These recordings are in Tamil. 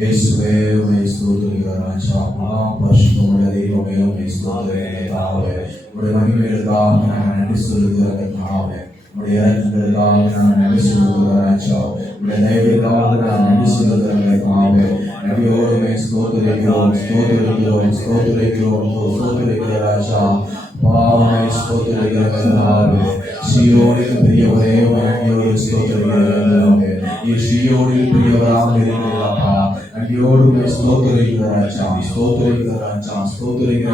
യേശുവേ സ്തോത്രിക്കുക രാജാ പരിശുദ്ധമുള്ള ദൈവമേ സ്തോത്രിക്കാവേ നമ്മുടെ മഹിമയിൽക്കാവ് ഞാൻ നന്ദി സ്തുതിക്കാവേ നമ്മുടെ ഇറങ്ങുകൾക്കാവ് ഞാൻ നന്ദി സ്തുതിക്കുക രാജാ നമ്മുടെ ദൈവത്തിൽക്കാവ് ഞാൻ നന്ദി സ്തുതിക്കാവേ നബിയോടുമേ സ്തോത്രിക്കുക രാജാ പാവമേ സ്തോത്രിക്കാവേ സിയോനിൽ പ്രിയവരേ വനയോട് സ്തോത്രിക്കാവേ ഈ സിയോനിൽ പ്രിയവരാമിരുന്നപ്പാ നബിയോടുമേ സ്തോത്രിക്കുക രാജാ സ്തോത്രിക്കുക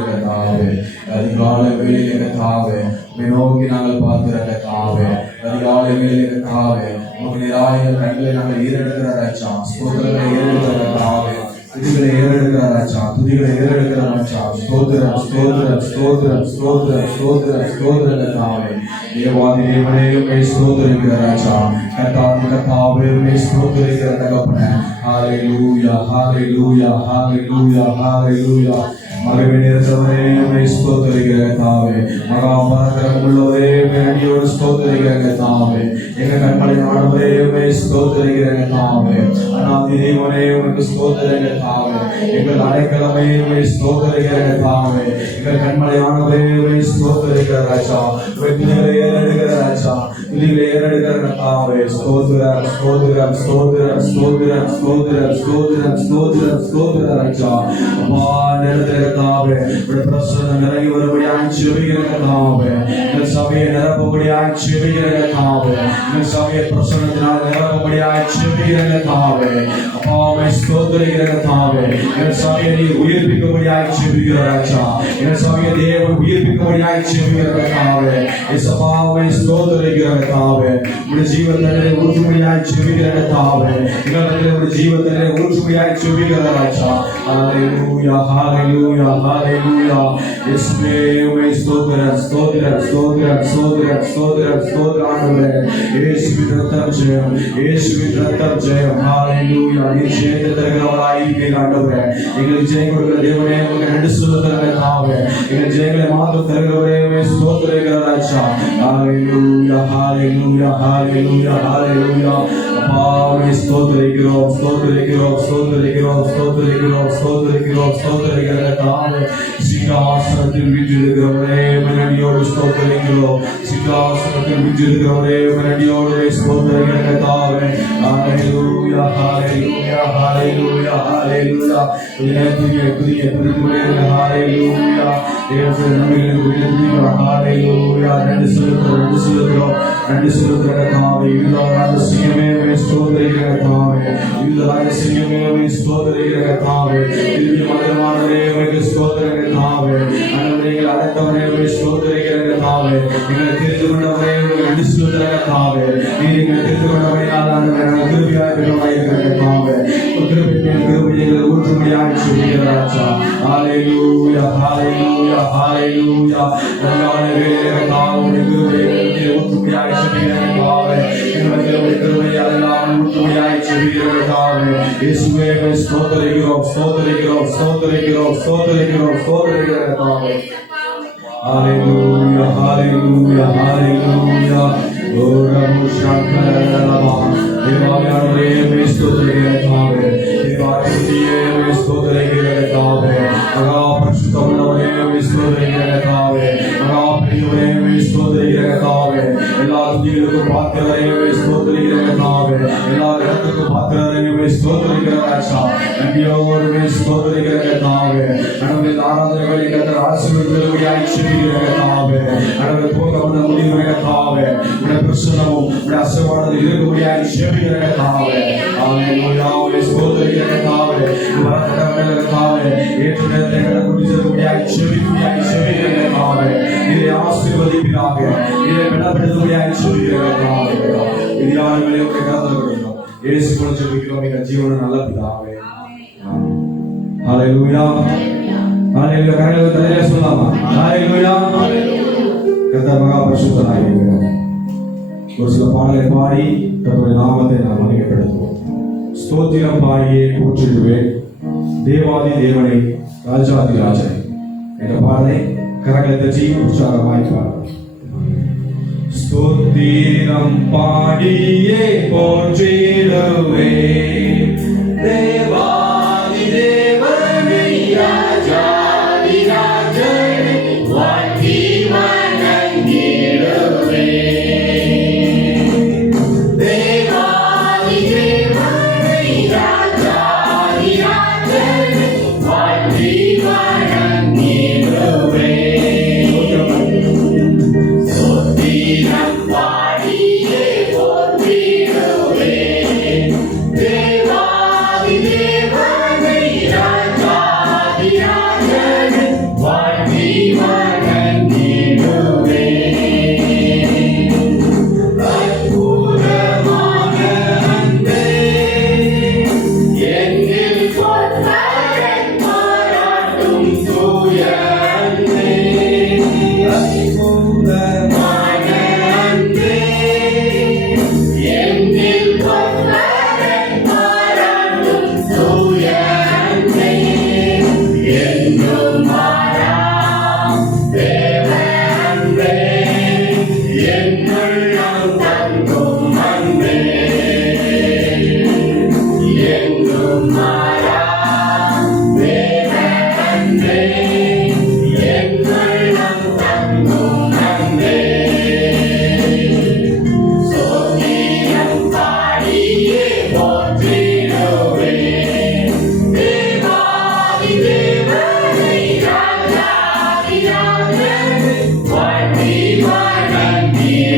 കർത്താവേ അതികാല വേളയിലെ കർത്താവേ നോക്കി ഞങ്ങൾ പാർக்கிற കർത്താവേ അതികാല വേളയിലെ കർത്താവേ മുകളിലായ കണ്ണിലെ ഞങ്ങൾ ഈരെടുக்கிற രാജാ സ്തോത്രങ്ങളെ ഏറെടുக்கிற കർത്താവേ துதிகளை ஏறெடுக்கிற ராஜா துதிகளை ஏறெடுக்கிற ராஜா ஸ்தோத்திரம் ஸ்தோத்திரம் ஸ்தோத்திரம் ஸ்தோத்திரம் ஸ்தோத்திரம் ஸ்தோத்திரம் கர்த்தாவே தேவாதி தேவனே ஸ்தோத்திரிக்கிற ராஜா கர்த்தாவே ஸ்தோத்திரிக்கிற தகப்பனே ஹalleluya ஹalleluya ஹalleluya ஹalleluya மகிமை நிறைந்தவரே ஸ்தோத்திரிக்கிற கர்த்தாவே மகா பராக்கிரமமுள்ளவரே அடியோடு ஸ்தோத்திரிக்கிற கர்த்தாவே எங்க கண்மலை ஆண்டவரே ஸ்தோத்திரிக்கிற கர்த்தாவே அநாதி தேவனே உமக்கு ஸ்தோத்திரிக்கிற கர்த்தாவே எங்கள் அடைக்கலமே ஸ்தோத்திரிக்கிற கர்த்தாவே எங்கள் கண்மலை ஆண்டவரே ஸ்தோத்திரிக்கிற ராஜா துதிகளை ஏறெடுக்கிற ராஜா துதிகளை ஏறெடுக்கிற கர்த்தாவே ஸ்தோத்திரம் ஸ்தோத்திரம் ஸ்தோத்திரம் ஸ்தோத்திரம் ஸ்தோத்திரம் ஸ்தோத்திரம் ஸ்தோத்திரம் ஸ்தோத்திரம் ராஜா அப்பா நிறத்திர கர்த்தாவே உடைய பிரசன்னம் இறங்கி வரும்படியாக ஜெபிக்கிற கர்த்தாவே எங்கள் சபையை நிரப்பும்படியாக ஜெபிக்கிற கர்த்தாவே எங்கள் சபையை பிரசன்னத்தினால் நிரப்பும்படியாக ஜெபிக்கிற கர்த்தாவே அப்பாவை ஸ்தோத்திரிக்கிற கர்த்தாவே எங்கள் சபையை நீர் உயிர்ப்பிக்கும்படியாக ஜெபிக்கிற ராஜா எங்கள் சபையை தேவன் உயிர்ப்பிக்கும்படியாக ஜெபிக்கிற கர்த்தாவே இயேசுவை ஸ்தோத்திரிக்கிற கர்த்தாவே உடைய ஜீவத்திலே ஊற்றும்படியாக ஜெபிக்கிற கர்த்தாவே எங்களுடைய ஜீவத்திலே ஊற்றும்படியாக ஜெபிக்கிற ராஜா ஹalleluya ஹalleluya ஹalleluya இயேசுவே உம்மை ஸ்தோத்திரம் ஸ்தோத்திரம் ஸ்தோத்திரம் ஸ்தோத்திரம் ஸ்தோத்திரம் ஸ்தோத்திரம் ஆண்டவரே இயேசுவின் ரத்தம் ஜெயம் இயேசுவின் ரத்தம் ஜெயம் ஹalleluya நீர் ஜெயத்தை தருகிறவராய் இருக்கிறீர் ஆண்டவரே எங்களுக்கு ஜெயம் கொடுக்கிற தேவனே உங்களுக்கு நன்றி சொல்லுகிறேன் கர்த்தாவே எங்களுக்கு ஜெயங்களை மாத்திரம் தருகிறவரே உம்மை ஸ்தோத்திரிக்கிற ராஜா ஹalleluya ஹalleluya ஹalleluya ஹalleluya அப்பாவே ஸ்தோத்திரிக்கிறோம் ஸ்தோத்திரிக்கிறோம் ஸ்தோத்திரிக்கிறோம் ஸ்தோத்திரிக்கிறோம் ஸ்தோத்திரிக்கிறோம் ஸ்தோத்திரிக்கிற கர்த்தாவே சிங்காசனத்தில் வீற்றிருக்கிறவரே மனடியோடு ஸ்தோத்திரிக்கிறோம் சிங்காசனத்தில் வீற்றிருக்கிறவரே மனடியோடு ஸ்தோத்திரிக்கிற கர்த்தாவே ஹalleluya ஹalleluya ஹalleluya ஹalleluya துதியை புரிந்துகொள்ளுங்க ஹalleluya தேவனுடைய நன்மைகளுக்கு உயர்த்துங்க ஹalleluya நன்றி சொல்லுகிறோம் கர்த்தாவே இதுதான் சிங்கமே ஸ்தோத்திரிக்கிற கர்த்தாவே இதுதான் சிங்கமே ஸ்தோத்திரிக்கிற கர்த்தாவே இது மகிமையானவரே உமக்கு ஸ்தோத்திரிக்கிற கர்த்தாவே அன்றைய அழைத்தவரே ஸ்தோத்திரிக்கிற கர்த்தாவே எங்களை தெரிந்து கொண்டவரே உமக்கு நன்றி சொல்லுகிற கர்த்தாவே நீர் எங்களை தெரிந்து கொண்டவரையால் ஆண்டவரே கிருபையாய் இருக்கிற கர்த்தாவே கிருபையை ஊற்றும்படியாக ஜெபிக்கிற ராஜா ஹalleluya ஹalleluya ஹalleluya நல்லவரே கர்த்தாவே கிருபையை ஊற்றும்படியாக ஜெபிக்கிற கர்த்தாவே எங்களுடைய கிருபையால் எல்லாம் ஊற்றும்படியாக ஜெபிக்கிற கர்த்தாவே இயேசுவே ஸ்தோத்திரிக்கிறோம் ஸ்தோத்திரிக்கிறோம் ஸ்தோத்திரிக்கிறோம் ஸ்தோத்திரிக்கிறோம் ஸ்தோத்திரிக்கிற கர்த்தாவே ஹalleluya ஹalleluya ஹalleluya ஓரமு சங்கரலமா தேவாலயரே ஸ்தோத்திரிக்கிற கர்த்தாவே தேவாலயரே ஸ்தோத்திரிக்கிற கர்த்தாவே மகா பரிசுத்தமுள்ளவரே ஸ்தோத்திரிக்கிற கர்த்தாவே மகா பிரியவரே ஸ்தோத்திரிக்கிற கர்த்தாவே எல்லா துதிகளுக்கும் பாத்திரரே ஸ்தோத்திரிக்கிற கர்த்தாவே எல்லா கனத்துக்கும் பாத்திரரே ஸ்தோத்திரிக்கிற ராஜா நன்றியோடு ஸ்தோத்திரிக்கிற கர்த்தாவே நம்முடைய ஆராதனைகளை கர்த்தர் ஆசீர்வதிக்கிறவராய் ஜெபிக்கிற கர்த்தாவே நம்முடைய போகவன முடிவு கர்த்தாவே உம்முடைய பிரசன்னமும் உம்முடைய ஆசீர்வாதம் இருக்கும்படியாய் ஜெபிக்கிற கர்த்தாவே ஹalleluya ஸ்தோத்திரிக்கிற கர்த்தாவே வரக்கடவன கர்த்தாவே ஏற்றுக்கொண்ட குடிசரும்படியாய் ஜெபிக்கிற கர்த்தாவே நீரை ஆசீர்வதிப்பீராக நீரை பலப்படுத்தும்படியாய் ஜெபிக்கிற கர்த்தாவே இது யாருமே கேட்காதவர்கள் இயேசு மூலம் ஜெபிக்கிறோம் எங்கள் ஜீவன நல்ல பிதாவே ஹalleluya ஹalleluya கரங்களை தரையிலே சொல்லலாமா ஹalleluya கர்த்தர் மகா பரிசுத்தராய் இருக்கிறார் ஒரு சில பாடலை பாடி கர்த்தருடைய நாமத்தை நாம் மகிமைப்படுத்துவோம் ஸ்தோத்திரம் பாடியே போற்றிடுவேன் தேவாதி தேவனை ராஜாதி ராஜனை என்ற பாடலை கரங்களை தட்டி உற்சாகமாய் பாடுவோம் ஸ்தோத்திரம் பாடியே போற்றிடுவே தேவாதி தேவனை ராஜாதி ராஜனை வாழ்த்தி வணங்கிடுவே தேவாதி தேவனை ராஜாதி ராஜனை வாழ்த்தி வணங்கிடுவே ஸ்தோத்திரம் பாடியே போற்றிடுவே தேவாதி தேவனை ராஜாதி ராஜனை வாழ்த்தி வணங்கிடுவே அற்புதமான அன்பே என்னில் கொண்டவரை பாராட்டும் தூய அன்பே அற்புதமான அன்பே என்னில் கொண்டவரை பாராட்டும் தூய அன்பே என்றும் மாறா தேவ அன்பே என்னுள்ளம் தங்கும் அன்பே என்றும் மாறா தேவ அன்பே என்னுள்ளம் தங்கும் அன்பே ஸ்தோத்திரம் பாடியே போற்றிடுவே தேவாதி தேவனை ராஜாதி ராஜனை வாழ்த்தி வணங்கிடுவே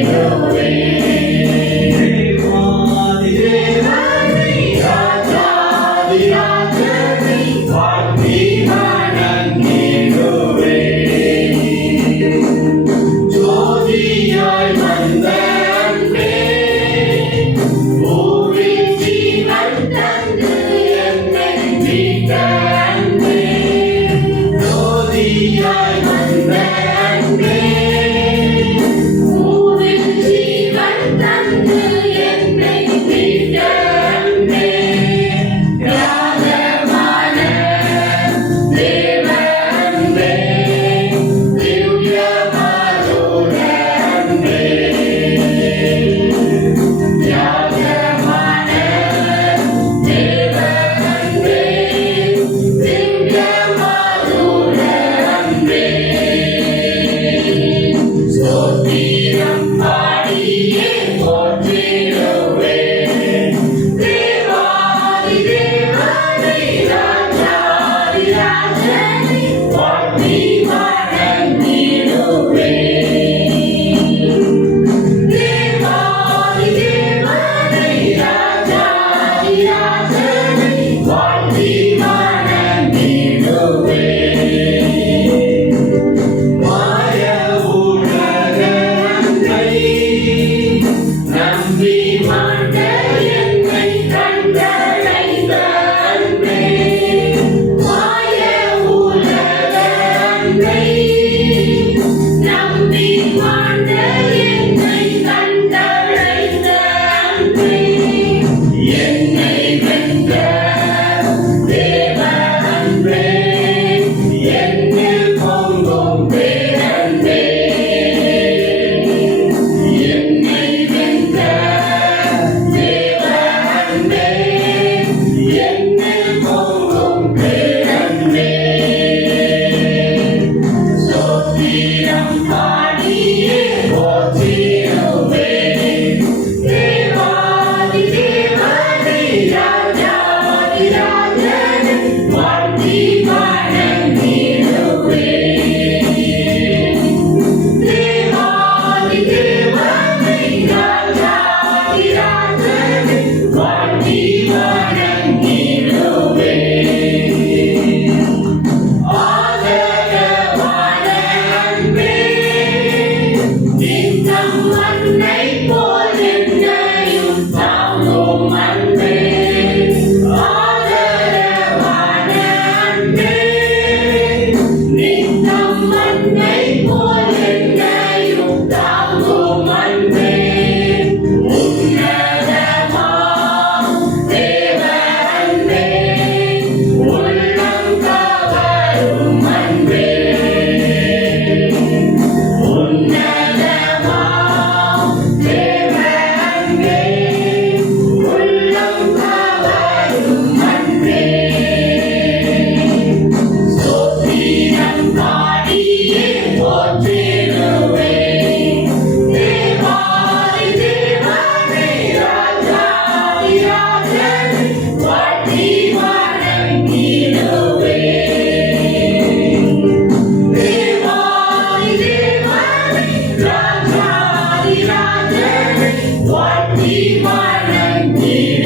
வாழ்த்தி வணங்கிடுவேன்.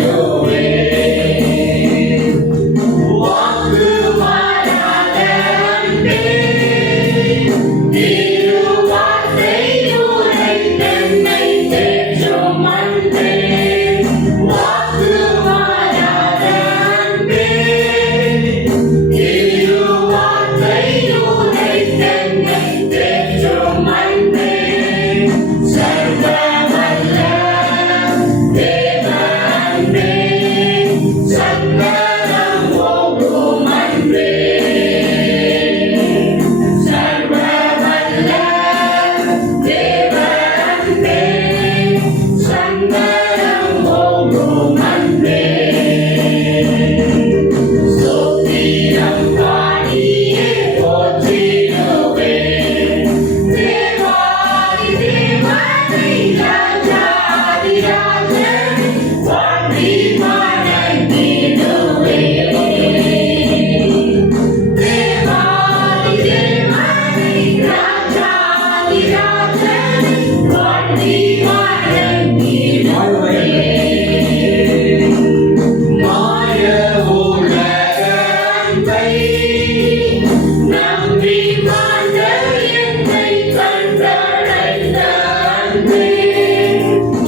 வாக்கு மாறாத அன்பே, திருவார்த்தை உரைத்தென்னை தேற்றும் அன்பே. வாக்கு மாறாத அன்பே, திருவார்த்தை உரைத்தென்னை தேற்றும் அன்பே. சர்வ வல்ல தேவ அன்பே, சங்கரம் ஓங்கும் அன்பே. சர்வ வல்ல தேவ அன்பே, சங்கரம் ஓங்கும் அன்பே. ஸ்தோத்திரம் பாடியே போற்றிடுவேன். தேவாதி தேவனை ராஜாதி ராஜன் வாழ்த்தி வணங்கிடுவேன். தேவாதி தேவனை ராஜாதி ராஜன் வாழ்த்தி வணங்கிடுவேன். மாய உலக அன்பை நம்பி வாழ்ந்த என்னை கண்டடைந்த அன்பே.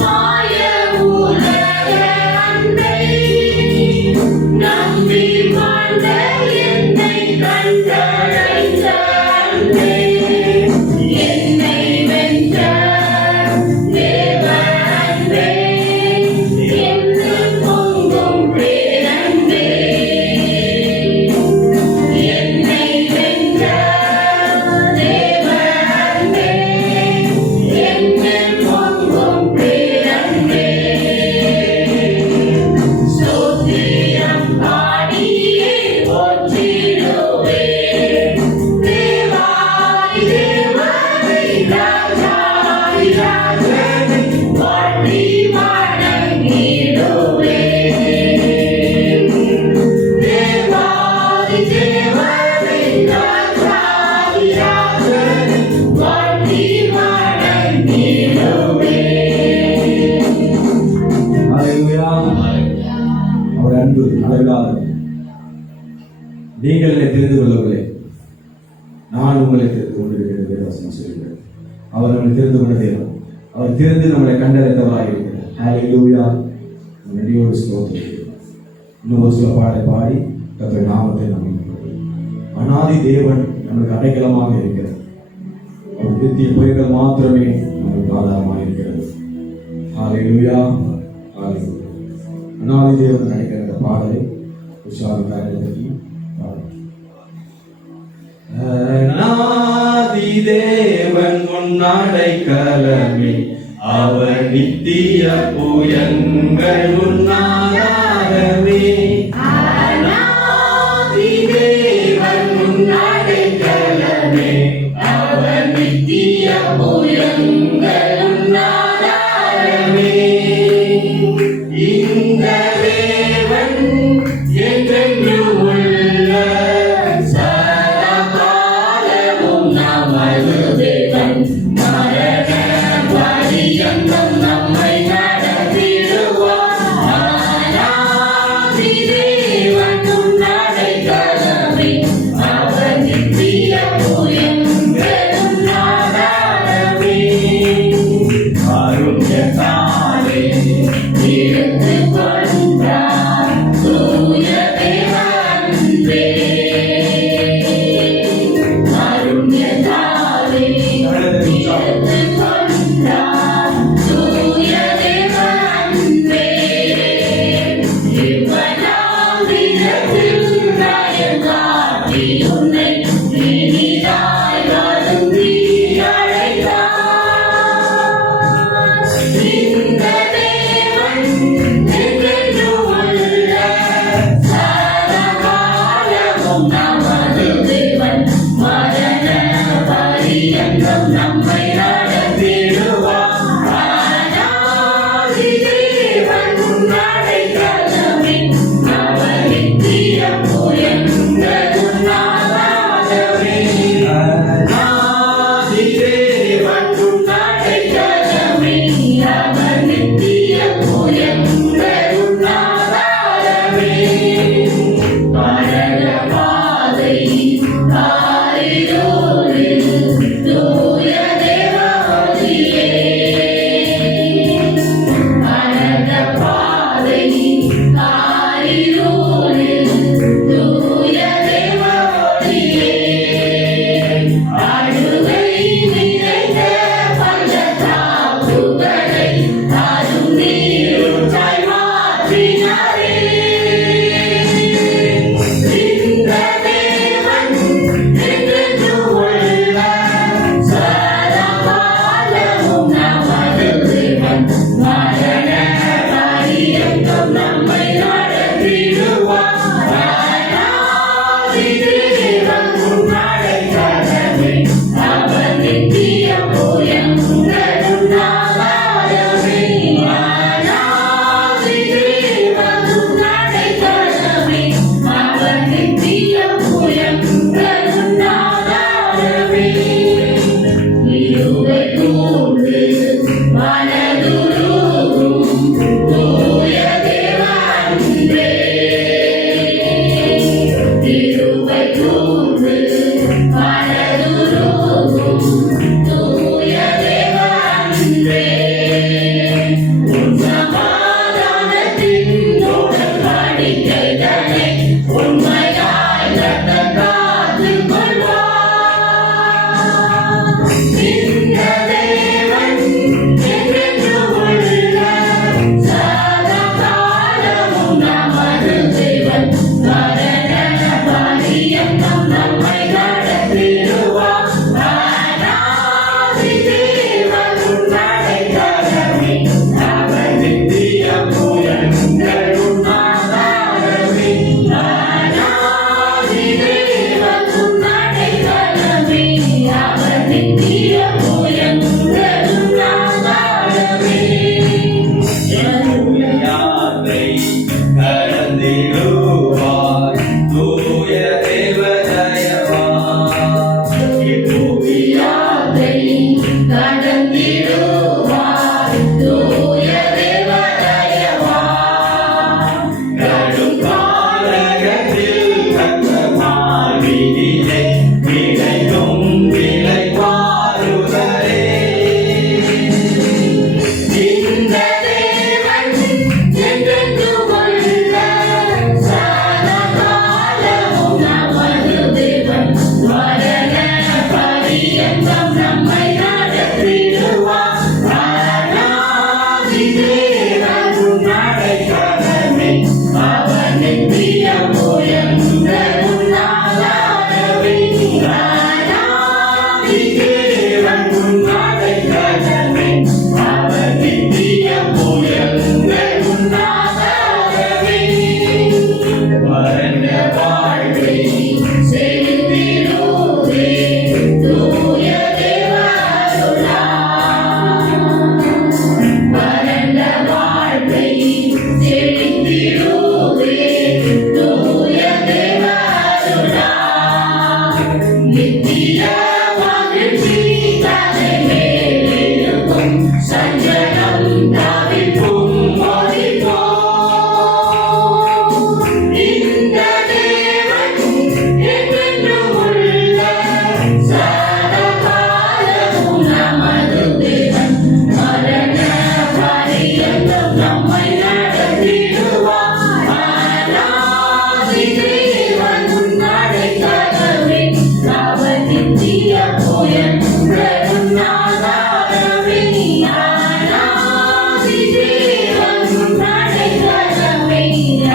மாய உலக அன்பை நம்பி வாழ்ந்த என்னை கண்டடைந்த அன்பே. என்னை வென்ற தேவ அன்பே, என்று பொங்கும் பேரன்பே. என்னை வென்ற தேவ அன்பே, என்று பொங்கும் பேரன்பே. ஸ்தோத்திரம் பாடியே போற்றிடுவேன். தேவாதி தேவனை ராஜாதி ராஜனை வாழ்த்தி வணங்கிடுவேன். தேவாதி தேவனை ராஜாதி ராஜனை வாழ்த்தி வணங்கிடுவேன். ஹல்லேலூயா. அவர் அன்பு அளவில்லாதது. நீங்கள் என்னை தெரிந்து கொள்ளவில்லை, நான் உங்களை தெரிந்து கொண்டிருக்கிறேன். வேதவசனம் சொல்கிறது. அவர் நம்மை தெரிந்து கொண்ட தேவன். அவர் தெரிந்து நம்மளை கண்டறிந்தவராக இருக்கிறார். ஹல்லேலூயா. நன்றியோடு ஸ்தோத்திரிக்கிறோம். இன்னும் ஒரு சில பாடலை பாடி கர்த்தருடைய நாமத்தை நாம் அநாதி தேவன் நமக்கு அடைக்கலமாக இருக்கிறார். அவர் நித்திய பொய்கள் மாத்திரமே நமக்கு ஆதாரமாக இருக்கிறது. ஹல்லேலூயா. ஹல்லேலூயா. அநாதி தேவன் அடைக்கிற இந்த பாடலை உற்சாக காரியத்தை அநாதி தேவன் உன்னடைக்கலமே, அவர் நித்திய புயங்கள் உன்னாதாரமே. அநாதி தேவன் உன்னடைக்கலமே, அவர் நித்திய புயங்கள் உன்னாதாரமே. இந்த தேவன் என்றென்றும் உள்ள சதா காலமும் நமது தேவன். மரண பரியந்தம் நம்மை நடத்திடுவார். சமாதானத்தின் உடன்படிக்கைகளை உண்மையாய் காத்துக் கொள்வார். இந்த தேவன் என்றென்றும் உள்ள சதா காலமும் நமது தேவன். மரண பரியந்தம் நம்மை நடத்திடுவார். அநாதி தேவன் உன்னடைக்கலமே, அவர் நித்திய புயங்கள் உன்னாதாரமே. அநாதி தேவன் உன்னடைக்கலமே, அவர் நித்திய புயங்கள் உன்னாதாரமே. யாரை கடந்திடுவார் தூய தேவதயவார். புவியாதை கடந்திடுவார் தூய தேவதயவார். கடும் காலகத்தில் கத்தமாவினிலே கிடைக்கும் விளைவாறுதலே. இந்த தேவன் என்றென்றும் உள்ள சதா காலமும் நமது தேவன். மரண பரியந்தம் நம்மை நடத்திடுவார். அநாதி தேவன் உன்னடைக்கலமே, அவர் நித்திய புயங்கள் உன்னாதாரமே. அநாதி தேவன் உன்னடைக்கலமே, அவர் நித்திய புயங்கள் உன்னாதாரமே. மரண வாழ்வை செலுத்திடுவே தூய தேவருளால். மரண வாழ்வை செலுத்திடுவே தூய தேவருளால். நித்திய மகிழ்ச்சி தலை மேலிருக்கும், சஞ்சலம் தவிப்பும் ஒழிப்போம். இந்த தேவன் என்றென்றும் உள்ள சதா காலமும் நமது தேவன். மரண பரியந்தம் நம்மை நடத்திடுவார். அநாதி தேவன் உன்னடைக்கலமே, அவர் நித்திய புயங்கள் உன்னாதாரமே. அநாதி தேவன் உன்னடைக்கலமே,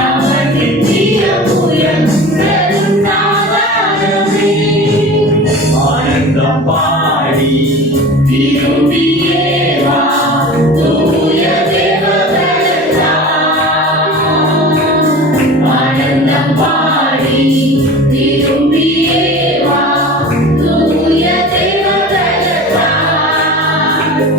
அவர் நித்திய புயங்கள் உன்னாதாரமே. ஆனந்தம் பாடி திரும்பியே வா தூய தேவதயத்தால். ஆனந்தம் பாடி திரும்பியே வா தூய தேவதயத்தால்.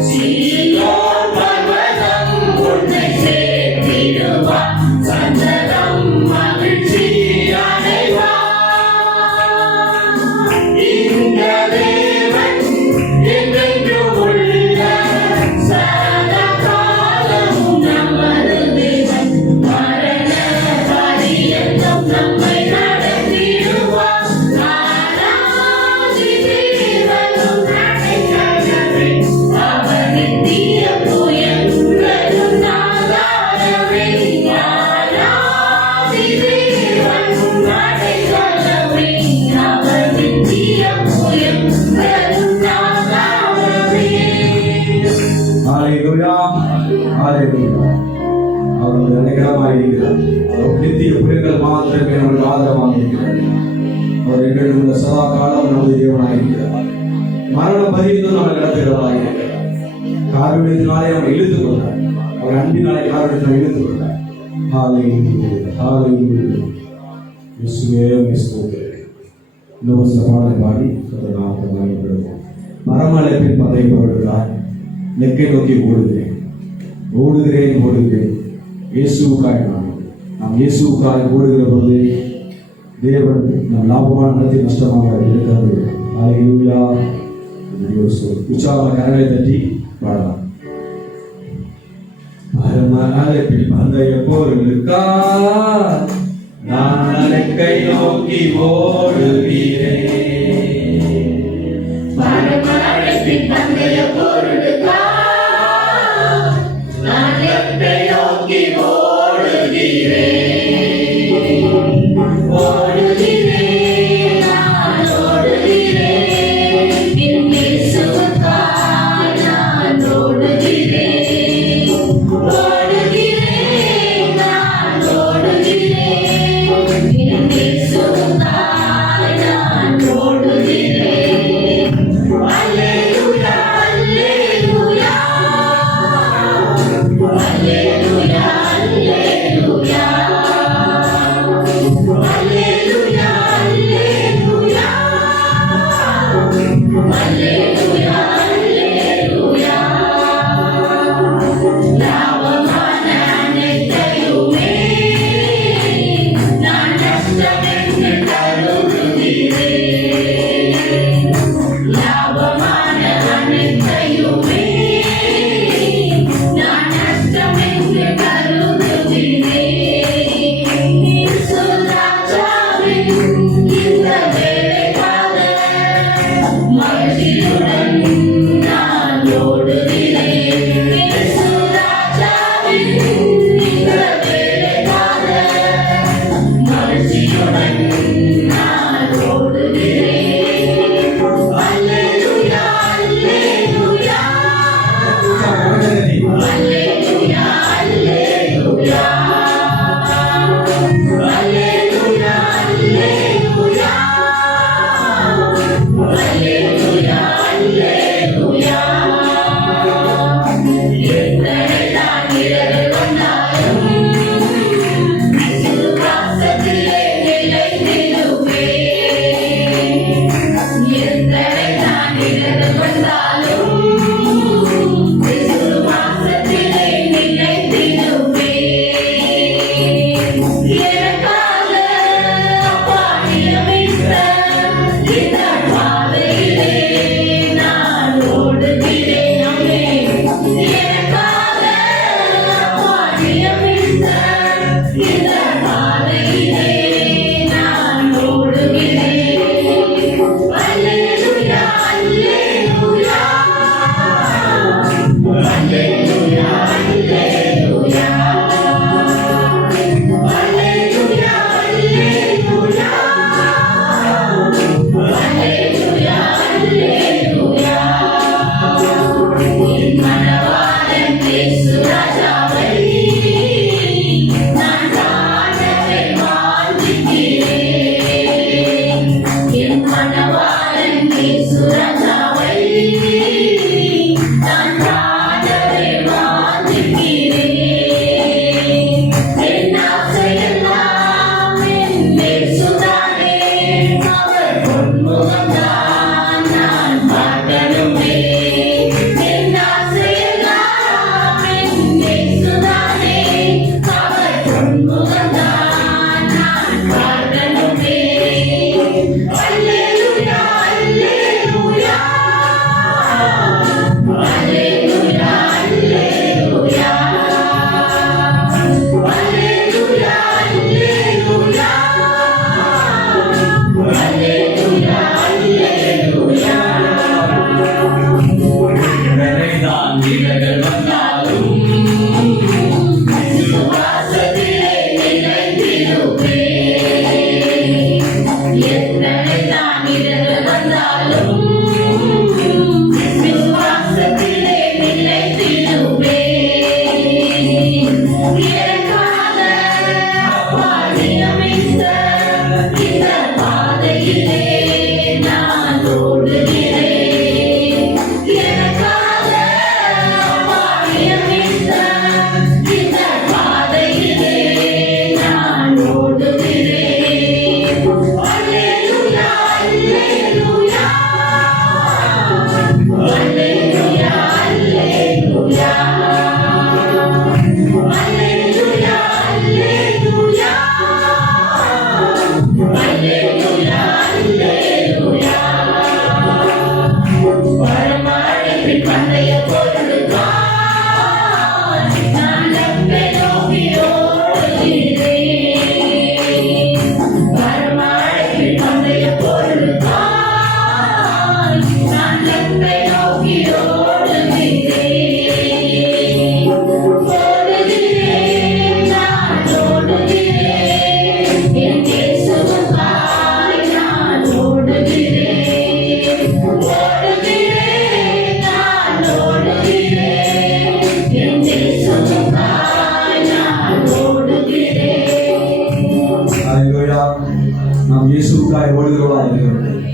சீயோன் பர்வதம் உன்னை சேர்த்திடுவார். சந்ததம் மகிழ்ச்சி அடைவார். இந்த தேவன் என்றென்றும் உள்ள சதா காலமும் நமது தேவன். மரண பரியந்தம் நம்மை நடத்திடுவார். அநாதி தேவன் உன்னடைக்கலமே, அவர் நித்திய புயங்கள் உன்னாதாரமே. அநாதி தேவன் உன்னடைக்கலமே, அவர் நித்திய புயங்கள் உன்னாதாரமே. ஹalleluya ஹalleluya. அவர் நமது அடைக்கலமாக இருக்கிறார். அவர் நித்திய புயங்கள் மாத்திரமே நமக்கு ஆதரவாக இருக்கிறார். அவர் எங்களிடம் உள்ள சதா காலம் நமது தேவனாக இருக்கிறார். மரண பரியந்தம் நம்மை நடத்துகிறவராக இருக்கிறார். காரணத்தினாலே நம்மை இழுத்துக் கொண்டார். அவர் அன்பினாலே காரணத்தினால் இழுத்துக் கொண்டார். ஹalleluya ஹalleluya. இயேசுவே உம்மை ஸ்தோத்திரிக்கிறேன். இந்த ஒரு சில பாடலை பாடி கர்த்தர் நாமத்தை மகிமைப்படுத்துவோம். மரமலைப்பில் பதவி போடுகிறார், நெக்கை நோக்கி ஓடுகிறேன் ஓடுகிறேன். இயேசுவுக்காக நாம் இயேசுவுக்காக ஓடுகிற பொழுது தேவன் நம் லாபமான நடத்தி நஷ்டமாக இருக்கிறது. ஹalleluya. உற்சாகமாக கரங்களை தட்டி பாடலாம். மரமலைப்பில் பந்தய போர்களுக்கா நான் நெக்கை நோக்கி ஓடுகிறேன். மரமலைப்பில் பந்தய போர்களுக்கா நான் நோக்கி ஓடுகிறேன். ஓடுகிறேன், நான் ஓடுகிறேன். என் இயேசுவுக்காய் நான் ஓடுகிறேன். ஓடுகிறேன், நான் ஓடுகிறேன். என் இயேசுவுக்காய் நான் ஓடுகிறேன். அல்லேலூயா, அல்லேலூயா. அல்லேலூயா, அல்லேலூயா.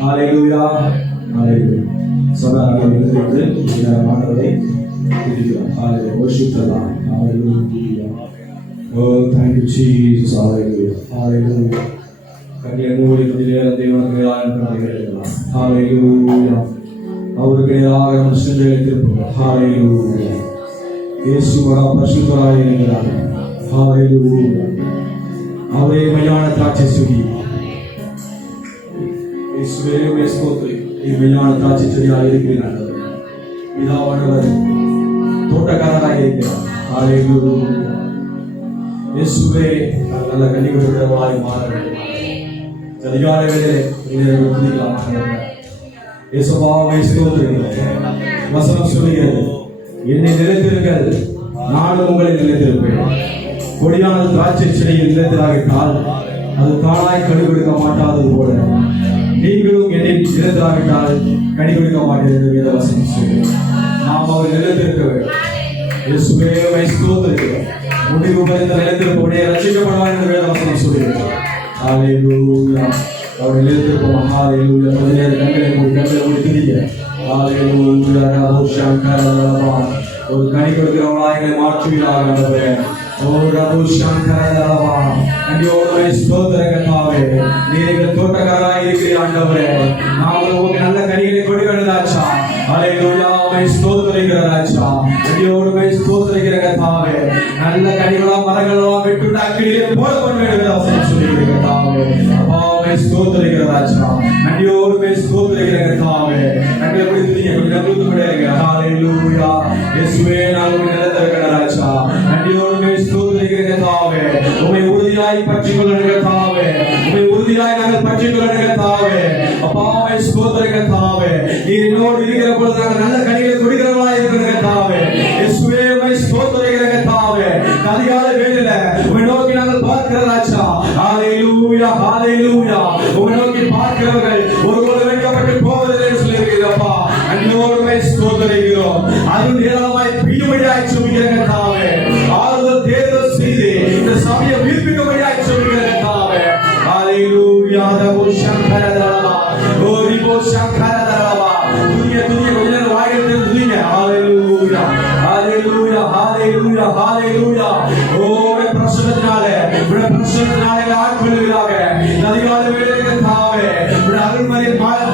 ஹalleluya ஹalleluya சபையாக எழுந்திருந்து இந்த ஆண்டவரை துதிக்கிறோம். ஹalleluya worship the Lord. Hallelujah. Oh, thank you Jesus. Hallelujah. Hallelujah. கண்களை மூடி கொஞ்ச நேரம் தேவனுக்கு ஆராதனை ஹalleluya. அவருக்கு நேராக நம் சிந்தைகளை திருப்புவோம். ஹalleluya. இயேசு மகா பரிசுத்தராய் இருக்கிறார். ஹalleluya. அவரே மெய்யான திராட்சை செடி. இயேசுவே ஸ்தோத்திரம். நீ மெய்யான திராட்சை செடியாக இருக்கிறார். பிதாவானவர் தோட்டக்காரராய் இருக்கிறார். ஹalleluya. இயேசுவே நல்ல கனி கொடுக்கிறவராய் மாற வேண்டும். அதிகாலை வேளையிலே துதிக்கலாம். இயேசுவாவை ஸ்தோத்திரிக்கிறேன். வசனம் சொல்லுகிறது, என்னை நிலைத்திருங்கள், நானும் உங்களை நிலைத்திருப்பேன். கொடியான திராட்சை செடியில் நிலைத்திராவிட்டால் அது தானாய் கனி கொடுக்க மாட்டாதது போல நீங்களும் என்னை நிலைத்திராவிட்டால் கனி கொடுக்க மாட்டேன் என்று வசனம் சொல்லுகிறது. நாம் அவர் நிலைத்திருக்க வேண்டும். இயேசுவை ஸ்தோத்திரிக்கிறேன். முடிவு பரிந்த நிலைத்திருப்பவனே ரட்சிக்கப்படுவான் என்று வேதவசனம் சொல்லுகிறது. ஹalleluya. அவர் நிலைத்திருப்போம். ஹalleluya. கண்களை மூடி துதிக்க. ஹalleluya. ரபுஷங்கரலபா. ஒரு கனி கொடுக்கிறவர்களாய் எங்களை மாற்றுவீராக ஆண்டவரே. ஓ ரபுஷங்கரலபா. நன்றியோடு ஸ்தோத்திரம் கர்த்தாவே. நீர் எங்கள் தோட்டக்காரராய் இருக்கிறீர் ஆண்டவரே. நாங்கள் உங்களுக்கு நல்ல கனிகளை கொடுக்க ராஜா. ஹalleluya. ஸ்தோத்திரிக்கிற ராஜா. நன்றியோடு ஸ்தோத்திரிக்கிற கர்த்தாவே. நல்ல கனிகளா மரங்களா வெட்டு அக்கினியிலே போடப்பட வேண்டும் என்று சொல்லுகிறீர்கள் கர்த்தாவே. அப்பாவே ஸ்தோத்திரிக்கிற ராஜா. நன்றியோடு ஸ்தோத்திரிக்கிற கர்த்தாவே. நன்றியை குறித்து நீங்க கொஞ்சம் நம்பிக்கையோட ஹalleluya. இயேசுவே நாங்கள் நிலைத்திருக்கிற ராஜா. நன்றியோடு ஸ்தோத்திரிக்கிற கர்த்தாவே. உம்மை உறுதியாய் பற்றிக்கொள்ள கர்த்தாவே. உம்மை உறுதியாய் நாங்கள் பற்றிக்கொள்ள கர்த்தாவே. அப்பாவே ஸ்தோத்திரிக்கிற கர்த்தாவே. நீர் என்னோடு இருக்கிற பொழுது நாங்கள் நல்ல கனிகளை கொடுக்கிறவர்களாய் இருக்கிற கர்த்தாவே. இயேசுவே உம்மை ஸ்தோத்திரிக்கிற கர்த்தாவே. அதிகாலை வேளையில உம்மை நோக்கி நாங்கள் பார்க்கிற ராஜா. ஹalleluya ஹalleluya. உம்மை நோக்கி பார்க்கிறவர்கள் ஒருபோதும் வெட்கப்பட்டு போவதில்லை என்று சொல்லியிருக்கிறப்பா. அன்னையோடு ஸ்தோத்திரிக்கிறோம். அருள் ஏராளமாய் பெய்யும்படியாய் ஜெபிக்கிற கர்த்தாவே. ஆறுதல் தேர்தல் செய்து இந்த சபையை உயிர்ப்பிக்கும்படியாய் ஜெபிக்கிற கர்த்தாவே. ஹalleluya. ரபுஷங்கரலபா. ஓ ரிபோஷங்கரலபா. துதிய கொஞ்ச நேரம் வாயில் திறந்து துதிங்க. ஹalleluya ஹalleluya ஹalleluya ஹalleluya. ஓ பிரசன்னத்தினாலே ஆட்கொள்ளுவீராக. அதிகாலை வேளையிலே கர்த்தாவே உம்முடைய அருள்மறை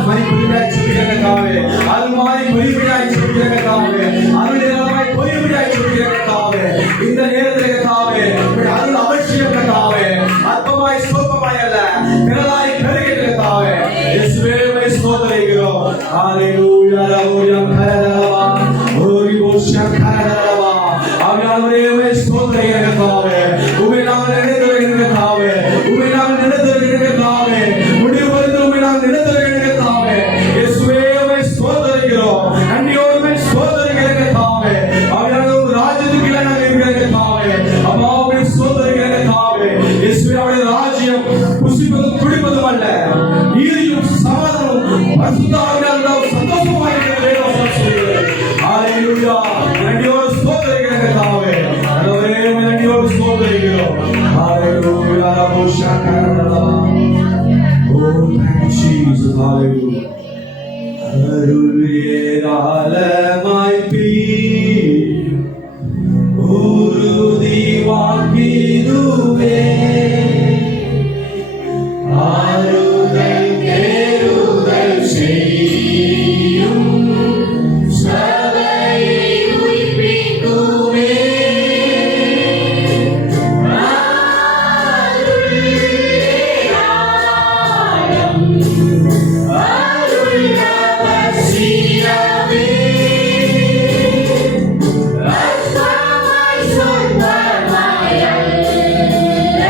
மணிபுரியாய் ஜெபிக்கிற கர்த்தாவே. அருள்மாரி பொழிவுயாய் ஜெபிக்கிற கர்த்தாவே. அருள் ஏராளமாய் பொழிவுயாய் ஜெபிக்கிற கர்த்தாவே. இந்த நேரத்திலே கர்த்தாவே உம்முடைய அருள் அவசியம் கர்த்தாவே. அற்பமாய் சொற்பமாய் அல்ல, திரளாய் பெருகிற கர்த்தாவே. இயேசுவே உம்மை ஸ்தோத்திரிக்கிறோம். ஹalleluya ரபுயா கரலபா. ஓரி போஷா கரலபா. ஆவியானவரே உம்மை ஸ்தோத்திரிக்கிற கர்த்தாவே. உம்மை நாங்கள் நினைத்திருக்கிற கர்த்தாவே. உம்மை நாங்கள் நினைத்திருக்கிற கர்த்தாவே. முடிவு பரிந்து உம்மை நாங்கள் நினைத்திருக்கிற கர்த்தாவே. இயேசுவே உம்மை ஸ்தோத்திரிக்கிறோம். நன்றியோடு உம்மை ஸ்தோத்திரிக்கிற கர்த்தாவே. ஆவியானவர் ராஜ்யத்துக்கு நாங்கள் இருக்கிற கர்த்தாவே. அப்பா உம்மை ஸ்தோத்திரிக்கிற கர்த்தாவே. இயேசுவே அவருடைய ராஜ்யம் புசிப்பதும் குடிப்பதும் அல்ல, நீதியும் சமாதானமும் பரிசுத்த ஆவியானவரால் சந்தோஷமாய் இருக்கிறது என்று வசனம் சொல்கிறது. ஹalleluya. நன்றியோடு ஸ்தோத்திரிக்கிற கர்த்தாவே. ஆண்டவரே உம்மை நன்றியோடு ஸ்தோத்திரிக்கிறோம். ஹalleluya. ரபுஷங்கரலபா. Oh, thank you, Jesus. Hallelujah. அருள் ஏராளமாய் பெய்யும் உறுதி வாக்கிடுவே. ஆறுதல் தேறுதல் செய்யும் சபையை உயிர்ப்பிக்குமே. அருள் அவசியமே. அற்பமாய் சொற்பமாய் அல்ல,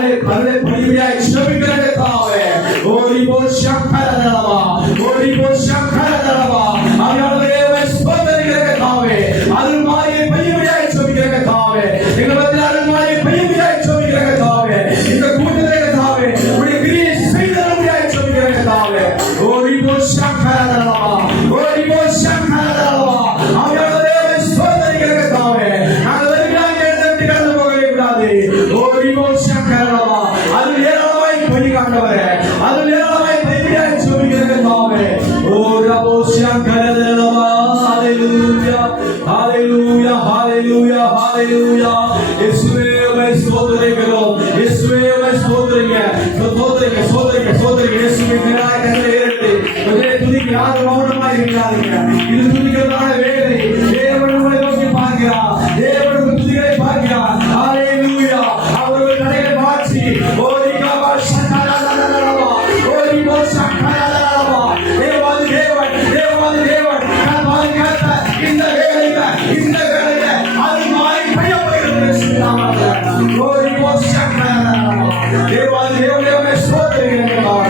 அவரை பணிவிடையாய் ஜெபிக்கிற கர்த்தாவே ஓரிபோ சக்கரதலவா ஓரிபோ சக்கரதலவா ஆண்டவரே ஸ்தோத்திரிக்கிற கர்த்தாவே அருள்மாரியை பணிவிடையாய் ஜெபிக்கிற கர்த்தாவே எங்களுக்கு அருள்மாரியை பணிவிடையாய் ஜெபிக்கிற கர்த்தாவே இந்த கூட்டத்திலே கர்த்தாவே உடைய கிரியை செய்தருளியாய் ஜெபிக்கிற கர்த்தாவே ஓரிபோ சக்கரதலவா ஓரிபோ சக்கரதலவா ஆண்டவரே ஸ்தோத்திரிக்கிற கர்த்தாவே நாங்கள் வருகிறாங்க எடுத்து கடந்து போகவே கூடாது ஓரிபோ சக்கரதலவா அது ஏராளமாய் பணி காண்டவரே அது ஏராளமாய் பணிவிடையாய் ஜெபிக்கிற கர்த்தாவே ஓரபோ சக்கரதலவா ஹalleluya ஹalleluya ஹalleluya ஹalleluya இயேசுவே உம்மை ஸ்தோத்திரிக்கிறோம் இயேசுவே உம்மை ஸ்தோத்திரிங்க ஸ்தோத்திரிங்க இயேசுவே நேராக கண்களை ஏறெடுத்து ஒரே துதிக்கு யாரும் மௌனமாய் இருக்காதீங்க இது துதிக்கிறதான வேலை தேவன் உங்களை நோக்கி பார்க்கிறார் தேவன் உங்கள் துதிகளை பார்க்கிறார் ஹalleluya அவர்கள் கடைகளை மாற்றி ஓரிகா சக்கரதலவா ஓரிபோ சக்கரதலவா தேவாதி தேவன் கர்த்தாதி கர்த்தர் இந்த வேளையில அது மாறி பயப்படுகிறது சுனாமத்தில் ஓரிபோ சக்கரதலவா தேவாதி தேவனை ஸ்தோத்திரிக்கிறோம்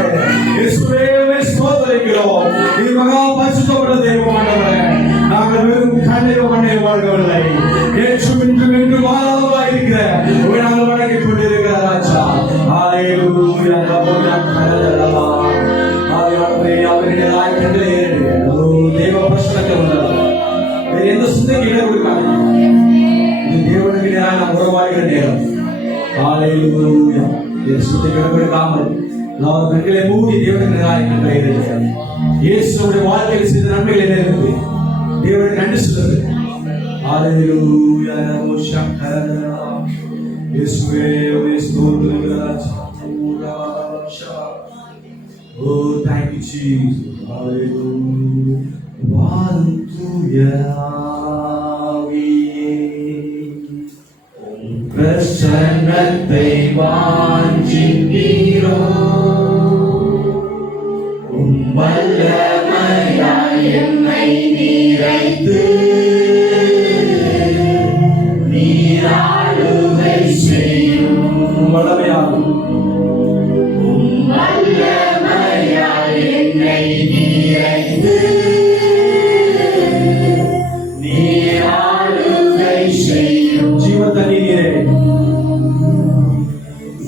இயேசுவே உம்மை ஸ்தோத்திரிக்கிறோம் இது மகா பரிசுத்தமுள்ள தெய்வமானவரே நாங்கள் வெறும் கண்ணை வாழ்கவில்லை ஏற்றும் இன்றும் மாறாதவராய் இருக்கிற உங்களை நாங்கள் வணங்கிக் கொண்டிருக்கிற ராஜா ஹalleluya கபோலா ஆண்டவரே அவருடைய கண்களை ஏறெடுங்க தேவ பிரசன்னத்தை வந்தது வேற எந்த சிந்தைக்கு இடம் கொடுக்காதீங்க இது தேவனுக்கு நேராக நாம் உறவாடுகிற நேரம் ஹalleluya சிந்தைக்கு இடம் கொடுக்காமல் நாம் கண்களை மூடி தேவனுக்கு நேராக கண்களை ஏறெடுங்க இயேசுவுடைய வாழ்க்கையில் செய்த நன்மைகளை நினைத்து தேவனுக்கு நன்றி சொல்லுங்க ஹalleluya நமோ சக்கரதலவா இயேசுவே உம்மை ஸ்தோத்திரிக்கிறோம் Oh, thank you, Jesus. Hallelujah. பிரசன்னத்தை வாஞ்சிக்கிறோ வல்லமையாய் என்னை நிறைத்து நீராளுகை செய்யும் வல்லமையாகும் என்னை நிறைத்து நீராளுகை செய்யும் ஜீவ தண்ணீரே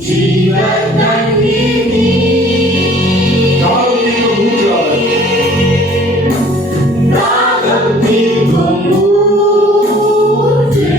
ஜீவ தண்ணீரே தாகம் தீர்க்கும் ஊற்று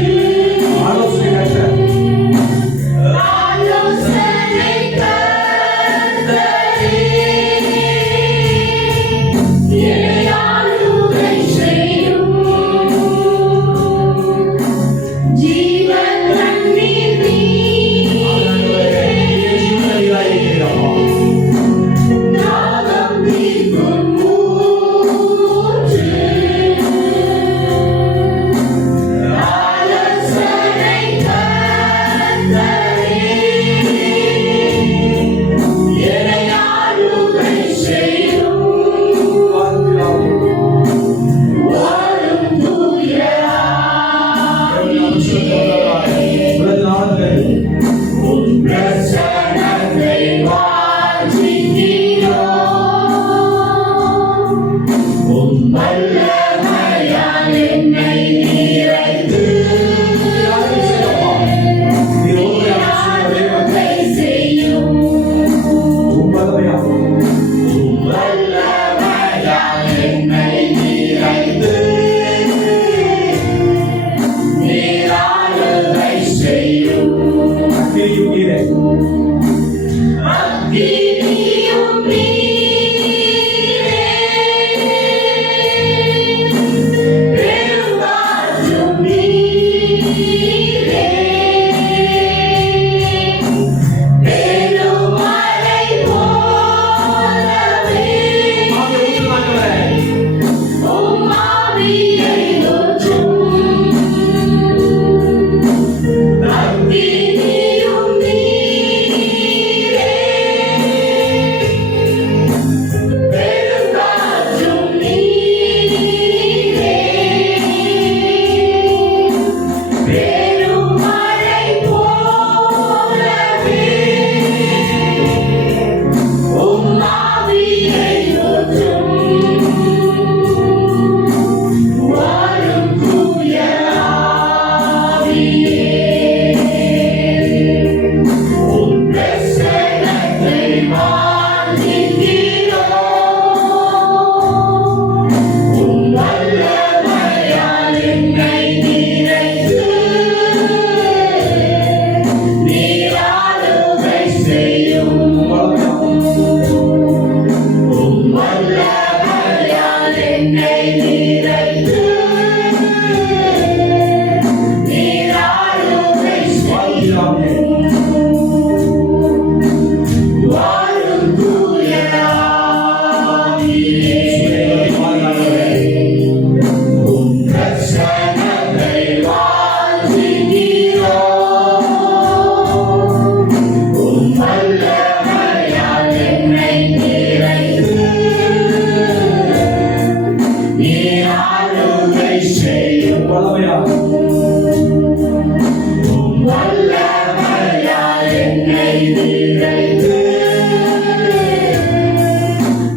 நிறைந்து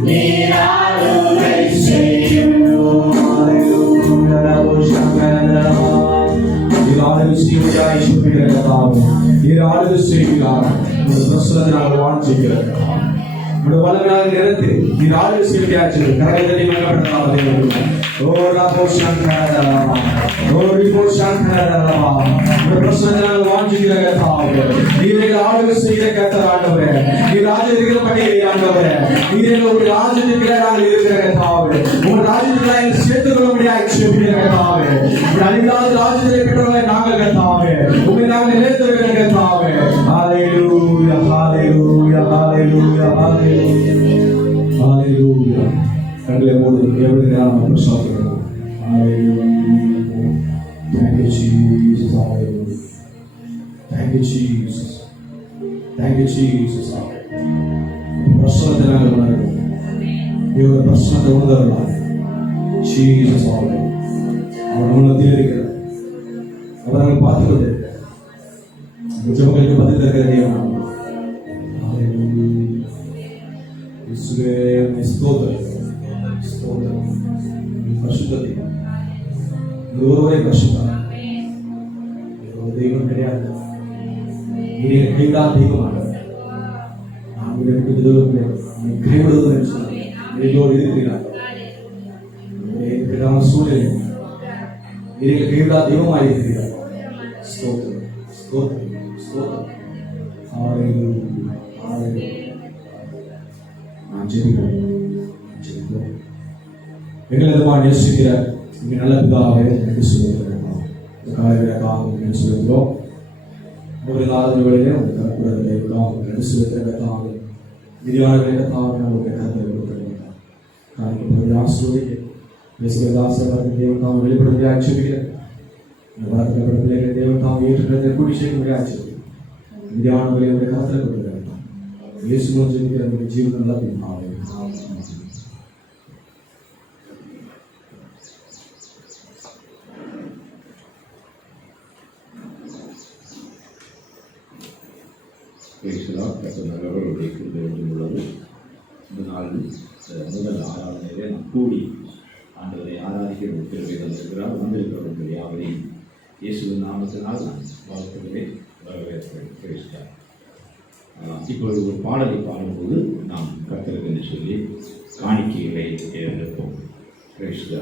நீராளுகை செய்யும். வல்லமையாக நிறுத்தி நீர் ஆளுகை செய்யாச்சு கரைதலை மங்கப்படுத்தலாம். ஓரா போஷாங்கரதா ஓரி போஷாங்கரதா பிரசன்னங்கள் வாஞ்சிக்கிற கர்த்தாவே நீரே ஆளுகை செய்கிற கர்த்தர் ஆண்டவரே நீ ராஜ்யத்திற்கு படியே ஆண்டவரே நீரே ஒரு ராஜ்யத்திற்கு நாங்கள் இருக்கிற கர்த்தாவே உங்க ராஜ்யத்தில் சேர்த்துக் கொள்ள முடியாது செபிக்கிற கர்த்தாவே அழியாத ராஜ்யத்தை பெற்றவரை நாங்கள் கர்த்தாவே உங்களை நாங்கள் நிலைத்திருக்கிற கர்த்தாவே ஹalleluya ஹalleluya ஹalleluya ஹalleluya ஹalleluya கண்களை மூடி எவ்வளவு நேரம் பிரசாதிக்கிறோம். Thank you, Jesus. Hallelujah. Thank you, Jesus. Thank you, Jesus. பிரசன்னத்தை நாங்கள் உணர்கிறோம். இவருடைய பிரசன்னத்தை உணர்கிறோம். Jesus. Hallelujah. அவர் நம்மளத்தில் இருக்கிறார். அவர் நம்மை பார்த்துக் கொண்டிருக்கிறார். ஜெபங்களுக்கு பதில் தருகிற தேவன். Hallelujah. இயேசுவே ஸ்தோத்திரம். பரிசுத்தத்தை ஒருவரே பரிசுத்தம். தெய்வம் கிடையாது. கைவிடாத தெய்வமாக நான் கைவிடுவது இருக்கிறார் சூழ்நிலை நீங்கள் கைவிடாத தெய்வமாக இருக்கிறார். ஸ்தோத்திரம் ஸ்தோத்திரம் ஸ்தோத்திரம். நான் ஜெபிக்கிறேன். எங்களை நேசிக்கிற இங்கே நல்ல பிதாவே நன்றி சொல்லுகிறோம். நன்றி சொல்லுகிறோம். ஒரு நாளிலே நன்றி சொல்லுகிறோம். விரிவான தேவன் வெளிப்படுத்த ஆட்சேபிக்கிறேன். தேவன் தாம் ஏற்று கூடி சேர்க்க முடியாது. விரிவான கருத்தில் கொடுக்கிறார். இயேசு ஜெபிக்கிற ஜீவன் நல்லா பின்னாவே நல்லவர்களுடைய உள்ளது. இந்த நாள் முதல் ஆராதனையிலே நாம் கூடி ஆண்டவரை ஆராதிக்க திருப்பி தந்திருக்கிறார். வந்திருக்கிறவர்கள் யாவரையும் இயேசுவின் நாமத்தினால் நான் வாழ்த்துகிறேன், வரவேற்கிறேன். இப்பொழுது ஒரு பாடலை பாடும்போது நாம் கர்த்தருக்கு என்று சொல்லி காணிக்கைகளை தேர்ந்தெடுப்போம். கிறிஸ்துவ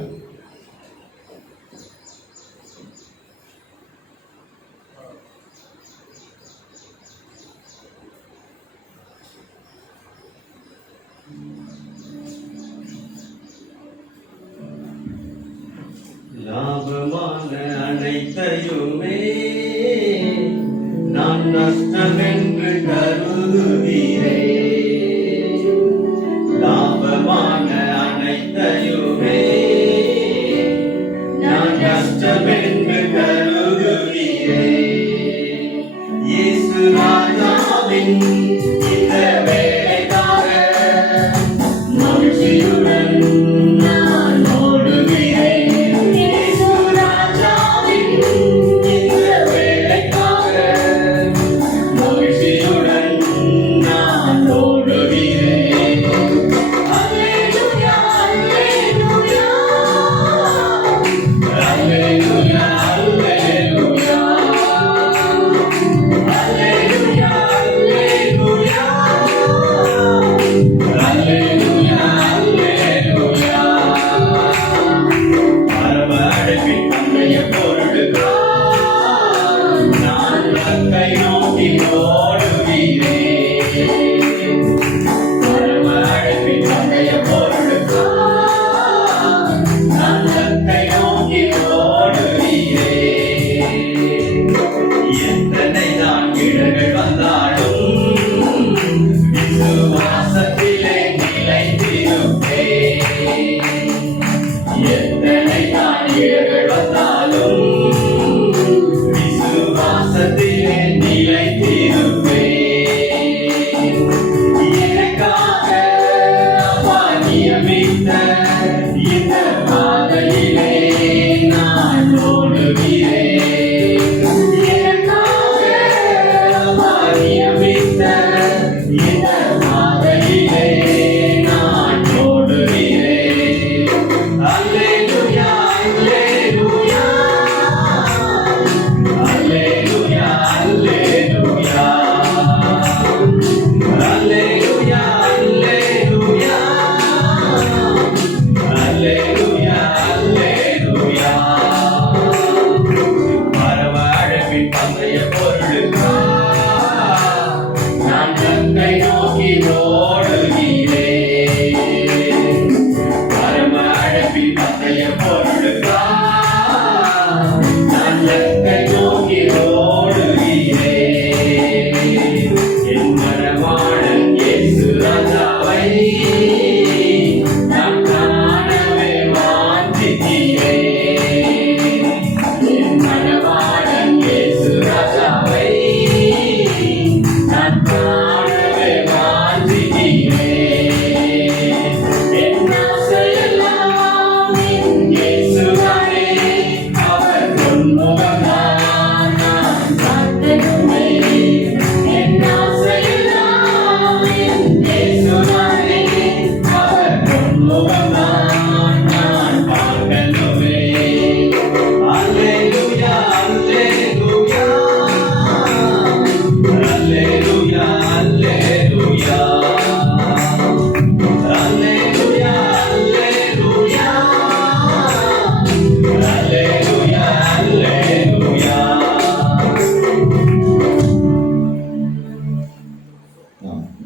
லாபமான அனைத்தையுமே நான் நஷ்டமென்று கருதுகிறேன். லாபமான அனைத்தையுமே நான் நஷ்டமென்று கருதுகிறேன். இயேசு ராஜாவின் இந்த வேலைக்காக மகிழ்ச்சியுடன் நான் ஓடுகிறேன். Hallelujah.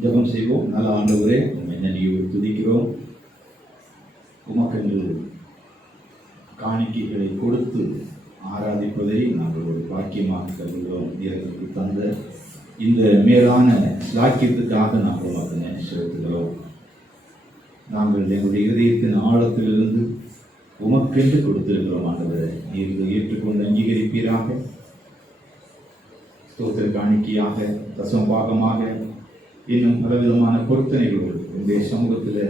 ஜெபம் செய்வோம். நல்ல ஆண்டவரே, உம்மை நன்றியோடு துதிக்கிறோம். உமக்கென்று காணிக்கைகளை கொடுத்து ஆராதிப்பதை நாங்கள் ஒரு பாக்கியமாக கருதுகிறோம். எங்களுக்கு தந்த இந்த மேலான சாக்கியத்துக்காக நாங்கள் உமக்கு நன்றி செலுத்துகிறோம். நாங்கள் எங்களுடைய இதயத்தின் ஆழத்திலிருந்து உமக்கென்று கொடுத்திருக்கிறோம். ஆண்டவரை நீர் இதை ஏற்றுக்கொண்டு அங்கீகரிப்பீராக. ஸ்தோத்திர காணிக்கையாக, தசம பாகமாக, இன்னும் பலவிதமான பொருத்தனைகளோடு உங்களுடைய சமூகத்தில்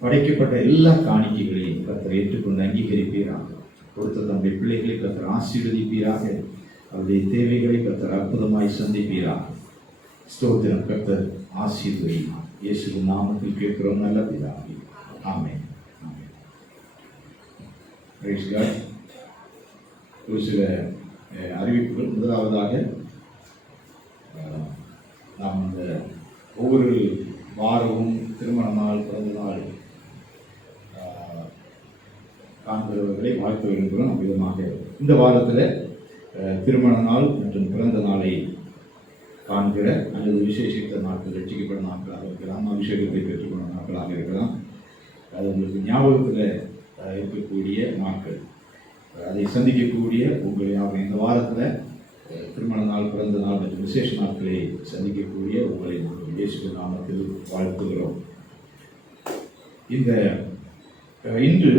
படைக்கப்பட்ட எல்லா காணிக்கைகளையும் கர்த்தர் ஏற்றுக்கொண்டு அங்கீகரிப்பீராக. கொடுத்த தம்முடைய பிள்ளைகளை கர்த்தர் ஆசீர்வதிப்பீராக. அவருடைய தேவைகளை கர்த்தர் அற்புதமாய் சந்திப்பீராக. ஸ்தோத்திரம். கர்த்தர் ஆசீர்வதிப்பார். இயேசுவின் நாமத்தில் கேட்கிறோம் நல்ல பிதாவே. ஆமென். Praise God. ஒரு சில அறிவிப்புகள். முதலாவதாக, நாம் இந்த ஒவ்வொரு வாரமும் திருமண நாள், பிறந்த நாள் காண்கிறவர்களை வாழ்த்து விரும்புகிறோம். விதமாக இந்த வாரத்தில் திருமண நாள் மற்றும் பிறந்த நாளை காண்கிற அல்லது விசேஷித்த நாட்கள், ரட்சிக்கப்பட்ட நாட்களாக இருக்கலாம், அபிஷேகத்தை பெற்றுக்கொண்ட நாட்களாக இருக்கலாம். அது உங்களுக்கு ஞாபகத்தில் இருக்கக்கூடிய நாட்கள், அதை சந்திக்கக்கூடிய உங்களை இந்த வாரத்தில் திருமண நாள், பிறந்த நாள் மற்றும் விசேஷ நாட்களை சந்திக்கக்கூடிய உங்களை இயேசு நாமத்தில் வாழ்த்துகிறோம். இன்று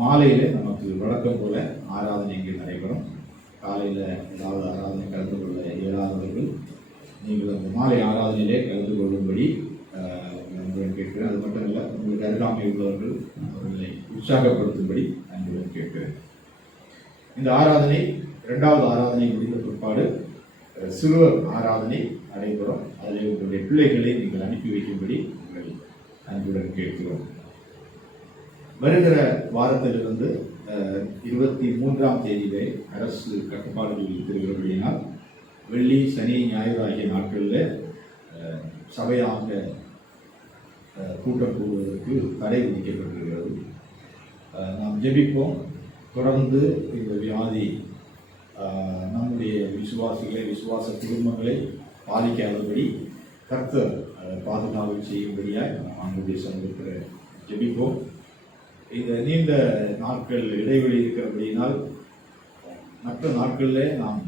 மாலையில் நமக்கு வழக்கம் போல ஆராதனைகள் நடைபெறும். காலையில் ஏதாவது ஆராதனை கலந்து கொள்ள இயலாதவர்கள் நீங்கள் அந்த மாலை ஆராதனையிலே கலந்து கொள்ளும்படி அன்புடன் கேட்கிறேன். அது மட்டும் இல்லை, உங்களுக்கு அருகாமை உள்ளவர்கள் அவர்களை உற்சாகப்படுத்தும்படி அன்புடன் கேட்கிறேன். இந்த ஆராதனை, இரண்டாவது ஆராதனை முடிந்த பிற்பாடு சிறுவர் ஆராதனை நடைபெறும். அதில் உங்களுடைய பிள்ளைகளை நீங்கள் அனுப்பி வைக்கும்படி உங்கள் அன்புடன் கேட்கிறோம். வருகிற வாரத்திலிருந்து 23ஆம் தேதியிலே அரசு கட்டுப்பாடுகள் தெரிகிறபடியினால் வெள்ளி, சனி, ஞாயிறு ஆகிய நாட்களில் சபையாக கூட்டம் கூடுவதற்கு தடை விதிக்கப்பட்டிருக்கிறது. நாம் ஜெபிப்போம். தொடர்ந்து இந்த வியாதி நம்முடைய விசுவாசிகளை, விசுவாச குடும்பங்களை பாதிக்காதபடி கர்த்தர் பாதுகாவல் செய்யும்படியாக நாம் ஆண்டுடைய சமூகத்தில் ஜெபிப்போம். இந்த நீண்ட நாட்கள் இடைவெளி இருக்கிறபடியினால் மற்ற நாட்களில் நாம்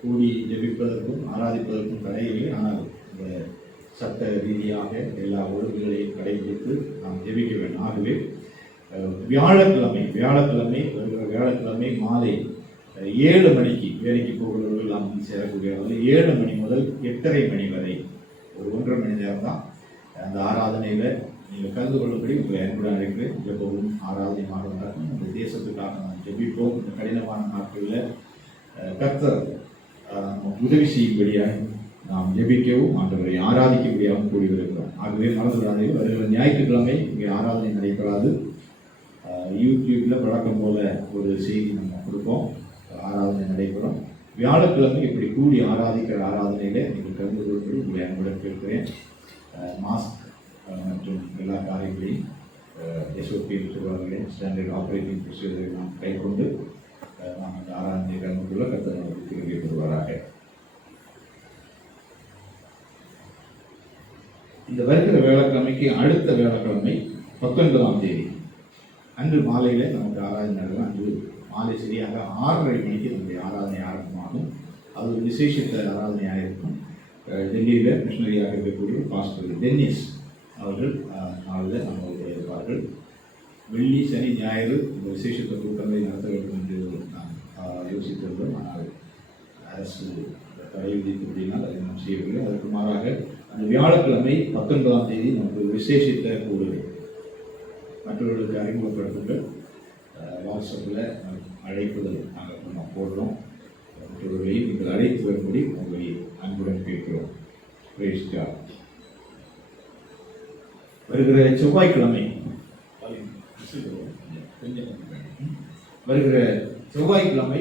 கூடி ஜெபிப்பதற்கும் ஆராதிப்பதற்கும் தடையில்லை. ஆனால் இந்த சட்ட ரீதியாக எல்லா ஒழுங்குகளையும் கடைபிடித்து நாம் ஜெபிக்க வேண்டும். ஆகவே வியாழக்கிழமை வருகிற வியாழக்கிழமை மாலை 7 மணிக்கு வேலைக்கு போகிறவர்கள் நாம் சேரக்கூடியவர்கள் 7 மணி முதல் 8:30 மணி வரை ஒரு 1.5 மணி நேரம் தான் அந்த ஆராதனையில் நீங்கள் கலந்து கொள்ளும்படி உங்களை அன்புடன் அழைக்கிறேன். ஜெபமும் ஆராதனையாக நடக்கும். இந்த தேசத்துக்காக நாம் ஜெபிப்போம். இந்த கடினமான நாட்களில் கர்த்தர் உதவி செய்யும்படியாக நாம் ஜெபிக்கவும் ஆண்டவரை ஆராதிக்கும்படியாகவும் கூடி வருகிறோம். ஆகவே மறந்துவிடாதீர்கள், வருகிற ஞாயிற்றுக்கிழமை இங்கே ஆராதனை நடைபெறாது. யூடியூப்பில் வழக்கம் போல ஒரு செய்தி நம்ம கொடுப்போம். ஆராதனை நடைபெறும். வியாழக்கிழமை இப்படி கூடி ஆராதிக்கிற ஆராதனையில் நீங்கள் கலந்து கொள்ளும்படி உங்களை அன்புடன் கேட்கிறேன். மாஸ்க் மற்றும் எல்லா காரியங்களையும் எஸ்ஓபி சொல்வார்களே, ஸ்டாண்டர்ட் ஆப்ரேட்டிங் ப்ரொசீஜரை நாம் கைக்கொண்டு நாம் அந்த ஆராதனை கலந்து கொள்ள கர்த்தர் நமக்கு திரும்பி வருவாராக. இந்த வருகிற வேலைக்கிழமைக்கு அடுத்த வேலைக்கிழமை 19ஆம் தேதி அன்று மாலையில் நமக்கு ஆராதனை நடக்கும். அன்று மாலை சரியாக 6:30 மணிக்கு நம்முடைய ஆராதனை ஆரம்பமாகும். அது ஒரு விசேஷித்த ஆராதனையாக இருக்கும். டெல்லியில் மிஷனரியாக இருக்கக்கூடிய பாஸ்டர் டென்னிஸ் அவர்கள் நாளில் நம்மளுடைய இருப்பார்கள். வெள்ளி, சனி, ஞாயிறு இந்த விசேஷத்த கூட்டங்களை நடத்த வேண்டும் என்று நான் யோசித்திருந்தோம். ஆனால் அரசு தடை விதித்தபடினால் அதை நாம் செய்யவில்லை. அதற்கு மாறாக அந்த வியாழக்கிழமை 19ஆம் தேதி நமக்கு விசேஷித்த கூடுதல் மற்றவர்களுக்கு அறிமுகப்படுத்துங்கள். வாட்ஸ்அப்பில் அழைப்புதல் நாங்கள் போடுறோம். மற்றவர்களையும் நீங்கள் அழைத்து வரும்படி உங்களை அன்புடன் கேட்கிறோம். Praise God. வருகிற செவ்வாய்க்கிழமை வருகிற செவ்வாய்க்கிழமை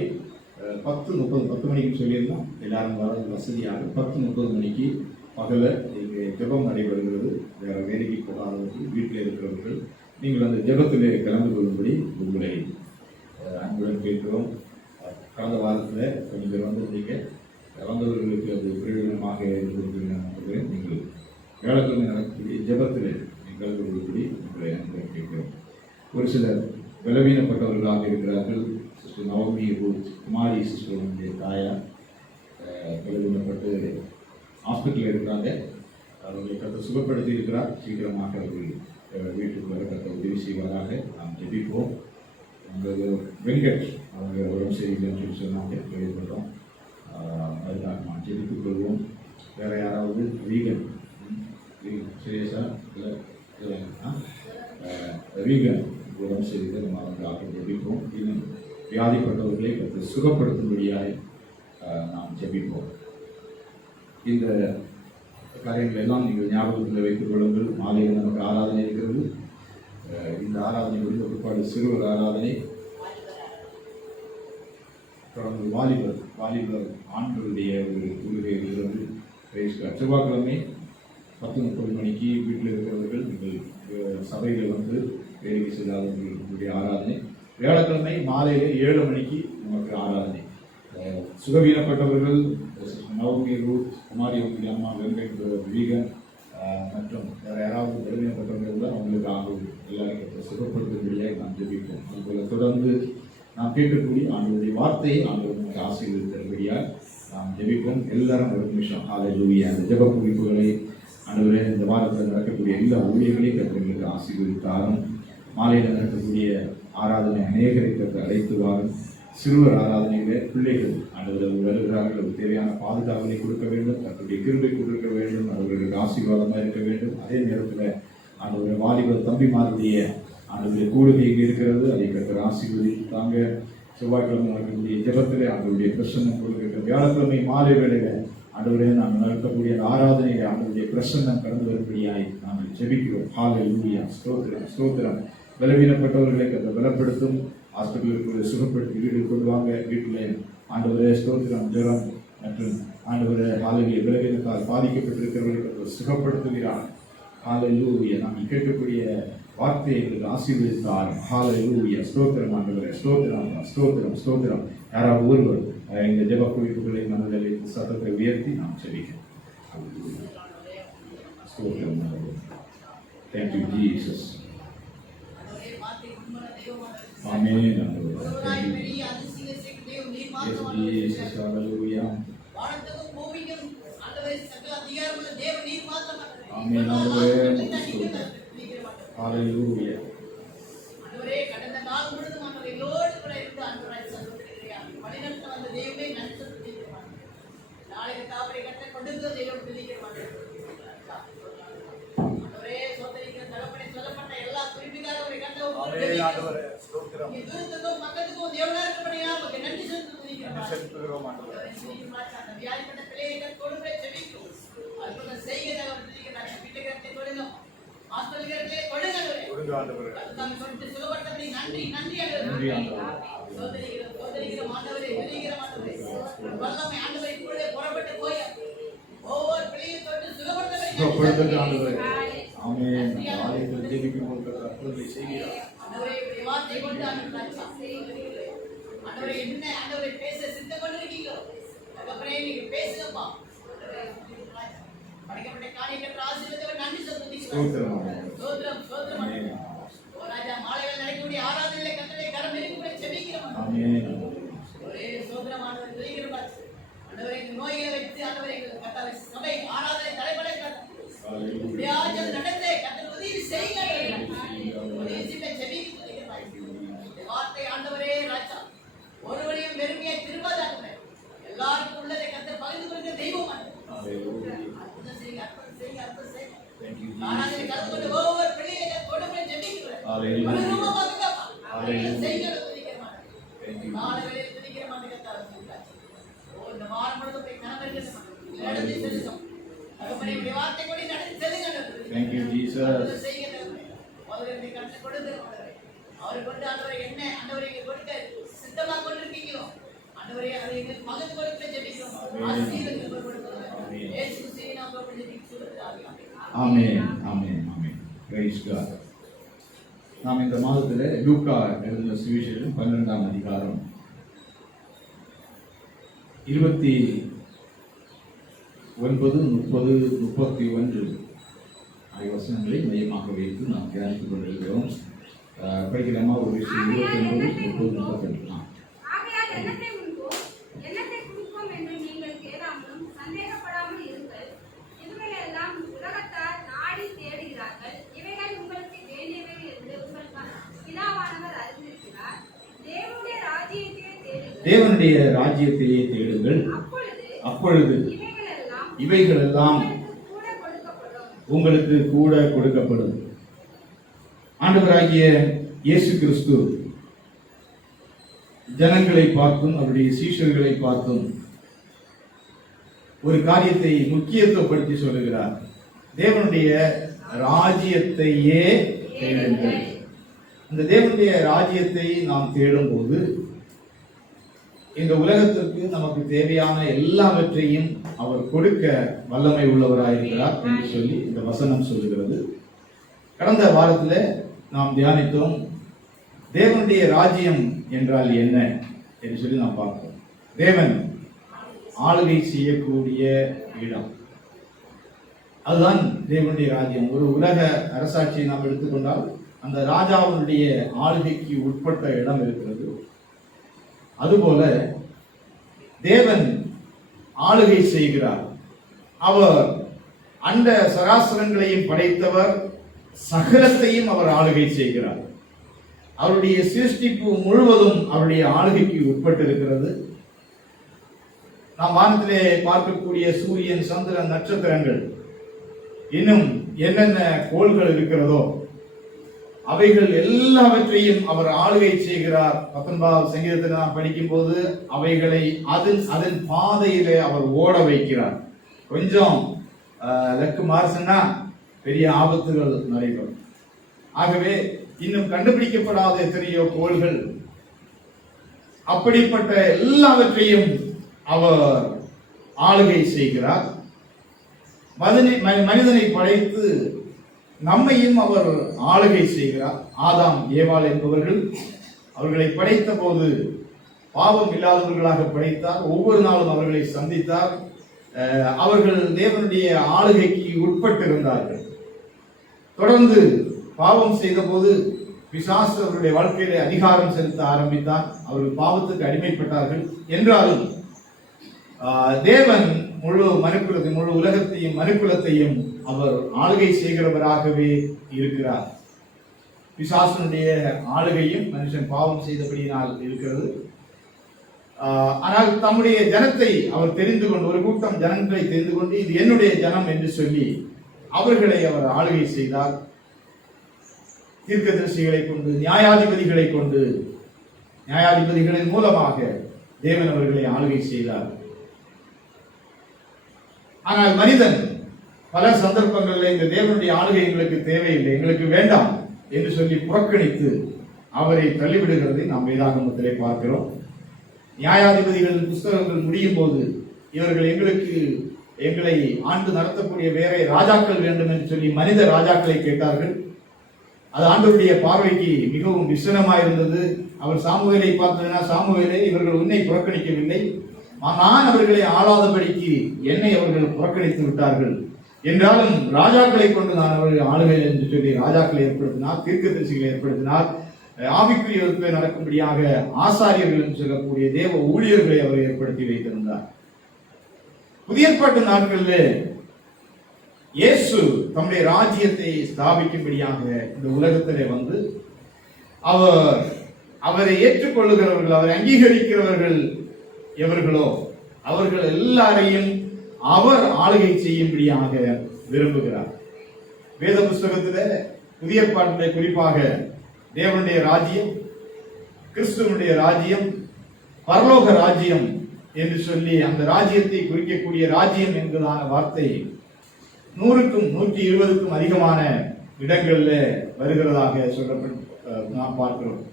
10:30 மணிக்கு சொல்லியிருந்தோம். எல்லாரும் வர வசதியாக 10:30 மணிக்கு பகலில் இங்கே ஜெபம் நடைபெறுகிறது. வேறு வேலைக்கு போகாதவர்கள், வீட்டில் இருக்கிறவர்கள் நீங்கள் அந்த ஜெபத்திலே கலந்து கொள்ளும்படி உங்களை அன்புடன் கேட்கிறோம். கடந்த வாரத்தில் கொஞ்சம் பேர் வந்திருந்தீங்க. வந்தவர்களுக்கு அது பிரயோஜனமாக இருக்கிறது. நீங்கள் வியாழக்கிழமை நடக்கக்கூடிய ஜெபத்தில் கலந்து கொள்ளும்படி உங்களை அன்புடன் கேட்கிறோம். ஒரு சிலர் பலவீனப்பட்டவர்களாக இருக்கிறார்கள். சிஸ்டர் நவமி ரூத் குமாரி சிஸ்டருடைய தாயார் பலவீனப்பட்டு ஹாஸ்பிட்டலில் இருக்கிறாங்க. அவர்களை கற்று சுகப்படுத்தி இருக்கிறார். சீக்கிரமாக அவர்கள் வீட்டுக்கு வர கற்று உதவி செய்வதாக நாம் ஜெபிப்போம். உங்களுக்கு வெங்கட் அவங்க உடம்பு சரியில்லைன்னு சொல்லி சொன்னாங்க, கேள்விப்பட்டோம். அதுக்காக நாம் ஜெபித்துக் கொள்வோம். வேறு யாராவது வீகன் சீரியஸா இல்லை வீகன் உடம்பு சரியில்லை, நம்ம அவர்களுக்காக ஜெபிப்போம். இன்னும் வியாதிப்பட்டவர்களை கற்று சுகப்படுத்தும்படியாக நாம் ஜெபிப்போம். இந்த காரியங்கள் எல்லாம் நீங்கள் ஞாபகத்தில் வைத்துக் கொள்ளுங்கள். மாலையில் நமக்கு ஆராதனை இருக்கிறது. இந்த ஆராதனை முடிந்த பிற்பாடு சிறுவர் ஆராதனை, தொடர்ந்து வாலிபர் ஆண்களுடைய ஒரு தொழுகை இருக்கிறது. செவ்வாய்க்கிழமை 10:30 மணிக்கு வீட்டில் இருக்கிறவர்கள் நீங்கள் சபையில் வந்து வேலைக்கு செல்லாதவர்களுடைய ஆராதனை. வியாழக்கிழமை மாலையில் 7 மணிக்கு நமக்கு ஆராதனை. சுகவீனப்பட்டவர்கள் நவமி ரூத் குமாரி அம்மா வெங்கட் வீகன் மற்றும் வேறு யாராவது பலவீனப்பட்டவர்கள் தான் அவங்களுக்கு ஆகும் எல்லாருக்கும் சுகப்படுத்தும்படியாக நாம் ஜெபிப்போம். அதுபோல் தொடர்ந்து நாம் கேட்கக்கூடிய ஆண்டவருடைய வார்த்தையை ஆண்டவர் நமக்கு ஆசீர்வதித்தபடியாக நாம் ஜெபிப்போம். எல்லாரும் ஒரு நிமிஷம் ஹல்லேலூயா அந்த ஜெப குறிப்புகளை ஆண்டவரே இந்த வாரத்தில் நடக்கக்கூடிய எல்லா ஊழியர்களையும் கர்த்தர்களுக்கு ஆசீர்வதித்தாரும். மாலையில் நடக்கக்கூடிய ஆராதனை அநேகரை கற்று அழைத்து வாரும். சிறுவர் ஆராதனையிலே பிள்ளைகள் ஆண்டவர்கள் வருகிறார்கள். தேவையான பாதுகாவலை கொடுக்க வேண்டும், தன்னுடைய கிருபை கொடுக்க வேண்டும், அவர்களுக்கு ஆசீர்வாதமாக இருக்க வேண்டும். அதே நேரத்தில் ஆண்டவர்கள் வாலிபர் தம்பிமாருடைய ஆண்டவருடைய கூடுகை இருக்கிறது, அதை கற்று ஆசீர்வதித்தாங்க. செவ்வாய்க்கிழமை நடக்கக்கூடிய ஜெபத்தில் ஆண்டவருடைய பிரசன்னம் கொடுக்கிற வியாழக்கிழமை மாலை வேளையில் ஆண்டவரே நாம் நடக்கக்கூடிய ஆராதனையில் ஆண்டவருடைய பிரசன்னம் கடந்து வரும்படியாய் நாங்கள் ஜெபிக்கிறோம். ஹல்லேலூயா ஸ்தோத்திரம் ஸ்தோத்திரம். பலவீனப்பட்டவர்களை கற்று பலப்படுத்தும். ஹாஸ்பிட்டலுக்கு சுகப்படுத்தி வீட்டுக்கு கொண்டு வாங்க. வீட்டில் ஆண்டவரே ஸ்தோத்திரம் ஜெரம் மற்றும் ஆண்டவரே ஹல்லேலூயா பலவீனத்தால் பாதிக்கப்பட்டிருக்கிறவர்களுக்கு சுகப்படுத்துகிறார். ஹல்லேலூயா நாங்கள் கேட்கக்கூடிய வார்த்தையை எங்களுக்கு ஆசீர்வதித்தார். ஹல்லேலூயா ஸ்தோத்திரம் ஆண்டவரே ஸ்தோத்திரம் ஸ்தோத்திரம் ஸ்தோத்திரம். யாராவது ஒருவர் இந்த ஜெப குறிப்புகளை மனதில் சத்தத்தை உயர்த்தி நாம் செபிக்கிறோம். ஸ்தோத்திரம் ஆண்டவரே. Thank you Jesus. Amen. Yes, Jesus. Hallelujah. Amen. Hallelujah. Thank you, Jesus. Amen. Amen. Amen. Praise God. நாம் இந்த மாதத்தில் லூக்கா எழுதின சுவிசேஷம் 12ஆம் அதிகாரம் 29, 30, 31 ஆகிய வசனங்களை மையமாக வைத்து நாம் தியானித்துக் கொண்டிருக்கிறோம். படிக்கலாமா? ஒரு விஷயம் 29 ஆகையால் என்னத்தை உண்போம், என்னத்தை குடிப்போம் என்று நீங்கள் கேளாமலும் சந்தேகப்படாமல் இருங்கள். இவைகளெல்லாம் உலகத்தார் நாடி தேடுகிறார்கள். இவைகள் உங்களுக்கு வேண்டியவை என்று உங்கள் பிதாவானவர் அறிந்திருக்கிறார். தேவனுடைய ராஜ்யத்தையே தேடுங்கள். தேவனுடைய ராஜ்யத்தையே தேடுங்கள். அப்பொழுது இவைகளெல்லாம் உங்களுக்கு கூட கொடுக்கப்படும். ஆண்டவராகிய இயேசு கிறிஸ்து ஜனங்களை பார்த்தும் அவருடைய சீஷர்களை பார்த்தும் ஒரு காரியத்தை முக்கியத்துவப்படுத்தி சொல்லுகிறார். தேவனுடைய ராஜ்யத்தையே தேடுங்கள். இந்த தேவனுடைய ராஜ்யத்தை நாம் தேடும் போது இந்த உலகத்திற்கு நமக்கு தேவையான எல்லாவற்றையும் அவர் கொடுக்க வல்லமை உள்ளவராயிருக்கிறார் என்று சொல்லி இந்த வசனம் சொல்லுகிறது. கடந்த வாரத்தில் நாம் தியானித்தோம், தேவனுடைய ராஜ்யம் என்றால் என்ன என்று சொல்லி நாம் பார்த்தோம். தேவன் ஆளுகை செய்யக்கூடிய இடம், அதுதான் தேவனுடைய ராஜ்யம். ஒரு உலக அரசாட்சியை நாம் எடுத்துக்கொண்டால் அந்த ராஜாவுடைய ஆளுகைக்கு உட்பட்ட இடம் இருக்கிறது. அதுபோல தேவன் ஆளுகை செய்கிறார். அவர் அண்ட சராசரங்களையும் படைத்தவர், சகலத்தையும் அவர் ஆளுகை செய்கிறார். அவருடைய சிருஷ்டிப்பு முழுவதும் அவருடைய ஆளுகைக்கு உட்பட்டிருக்கிறது. நாம் வானத்திலே பார்க்கக்கூடிய சூரியன், சந்திரன், நட்சத்திரங்கள், இன்னும் என்னென்ன கோள்கள் இருக்கிறதோ அவைகள் எல்லாவற்றையும் அவர் ஆளுகை செய்கிறார். 19வது சங்கீதத்தில் நாம் படிக்கும் போது அவைகளை அதன் பாதையிலே அவர் ஓட வைக்கிறார். கொஞ்சம் லக்கு மாறுச்சுன்னா பெரிய ஆபத்துகள் நடைபெறும். ஆகவே இன்னும் கண்டுபிடிக்கப்படாத எத்தனையோ கோள்கள், அப்படிப்பட்ட எல்லாவற்றையும் அவர் ஆளுகை செய்கிறார். மனிதனை படைத்து நம்மையும் அவர் ஆளுகை செய்கிறார். ஆதாம் ஏவாள் என்பவர்கள் அவர்களை படைத்த போது பாவம் இல்லாதவர்களாக படைத்தார். ஒவ்வொரு நாளும் அவர்களை சந்தித்தார். அவர்கள் தேவனுடைய ஆளுகைக்கு உட்பட்டிருந்தார்கள். தொடர்ந்து பாவம் செய்த போது பிசாசு அவருடைய வாழ்க்கையிலே அதிகாரம் செலுத்த ஆரம்பித்தார். அவர்கள் பாவத்துக்கு அடிமைப்பட்டார்கள். என்றாலும் தேவன் முழு உலகத்தையும் மனுக்குலத்தையும் அவர் ஆளுகை செய்கிறவராகவே இருக்கிறார். பிசாசனுடைய ஆளுகையும் மனுஷன் பாவம் செய்தபடியினால் இருக்கிறது. ஆனால் தம்முடைய ஜனத்தை அவர் தெரிந்து கொண்டு, ஒரு கூட்டம் ஜனங்களை தெரிந்து கொண்டு இது என்னுடைய ஜனம் என்று சொல்லி அவர்களை அவர் ஆளுகை செய்தார். தீர்க்கதரிசிகளை கொண்டு, நியாயாதிபதிகளின் மூலமாக தேவன் அவர்களை ஆளுகை செய்தார். ஆனால் மனிதன் பல சந்தர்ப்பங்களில் இந்த தேவனுடைய ஆளுகை எங்களுக்கு தேவையில்லை, எங்களுக்கு வேண்டாம் என்று சொல்லி புறக்கணித்து அவரை தள்ளிவிடுகிறதை நாம் வேதாகமத்திலே பார்க்கிறோம். நியாயாதிபதிகளின் புஸ்தகங்கள் முடியும் போது இவர்கள் எங்களை ஆண்டு நடத்தக்கூடிய வேற ராஜாக்கள் வேண்டும் என்று சொல்லி மனித ராஜாக்களை கேட்டார்கள். அது ஆண்டவருடைய பார்வைக்கு மிகவும் விசனமாயிருந்தது. அவர் சாமுவேலை பார்த்ததுன்னா, சாமுவேலே, இவர்கள் உன்னை புறக்கணிக்கவில்லை, நான் அவர்களை ஆளாதபடிக்கு என்னை அவர்கள் புறக்கணித்து விட்டார்கள். என்றாலும் ராஜாக்களை கொண்டு நான் அவர்கள் ஆளுவேன் என்று சொல்லி ராஜாக்களை ஏற்படுத்தினார், தீர்க்கதரிசிகளை ஏற்படுத்தினார். ஆவிக்குரியவர்களை நடக்கும்படியாக ஆசாரியர்கள் என்று சொல்லக்கூடிய தேவ ஊழியர்களை அவர் ஏற்படுத்தி வைத்திருந்தார். புதிய ஏற்பாட்டு நாட்களில் இயேசு தம்முடைய ராஜ்யத்தை ஸ்தாபிக்கும்படியாக இந்த உலகத்திலே வந்து அவரை ஏற்றுக்கொள்ளுகிறவர்கள், அவரை அங்கீகரிக்கிறவர்கள் எவர்களோ அவர்கள் எல்லாரையும் அவர் ஆளுகை செய்யும்படியாக விரும்புகிறார். வேத புஸ்தகத்தில் புதிய ஏற்பாட்டிலே குறிப்பாக தேவனுடைய ராஜ்யம், கிறிஸ்துவனுடைய ராஜ்யம், பரலோக ராஜ்யம் என்று சொல்லி அந்த ராஜ்யத்தை குறிக்கக்கூடிய ராஜ்யம் என்பதான வார்த்தை 100க்கும் 120க்கும் அதிகமான இடங்களில் வருகிறதாக சொல்லப்பட்டு நாம் பார்க்கிறோம்.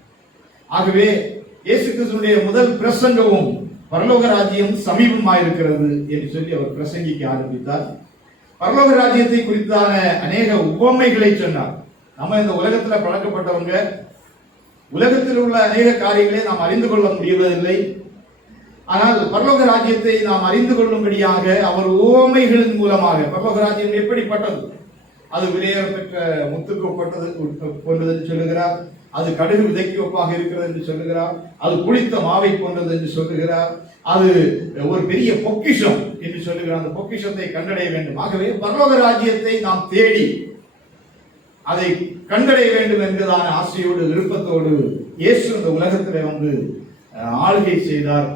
ஆகவே இயேசு கிறிஸ்துவினுடைய முதல் பிரசங்கமும் பரலோக ராஜ்யம் சமீபமாயிருக்கிறது என்று சொல்லி அவர் பிரசங்கிக்க ஆரம்பித்தார். பரலோக ராஜ்யத்தை குறித்தான அநேக உவமைகளை சொன்னார். நம்ம இந்த உலகத்தில் பழக்கப்பட்டவங்க உலகத்தில் உள்ள அநேக காரியங்களை நாம் அறிந்து கொள்ள முடிவதில்லை. ஆனால் பரலோக ராஜ்யத்தை நாம் அறிந்து கொள்ளும்படியாக அவர் உவமைகளின் மூலமாக, பரலோக ராஜ்யம் எப்படிப்பட்டது, அது விலையேறப்பெற்ற முத்துக்கு ஒப்பட்டது போன்றது என்று சொல்லுகிறார். அது கடுகு விதைக்கு ஒப்பாக இருக்கிறது என்று சொல்லுகிறார். அது புளித்த மாவை போன்றது என்று சொல்லுகிறார். அது ஒரு பெரிய பொக்கிஷம் என்று சொல்லுகிறார். அந்த பொக்கிஷத்தை கண்டடைய வேண்டும். ஆகவே பரலோக ராஜ்யத்தை நாம் தேடி அதை கண்டடைய வேண்டும் என்பதான ஆசையோடு விருப்பத்தோடு இயேசு இந்த உலகத்திலே வந்து ஆளுகை செய்தார்.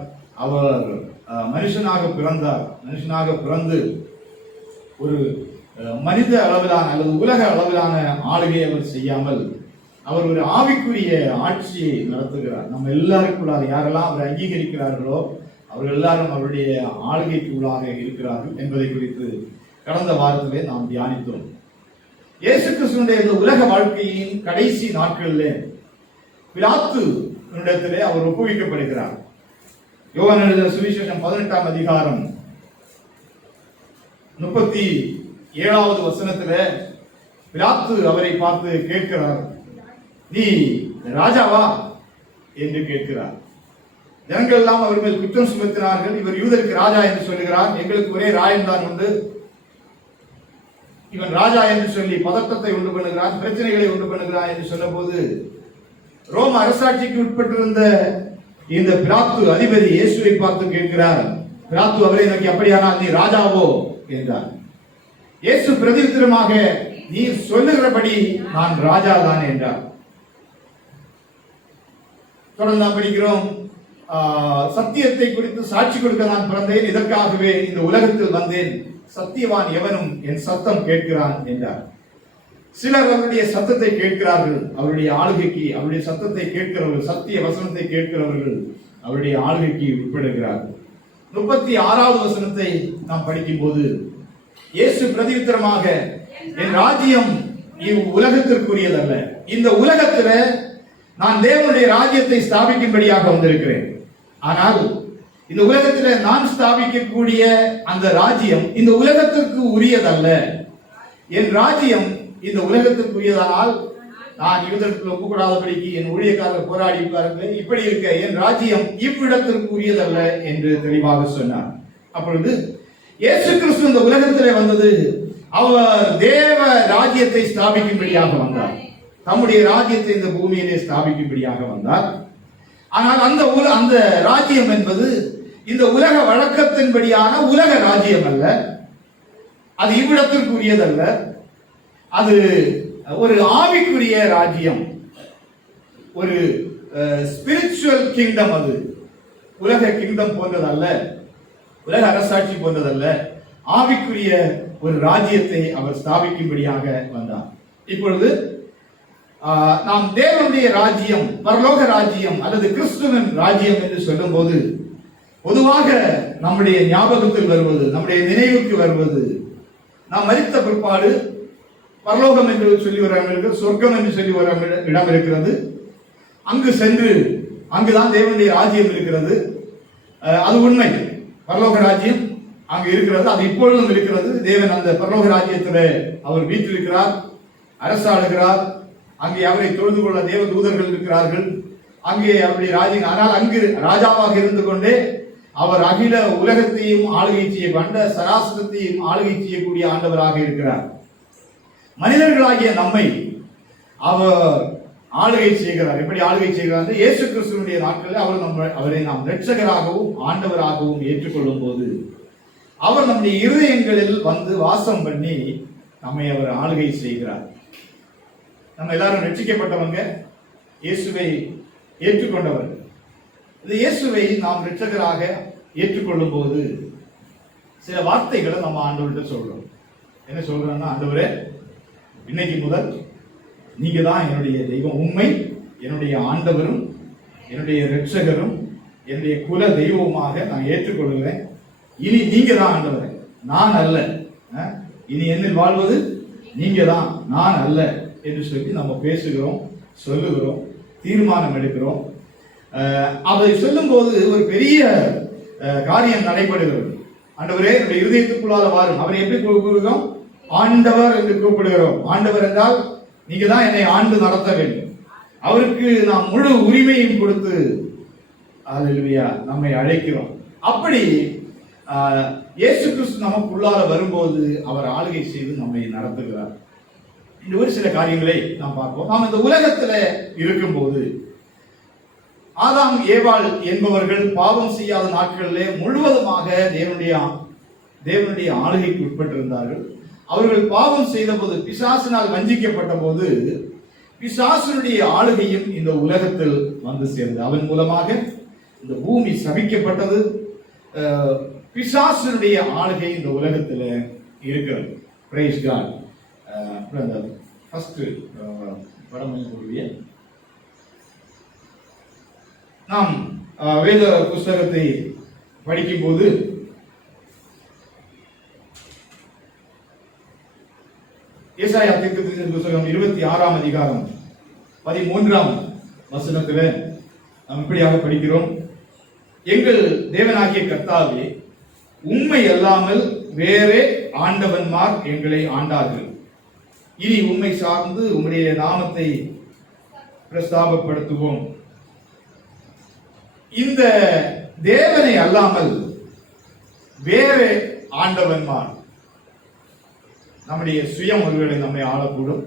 அவர் மனுஷனாக பிறந்தார். மனுஷனாக பிறந்து ஒரு மனித அளவிலான அல்லது உலக அளவிலான ஆளுகை அவர் செய்யாமல் அவர் ஒரு ஆவிக்குரிய ஆட்சியை நடத்துகிறார். நம்ம எல்லாருக்குள்ளாக யாரெல்லாம் அவரை அங்கீகரிக்கிறார்களோ அவர்கள் எல்லாரும் அவருடைய ஆளுகைக்கு உள்ளாக இருக்கிறார்கள் என்பதை குறித்து கடந்த வாரத்திலே நாம் தியானித்தோம். இயேசு கிறிஸ்துவினுடைய இந்த உலக வாழ்க்கையின் கடைசி நாட்களிலே பிலாத்து இடத்திலே அவர் ஒப்புவிக்கப்படுகிறார். யோவான் எழுதின சுவிசேஷம் 18ஆம் அதிகாரம் 37வது வசனத்திலே பிலாத்து அவரை பார்த்து கேட்கிறார், நீ ராஜாவா என்று கேட்கிறார். ஜனங்கள் எல்லாம் அவர் மேல் குற்றம் சுமத்தினார்கள். இவர் யூதருக்கு ராஜா என்று சொல்லுகிறார். எங்களுக்கு ஒரே ராயம் தான் உண்டு. இவன் ராஜா என்று சொல்லி பதட்டத்தை உண்டு பண்ணுகிறான், பிரச்சனைகளை உண்டு பண்ணுகிறான் என்று சொன்ன போது ரோம அரசாட்சிக்கு உட்பட்டிருந்த இந்த பிலாத்து அதிபதி இயேசுவை பார்த்து கேட்கிறார். பிலாத்து அவரை நோக்கி, அப்படியானால் நீ ராஜாவோ என்றார். இயேசு பிரதித்திரமாக, நீ சொல்லுகிறபடி நான் ராஜா தான் என்றார். தொடர்ந்து நாம் படிக்கிறோம், சத்தியத்தை குறித்து சாட்சி கொடுக்க நான் பிறந்தேன், இதற்காகவே இந்த உலகத்தில் வந்தேன், சத்தியவான் எவனும் என் சத்தம் கேட்கிறான் என்றார். சிலர் அவருடைய சத்தத்தை கேட்கிறார்கள். அவருடைய ஆளுகைக்கு அவருடைய சத்தத்தை கேட்கிறவர்கள், சத்திய வசனத்தை கேட்கிறவர்கள் அவருடைய ஆளுகைக்கு உட்படுகிறார்கள். 36வது வசனத்தை நாம் படிக்கும் போது இயேசு பிரதியுத்தரமாக, என் ராஜ்யம் இவ்வுலகத்திற்குரியதல்ல, இந்த உலகத்துல நான் தேவனுடைய ராஜ்யத்தை ஸ்தாபிக்கும்படியாக வந்திருக்கிறேன். ஆனால் இந்த உலகத்துல நான் ஸ்தாபிக்கக்கூடிய அந்த ராஜ்யம் இந்த உலகத்திற்கு உரியதல்ல. என் ராஜ்யம் இந்த உலகத்திற்குரியதானால் நான் யூதருக்கு ஒப்புக்கூடாதபடிக்கு என் ஊழியக்காரர் போராடி இருப்பார்கள். இப்படி இருக்க என் ராஜ்யம் இவ்விடத்திற்கு உரியதல்ல என்று தெளிவாக சொன்னார். அப்பொழுது இயேசு கிறிஸ்து இந்த உலகத்திலே வந்தது அவர் தேவ ராஜ்யத்தை ஸ்தாபிக்கும்படியாக வந்தார். தம்முடைய ராஜ்யத்தை இந்த பூமியிலே ஸ்தாபிக்கும்படியாக வந்தார். ஆனால் அந்த ராஜ்யம் என்பது இந்த உலக வழக்கத்தின்படியான உலக ராஜ்யம் அல்ல. அது இவ்விடத்திற்கு உரியதல்ல. அது ஒரு ஆவிக்குரிய ராஜ்யம், ஒரு ஸ்பிரிச்சுவல் கிங்டம். அது உலக கிங்டம் போன்றதல்ல, உலக அரசாட்சி போன்றதல்ல. ஆவிக்குரிய ஒரு ராஜ்யத்தை அவர் ஸ்தாபிக்கும்படியாக வந்தார். இப்பொழுது நாம் தேவனுடைய ராஜ்யம், பரலோக ராஜ்யம் அல்லது கிறிஸ்துவின் ராஜ்யம் என்று சொல்லும் போது பொதுவாக நம்முடைய ஞாபகத்தில் வருவது, நம்முடைய நினைவுக்கு வருவது, நாம் மரித்த பிற்பாடு பரலோகம் என்று சொல்லி வர சொர்க்கம் என்று சொல்லி வர இடம் இருக்கிறது. அங்கு சென்று அங்குதான் தேவனுடைய ராஜ்யம் இருக்கிறது. அது உண்மை. பரலோக ராஜ்யம் அங்கு இருக்கிறது. அது இப்பொழுதும் இருக்கிறது. தேவன் அந்த பரலோக ராஜ்யத்தில் அவர் வீற்றிருக்கிறார், அரசாளுகிறார். அங்கே அவரை தொழுது கொள்ள தேவ தூதர்கள் இருக்கிறார்கள். அங்கே அவருடைய ராஜ்யம். ஆனால் அங்கு ராஜாவாக இருந்து கொண்டே அவர் அகில உலகத்தையும் ஆளுகை செய்ய, கண்ட சராசரத்தையும் ஆளுகை செய்யக்கூடிய ஆண்டவராக இருக்கிறார். மனிதர்களாகிய நம்மை அவர் ஆளுகை செய்கிறார். எப்படி ஆளுகை செய்கிறார்? இயேசு கிறிஸ்துவினுடைய நாட்களில் அவரை நாம் இரட்சகராகவும் ஆண்டவராகவும் ஏற்றுக்கொள்ளும் போது அவர் நம்முடைய இருதயங்களில் வந்து வாசம் பண்ணி நம்மை அவர் ஆளுகை செய்கிறார். நம்ம எல்லாரும் ரட்சிக்கப்பட்டவங்க, இயேசுவை ஏற்றுக்கொண்டவர்கள். இந்த இயேசுவை நாம் இரட்சகராக ஏற்றுக்கொள்ளும் போது சில வார்த்தைகளை நம்ம ஆண்டவர்கிட்ட சொல்றோம். என்ன சொல்றோம்னா, ஆண்டவரே, இன்னைக்கு முதல் நீங்க தான் என்னுடைய தெய்வம், உண்மை என்னுடைய ஆண்டவரும் என்னுடைய இரட்சகரும் என்னுடைய குல தெய்வமாக நான் ஏற்றுக்கொள்கிறேன். இனி நீங்க தான் ஆண்டவரே, நான் அல்ல. இனி என்னில் வாழ்வது நீங்க தான், நான் அல்ல என்று சொல்லி நம்ம பேசுகிறோம், சொல்லுகிறோம், தீர்மானம் எடுக்கிறோம். அதை சொல்லும் போது ஒரு பெரிய காரியம் நடைபெறுகிறது. ஆண்டவரே என்னுடைய இருதயத்துக்குள்ளால வாரும். அவரை எப்படி கூப்பிடுகிறோம்? ஆண்டவர் என்று கூப்பிடுகிறோம். ஆண்டவர் என்றால் நீங்க தான் என்னை ஆண்டு நடத்த வேண்டும். அவருக்கு நாம் முழு உரிமையும் கொடுத்து அல்லேலூயா நம்மை அழைக்கிறோம். அப்படி இயேசு கிறிஸ்து நமக்குள்ளார வரும்போது அவர் ஆளுகை செய்து நம்மை நடத்துகிறார். இந்த ஒரு சில காரியங்களை நாம் பார்ப்போம். நாம் இந்த உலகத்துல இருக்கும்போது ஆதாம் ஏவாள் என்பவர்கள் பாவம் செய்யாத நாட்களிலே முழுவதுமாக தேவனுடைய ஆளுகைக்கு உட்பட்டிருந்தார்கள். அவர்கள் பாவம் செய்த போது, பிசாசினால் வஞ்சிக்கப்பட்ட போது, பிசாசனுடைய ஆளுகையும் இந்த உலகத்தில் வந்து சேர்ந்தது. அவன் மூலமாக இந்த பூமி சபிக்கப்பட்டது. பிசாசனுடைய ஆளுகை இந்த உலகத்தில் இருக்கிறது. Price God. அந்த ஃபர்ஸ்ட் படம் கூடிய நாம் வேத புஸ்தகத்தை படிக்கும் போது ஏசாயா தீர்க்கதரிசி புத்தகம் 26ஆம் அதிகாரம் 13ஆம் வசனத்தில் நாம் இப்படியாக படிக்கிறோம். எங்கள் தேவனாகிய கர்த்தாவே, உம்மை அல்லாமல் வேறே ஆண்டவன்மார் எங்களை ஆண்டார்கள். இனி உம்மை சார்ந்து உம்முடைய நாமத்தை பிரஸ்தாபப்படுத்துவோம். இந்த தேவனை அல்லாமல் வேறே ஆண்டவன்மார், நம்முடைய சுயம் ஒருவேளை நம்மை ஆளக்கூடும்,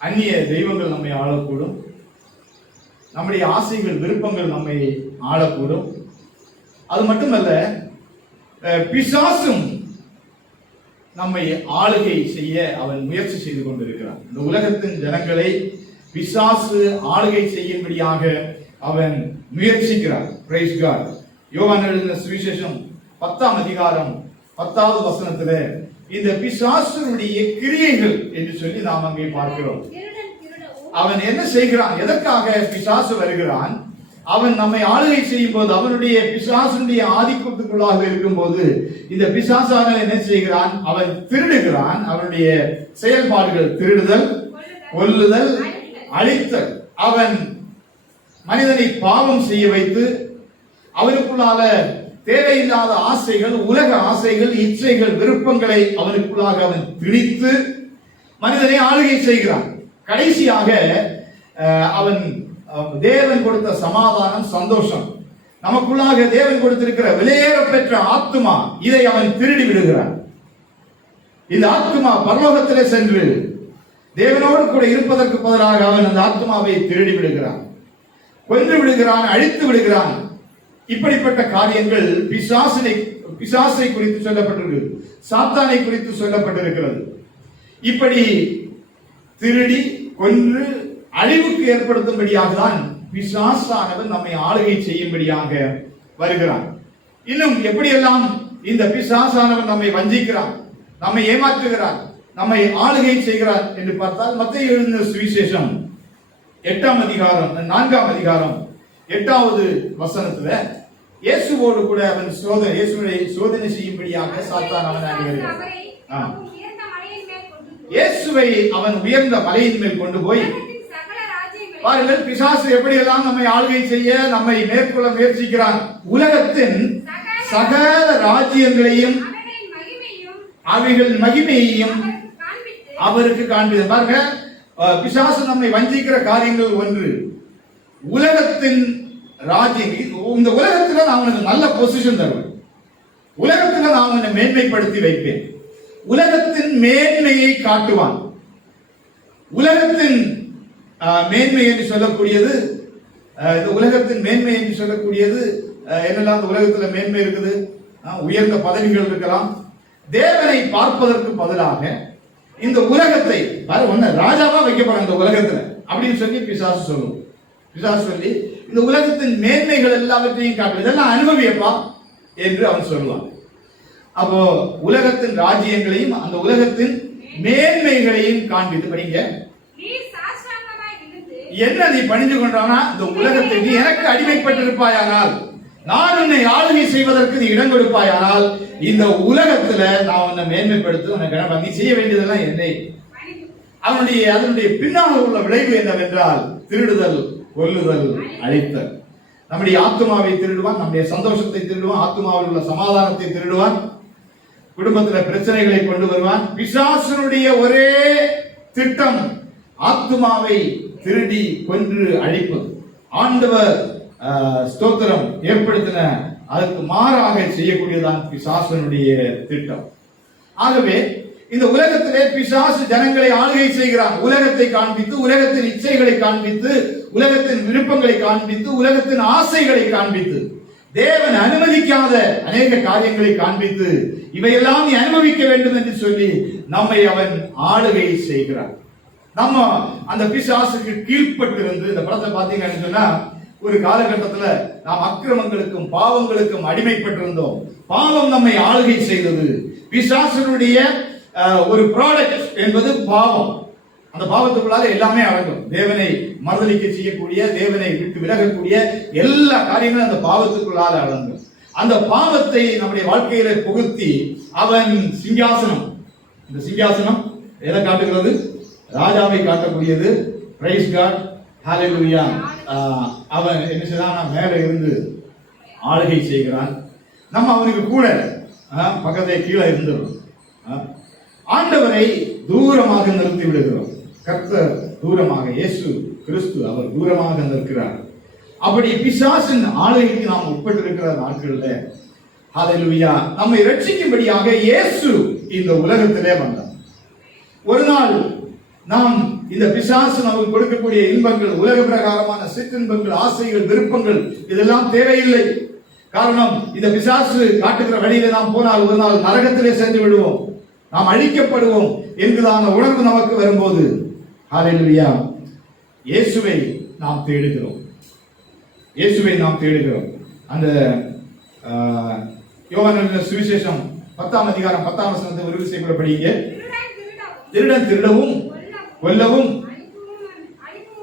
அந்நிய தெய்வங்கள் நம்மை ஆளக்கூடும், நம்முடைய ஆசைகள் விருப்பங்கள் நம்மை ஆளக்கூடும். அது மட்டுமல்ல, பிசாசும் நம்மை ஆளுகை செய்ய அவன் முயற்சி செய்து கொண்டிருக்கிறான். இந்த உலகத்தின் ஜனங்களை பிசாசு ஆளுகை செய்யும்படியாக அவன் முயற்சிக்கிறான். Price God. யோவான் எழுதின சுவிசேஷம் 10ஆம் அதிகாரம் 10வது வசனத்திலே இந்த பிசாசுடைய கிரியைகள் என்று சொல்லி நாம் அங்கே பார்க்கிறோம். அவன் என்ன செய்கிறான்? எதற்காக பிசாசு வருகிறான்? அவன் நம்மை ஆளுகை செய்யும் போது, அவனுடைய பிசாசுடைய ஆதிக்கத்துக்குள்ளாக இருக்கும் போது, இந்த பிசாசான என்ன செய்கிறான்? அவன் திருடுகிறான். அவனுடைய செயல்பாடுகள் திருடுதல், கொல்லுதல், அழித்தல். அவன் மனிதனை பாவம் செய்ய வைத்து அவனுக்குள்ளால தேவையில்லாத ஆசைகள், உலக ஆசைகள், இச்சைகள், விருப்பங்களை அவனுக்குள்ளாக அவன் திணித்து மனிதனை ஆளுகை செய்கிறான். கடைசியாக அவன் தேவன் கொடுத்த சமாதானம், சந்தோஷம், நமக்குள்ளாக தேவன் கொடுத்திருக்கிற விலையேற பெற்ற ஆத்துமா, இதை அவன் திருடி விடுகிறான். இந்த ஆத்துமா பரலோகத்திலே சென்று தேவனோடு கூட இருப்பதற்கு பதிலாக அவன் அந்த ஆத்துமாவை திருடி விடுகிறான், கொன்று விடுகிறான், அழித்து விடுகிறான். இப்படிப்பட்ட காரியங்கள் பிசாசை குறித்து சொல்லப்பட்டிருக்கு, சாத்தானை குறித்து சொல்லப்பட்டிருக்கிறது. இப்படி திருடி கொன்று அழிவுக்கு ஏற்படுத்தும்படியாக தான் பிசாசானவன் நம்மை ஆளுகை செய்யும்படியாக வருகிறான். இன்னும் எப்படியெல்லாம் இந்த பிசாசானவன் நம்மை வஞ்சிக்கிறான், நம்மை ஏமாற்றுகிறான், நம்மை ஆளுகை செய்கிறான் என்று பார்த்தால், மத்தேயு எழுதின சுவிசேஷம் 8ஆம் அதிகாரம் 4ஆம் அதிகாரம் 8வது வசனத்துல இயேசுவோடு கூட அவன் இயேசுவை சோதனை செய்யும்படியாக சாத்தான் அவன் அணிகிறான். இயேசுவை அவன் உயர்ந்த மலையின் மேல் கொண்டு போய், பாருங்கள், பிசாசு எப்படியெல்லாம் நம்மை ஆளுகை செய்ய, நம்மை மேற்கொள்ள முயற்சிக்கிறான். உலகத்தின் சகல ராஜ்யங்களையும் அவைகள் மகிமையையும் அவருக்கு காண்பிது. பாருங்க, பிசாசு நம்மை வஞ்சிக்கிற காரியங்கள் ஒன்று, உலகத்தின் ராஜ்யம். இந்த உலகத்துல நான் உனக்கு நல்ல பொசிஷன் தருவேன், உலகத்துல நான் உன்னை மேன்மைப்படுத்தி வைப்பேன், உலகத்தின் மேன்மையை காட்டுவான். உலகத்தின் மேன்மை என்று சொல்லக்கூடியது, இந்த உலகத்தின் மேன்மை என்று சொல்லக்கூடியது என்னெல்லாம் இந்த உலகத்துல மேன்மை இருக்குது? உயர்ந்த பதவிகள் இருக்கலாம். தேவனை பார்ப்பதற்கு பதிலாக இந்த உலகத்தை ராஜாவா வைக்கப்படுற இந்த உலகத்துல அப்படின்னு சொல்லி பிசாசு சொல்லுவோம். பிசாசு சொல்லி இந்த உலகத்தின் மேன்மைகள் எல்லாவற்றையும் காட்டு, இதெல்லாம் அனுபவியப்பா என்று அவன் சொல்லுவான். அப்போ உலகத்தின் ராஜ்யங்களையும் அந்த உலகத்தின் மேன்மைகளையும் காண்பித்து படிங்க. என்ன நீ பணிந்து கொண்டானா, இந்த உலகத்தை நீ எனக்கு அடிமைப்பட்டிருப்பாயானால், நான் உன்னை ஆளுகை செய்வதற்கு நீ இடம் கொடுப்பாயானால், இந்த உலகத்துல நான் உன்னை மேன்மைப்படுத்த உனக்கு நீ செய்ய வேண்டியதெல்லாம் என்னை. அதனுடைய பின்னால் உள்ள விளைவு என்னவென்றால் திருடுதல், கொல்லுதல், அழித்தல். நம்முடைய ஆத்துமாவை திருடுவான், நம்முடைய சந்தோஷத்தை திருடுவான், ஆத்துமாவில் உள்ள சமாதானத்தை திருடுவான், குடும்பத்தில் பிரச்சனைகளை கொண்டு வருவான். பிசாசனுடைய ஒரே திட்டம் ஆத்துமாவை திருடி கொன்று அழிப்பது. ஆண்டவர் ஸ்தோத்திரம் ஏற்படுத்தின அதற்கு மாறாக செய்யக்கூடியதான் பிசாசனுடைய திட்டம். ஆகவே இந்த உலகத்திலே பிசாசு ஜனங்களை ஆளுகை செய்கிறான். உலகத்தை காண்பித்து, உலகத்தின் இச்சைகளை காண்பித்து, உலகத்தின் விருப்பங்களை காண்பித்து, உலகத்தின் ஆசைகளை காண்பித்து, தேவன் அனுமதிக்காத அநேக காரியங்களை காண்பித்து, இவையெல்லாம் நீ அனுபவிக்க வேண்டும் என்று சொல்லி நம்மை அவன் ஆளுகை செய்கிறான். நம்ம அந்த பிசாசுக்கு கீழ்பட்டிருந்து, இந்த படத்தை பார்த்தீங்கன்னு சொன்னா, ஒரு காலகட்டத்துல நாம் அக்கிரமங்களுக்கும் பாவங்களுக்கும் அடிமைப்பட்டிருந்தோம். பாவம் நம்மை ஆளுகை செய்தது. பிசாசுடைய ஒரு ப்ராடக்ட் என்பது பாவம். அந்த பாவத்துக்குள்ளாக எல்லாமே அடங்கும். தேவனை மறுதலிக்க செய்யக்கூடிய, தேவனை விட்டு விலகக்கூடிய எல்லா காரியங்களும் அந்த பாவத்துக்குள்ளாக அடங்கும். அந்த பாவத்தை நம்முடைய வாழ்க்கையில புகுத்தி அவன் சிங்காசனம், இந்த சிங்காசனம் எதை காட்டுகிறது? ராஜாவை காட்டக்கூடியது. பிரைஸ் காட், ஹalleluya. அவன் என்ன செய்தான்? மேல இருந்து ஆளுகை செய்கிறான். நம்ம அவனுக்கு கூட பக்கத்தை கீழே இருந்துடும். ஆண்டவரை தூரமாக நிறுத்தி விடுகிறோம். கர்த்தர் தூரமாக, இயேசு கிறிஸ்து அவர் தூரமாக நிற்கிறார். அப்படி பிசாசின் ஆளுகைக்கு நாம் உட்பட்டிருக்கிற நாட்கள்ல ஹalleluya, நம்மை ரட்சிக்கும்படியாக இயேசு இந்த உலகத்திலே வந்தார். ஒரு நாள் நாம் இந்த பிசாசு நமக்கு கொடுக்கக்கூடிய இன்பங்கள், உலக பிரகாரமான சிற்றின்பங்கள், ஆசைகள், விருப்பங்கள், இதெல்லாம் தேவையில்லை. காரணம், இந்த பிசாசு காட்டுகிற வழியில நாம் போனால் ஒரு நாள் நரகத்திலே சென்று விடுவோம், நாம் அழிக்கப்படுவோம் என்கிறதான உணர்வு நமக்கு வரும்போது ஹalleluya, இயேசுவை நாம் தேடுகிறோம். இயேசுவை நாம் தேடுகிறோம். அந்த யோவான் சுவிசேஷம் 10ஆம் அதிகாரம் 10ஆம் வசனத்தை ஒரு விசை கூட படிங்க. திருடன் திருடவும் கொல்லவும்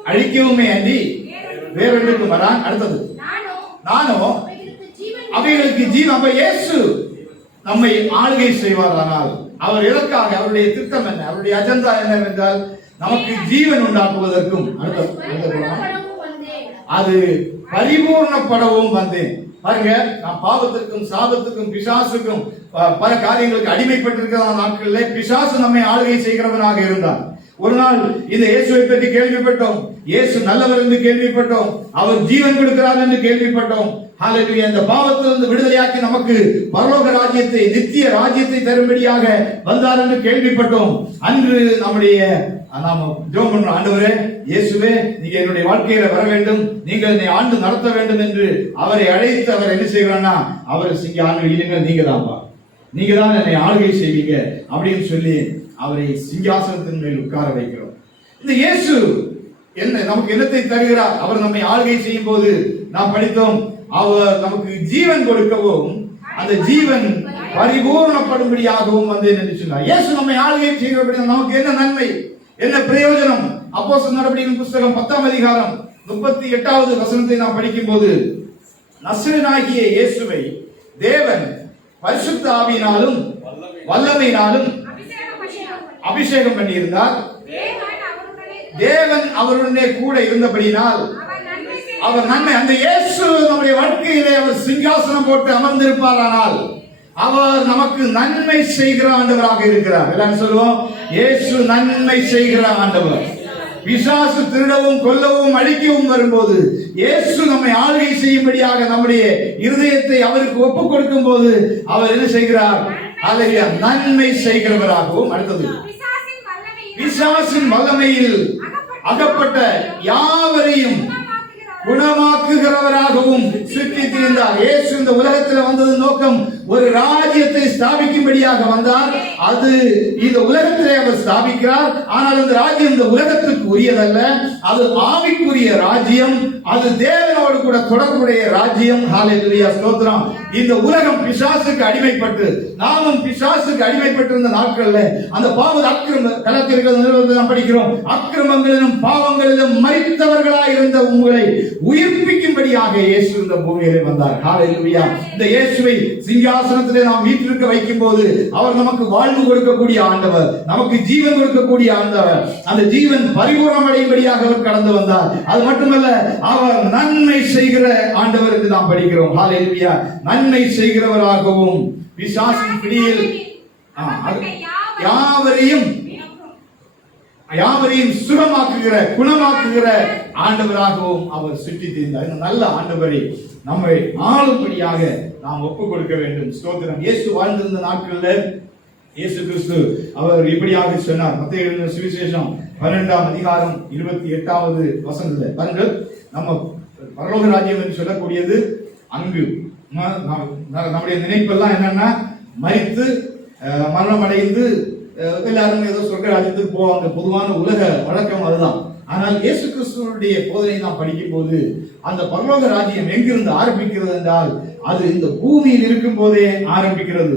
அழிக்கவுமே அன்றி வேறொன்றுக்கு வரான். அடுத்தது, நானோ அவைகளுக்கு ஜீவன். அப்ப இயேசு நம்மை ஆளுகை செய்வாரானால் அவர் எதற்காக, அவருடைய திட்டம் என்ன, அவருடைய அஜெண்டா என்னவென்றால் நமக்கு ஜீவன் உண்டாக்குவதற்கும், அது பரிபூர்ணப்படவும் வந்தேன். பாருங்க, நாம் பாவத்திற்கும் சாபத்துக்கும் பிசாசுக்கும் பல காரியங்களுக்கு அடிமைப்பட்டிருக்கிற நாட்களில் பிசாசு நம்மை ஆளுகை செய்கிறவனாக இருந்தான். ஒரு நாள் இந்த இயேசுவை பற்றி கேள்விப்பட்டோம். இயேசு நல்லவர் என்று கேள்விப்பட்டோம். அவர் ஜீவன் கொடுக்கிறார் என்று கேள்விப்பட்டோம். ஹalleluya, இந்த பாவத்திலிருந்து விடுதலையாக்கி நமக்கு பரலோக ராஜ்யத்தை, நித்திய ராஜ்யத்தை தரும்படியாக வந்தார் என்று கேள்விப்பட்டோம். அன்று நம்முடைய நாம ஜெபம் பண்றோம், ஆண்டவரே இயேசுவே நீங்க என்னுடைய வாழ்க்கையில வர வேண்டும், நீங்கள் என்னை ஆண்டு நடத்த வேண்டும் என்று அவரை அழைத்து அவர் என்ன செய்கிறான்னா, அவர் இல்லைங்க, நீங்க தான்ப்பா, நீங்க தான் என்னை ஆளுகை செய்வீங்க அப்படின்னு சொல்லி அவரை சிங்காசனத்தின் மேல் உட்கார வைக்கிறோம். இந்த இயேசு என்ன நமக்கு என்னத்தை தருகிறார்? அவர் நம்மை ஆளுகை செய்யும் போது நாம் படித்தோம், அவர் நமக்கு ஜீவன் கொடுக்கவும் அந்த ஜீவன் பரிபூர்ணப்படும்படியாகவும் வந்தேன் என்று சொன்னார். இயேசு நம்மை ஆளுகை செய்கிறபடி நமக்கு என்ன நன்மை, என்ன பிரயோஜனம்? அப்போஸ்தலர் நடவடிக்கைகளின் புத்தகம் 10ஆம் அதிகாரம் 38வது வசனத்தை நாம் படிக்கும் போது, நசரேயனாகிய இயேசுவை தேவன் பரிசுத்த ஆவியினாலும் வல்லமையினாலும் அபிஷேகம் பண்ணியிருந்தார். தேவன் அவருடனே கூட இருந்தபடியினால் அவர் நன்மை. அந்த இயேசு நம்முடைய வாழ்க்கையிலே அவர் சிங்காசனம் போட்டு அமர்ந்திருப்பாரானால் அவர் நமக்கு நன்மை செய்கிற ஆண்டவராக இருக்கிறார். எல்லாரும் சொல்லுவோம், இயேசு நன்மை செய்கிற ஆண்டவர். பிசாசு திருடவும் கொல்லவும் அழிக்கவும் வரும்போது இயேசு நம்மை ஆளுகை செய்யும்படியாக நம்முடைய இருதயத்தை அவருக்கு ஒப்புக் கொடுக்கும் போது அவர் என்ன செய்கிறார்? ஹalleluya, நன்மை செய்கிறவராகவும். அடுத்தது, பிசாசின் வல்லமையில் அகப்பட்ட யாவரையும் குணமாக்குகிறவராகவும் சுற்றி திரிந்தார். இயேசு இந்த உலகத்தில் வந்தது நோக்கம் ஒரு ராஜ்யத்தை ஸ்தாபிக்கும்படியாக வந்தார். அது இந்த உலகத்திலே அவர் ஸ்தாபிக்கிறார். ஆனால் இந்த ராஜ்யம் இந்த உலகத்துக்கு உரியதல்ல, அது ஆவிக்குரிய ராஜ்யம், அது தேவனோடு கூட தொடர்புடைய ராஜ்யம். ஹalleluya, ஸ்தோத்திரம். இந்த உலகம் பிசாசுக்கு அடிமைப்பட்டு, நாமும் பிசாசுக்கு அடிமைப்பட்டிருந்த நாட்கள்ல அந்த பாவ கலத்திற்கு நாம் படிக்கிறோம், அக்கிரமங்களிலும் பாவங்களிலும் மரித்தவர்களாய் இருந்த உங்களை உயிர்ப்பிக்கும்படியாக இயேசு இந்த பூமியிலே வந்தார். ஹalleluya. இந்த இயேசுவை சிங்காசனத்திலே நாம் வீற்றிருக்க வைக்கும் போது அவர் நமக்கு வாழ்வு கொடுக்கக்கூடிய ஆண்டவர், நமக்கு ஜீவன் கொடுக்கக்கூடிய ஆண்டவர். அந்த ஜீவன் பரிபூர்ணம் அடையும்படியாக அவர் கடந்து வந்தார். அது மட்டுமல்ல, அவர் நன்மை செய்கிற ஆண்டவர் என்று நாம் படிக்கிறோம். ஹalleluya, நன்மை செய்கிறவராகவும் பிசாசின் பிடியில் யாவரையும் சுகமாக்குகிற குணமாக்குகிற ஆண்டவராகவும் அவர் சுற்றி திரிந்தார். இந்த நல்ல ஆண்டவரை நம்மை ஆளும்படியாக நாம் ஒப்புக் கொடுக்க வேண்டும். ஸ்தோத்திரம். இயேசு வாழ்ந்திருந்த நாட்களில் இயேசு கிறிஸ்து அவர் இப்படியாக சொன்னார். மத்தேயு எழுதின சுவிசேஷம் 12ஆம் அதிகாரம் 28வது வசனத்துல பாருங்கள். நம்ம பரலோக ராஜ்யம் என்று சொல்லக்கூடியது அங்கு நம்முடைய நினைப்பெல்லாம் என்னன்னா மரித்து மரணம் அடைந்து எல்லாரும் ஏதோ சொர்க்க ராஜ்யத்துக்கு போவாங்க. பொதுவான உலக வழக்கம் அதுதான். ஆனால் இயேசு கிறிஸ்துவனுடைய போதனை நாம் படிக்கும் போது அந்த பரலோக ராஜ்யம் எங்கிருந்து ஆரம்பிக்கிறது என்றால் அது இந்த பூமியில் இருக்கும் போதே ஆரம்பிக்கிறது.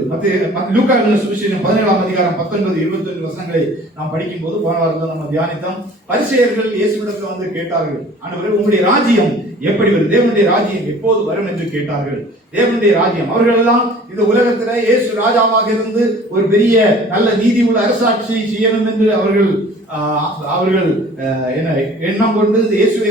லூக்கா எழுதின சுவிசேஷம் 17ஆம் அதிகாரம் 19, 21 வசனங்களை நாம் படிக்கும் போது போன வாரத்தில் நம்ம தியானித்தோம். பரிசேயர்கள் இயேசுவிடத்தில் வந்து கேட்டார்கள், ஆண்டவரே உங்களுடைய ராஜ்யம் எப்படி வரும், தேவனுடைய ராஜ்யம் எப்போது வரும் என்று கேட்டார்கள். தேவனுடைய ராஜ்யம் அவர்கள் எல்லாம் இந்த உலகத்துல இயேசு ராஜாவாக இருந்து ஒரு பெரிய நல்ல நீதி உள்ள அரசாட்சி செய்யணும் என்று அவர்கள் என்ன எண்ணம் கொண்டு இயேசுவை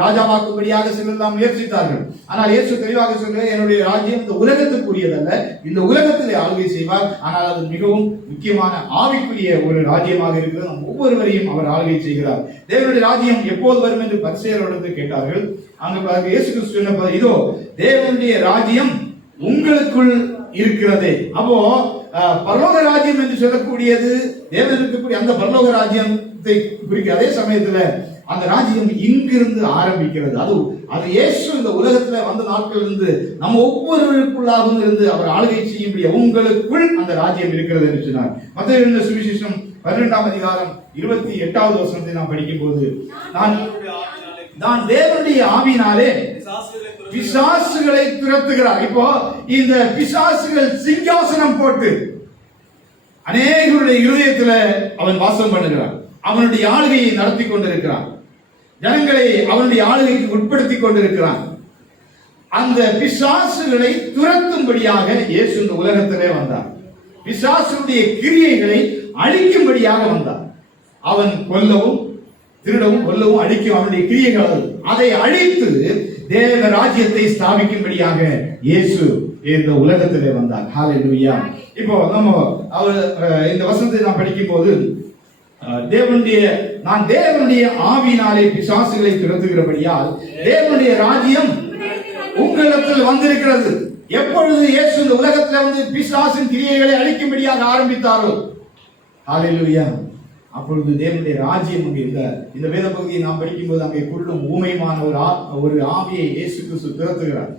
ராஜாவாக்கும்படியாக சிலர் முயற்சித்தார்கள். ஆனால் இயேசு தெளிவாக சொல்ல, என்னுடைய ராஜ்யம் இந்த உலகத்துக்குரியதல்ல, இந்த உலகத்திலே ஆளுகை செய்வார். ஆனால் அது மிகவும் முக்கியமான ஆவிக்குரிய ஒரு ராஜ்யமாக இருக்கிறது. நம் ஒவ்வொருவரையும் அவர் ஆளுகை செய்கிறார். தேவனுடைய ராஜ்யம் எப்போது வரும் என்று பரிசேயரோடு கேட்டார்கள். அங்கு இயேசு கிறிஸ்து சொன்ன, இதோ தேவனுடைய ராஜ்யம் உங்களுக்குள் இருக்கிறதே. அப்போ பரலோக ராஜ்யம் என்று சொல்லக்கூடியது தேவன் இருக்கக்கூடிய அந்த பரலோக ராஜ்யத்தை குறிக்க, அதே சமயத்துல அந்த ராஜ்யம் இங்கிருந்து ஆரம்பிக்கிறது. அது இயேசு இந்த உலகத்துல வந்த நாட்கள் இருந்து நம்ம ஒவ்வொருவருக்குள்ளாகவும் இருந்து அவர் ஆளுகை செய்யும்படி உங்களுக்குள் அந்த ராஜ்யம் இருக்கிறது என்று சொன்னார். மத்தேயு எழுதின சுவிசேஷம் 12ஆம் அதிகாரம் 28வது வசனத்தை நாம் படிக்கும் போது, நான் தேவனுடைய ஆவியினாலே பிசாசுகளை துரத்துகிறார். இப்போ இந்த பிசாசுகள் சிங்காசனம் போட்டு அநேகருடைய இருதயத்தில் அவன் வாசம் பண்ணுகிறான். அவனுடைய ஆளுகையை நடத்தி கொண்டிருக்கிறான். ஜனங்களை அவனுடைய ஆளுகைக்கு உட்படுத்தி கொண்டிருக்கிறான். அந்த பிசாசுகளை துரத்தும்படியாக இயேசு இந்த உலகத்திலே வந்தார். பிசாசுடைய கிரியைகளை அழிக்கும்படியாக வந்தார். அவன் கொல்லவும் திருடவும் கொல்லவும் அழிக்கும் அவனுடைய கிரியைகள், அதை அழித்து தேவ ராஜ்யத்தை ஸ்தாபிக்கும்படியாக இயேசு இந்த உலகத்திலே வந்தார். ஹல்லேலூயா. இப்போ நம்ம இந்த வசனத்தை நாம் படிக்கும் போது, நான் தேவனுடைய ஆவியினாலே பிசாசுகளை துரத்துகிறபடியால் தேவனுடைய ராஜ்யம் உங்களிடத்தில் வந்திருக்கிறது. எப்பொழுது இயேசு இந்த உலகத்தில் வந்து பிசாசின் கிரியைகளை அழிக்கும்படியாக ஆரம்பித்தாரோ, ஹல்லேலூயா, அப்பொழுது தேவனுடைய ராஜ்யம் அங்கே இந்த வேத பகுதியை நாம் படிக்கும் போது அங்கே குருடும் ஊமையுமான ஒரு ஆவியை இயேசு கிறிஸ்து துரத்துகிறார்.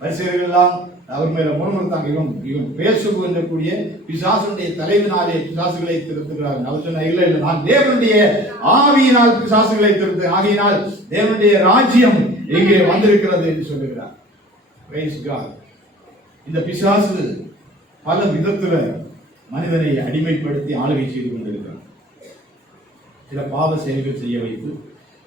பரிசேயர்கள் எல்லாம் அவர் மேல முறமுறுத்தாங்க, இவன் பேசுகு என்றக்கூடிய பிசாசுடைய தலைவனாலே பிசாசுகளை திருத்துகிறார். அவர் சொன்ன, இல்லை, நான் தேவனுடைய ஆவியினால் பிசாசுகளை திருத்து, ஆகையினால் தேவனுடைய ராஜ்யம் எங்கே வந்திருக்கிறது என்று சொல்லுகிறார். Praise God. இந்த பிசாசு பல விதத்துல மனிதனை அடிமைப்படுத்தி ஆளுகை செய்து கொண்டிருக்கிறார். சில பாவ செயல்கள் செய்ய வைத்து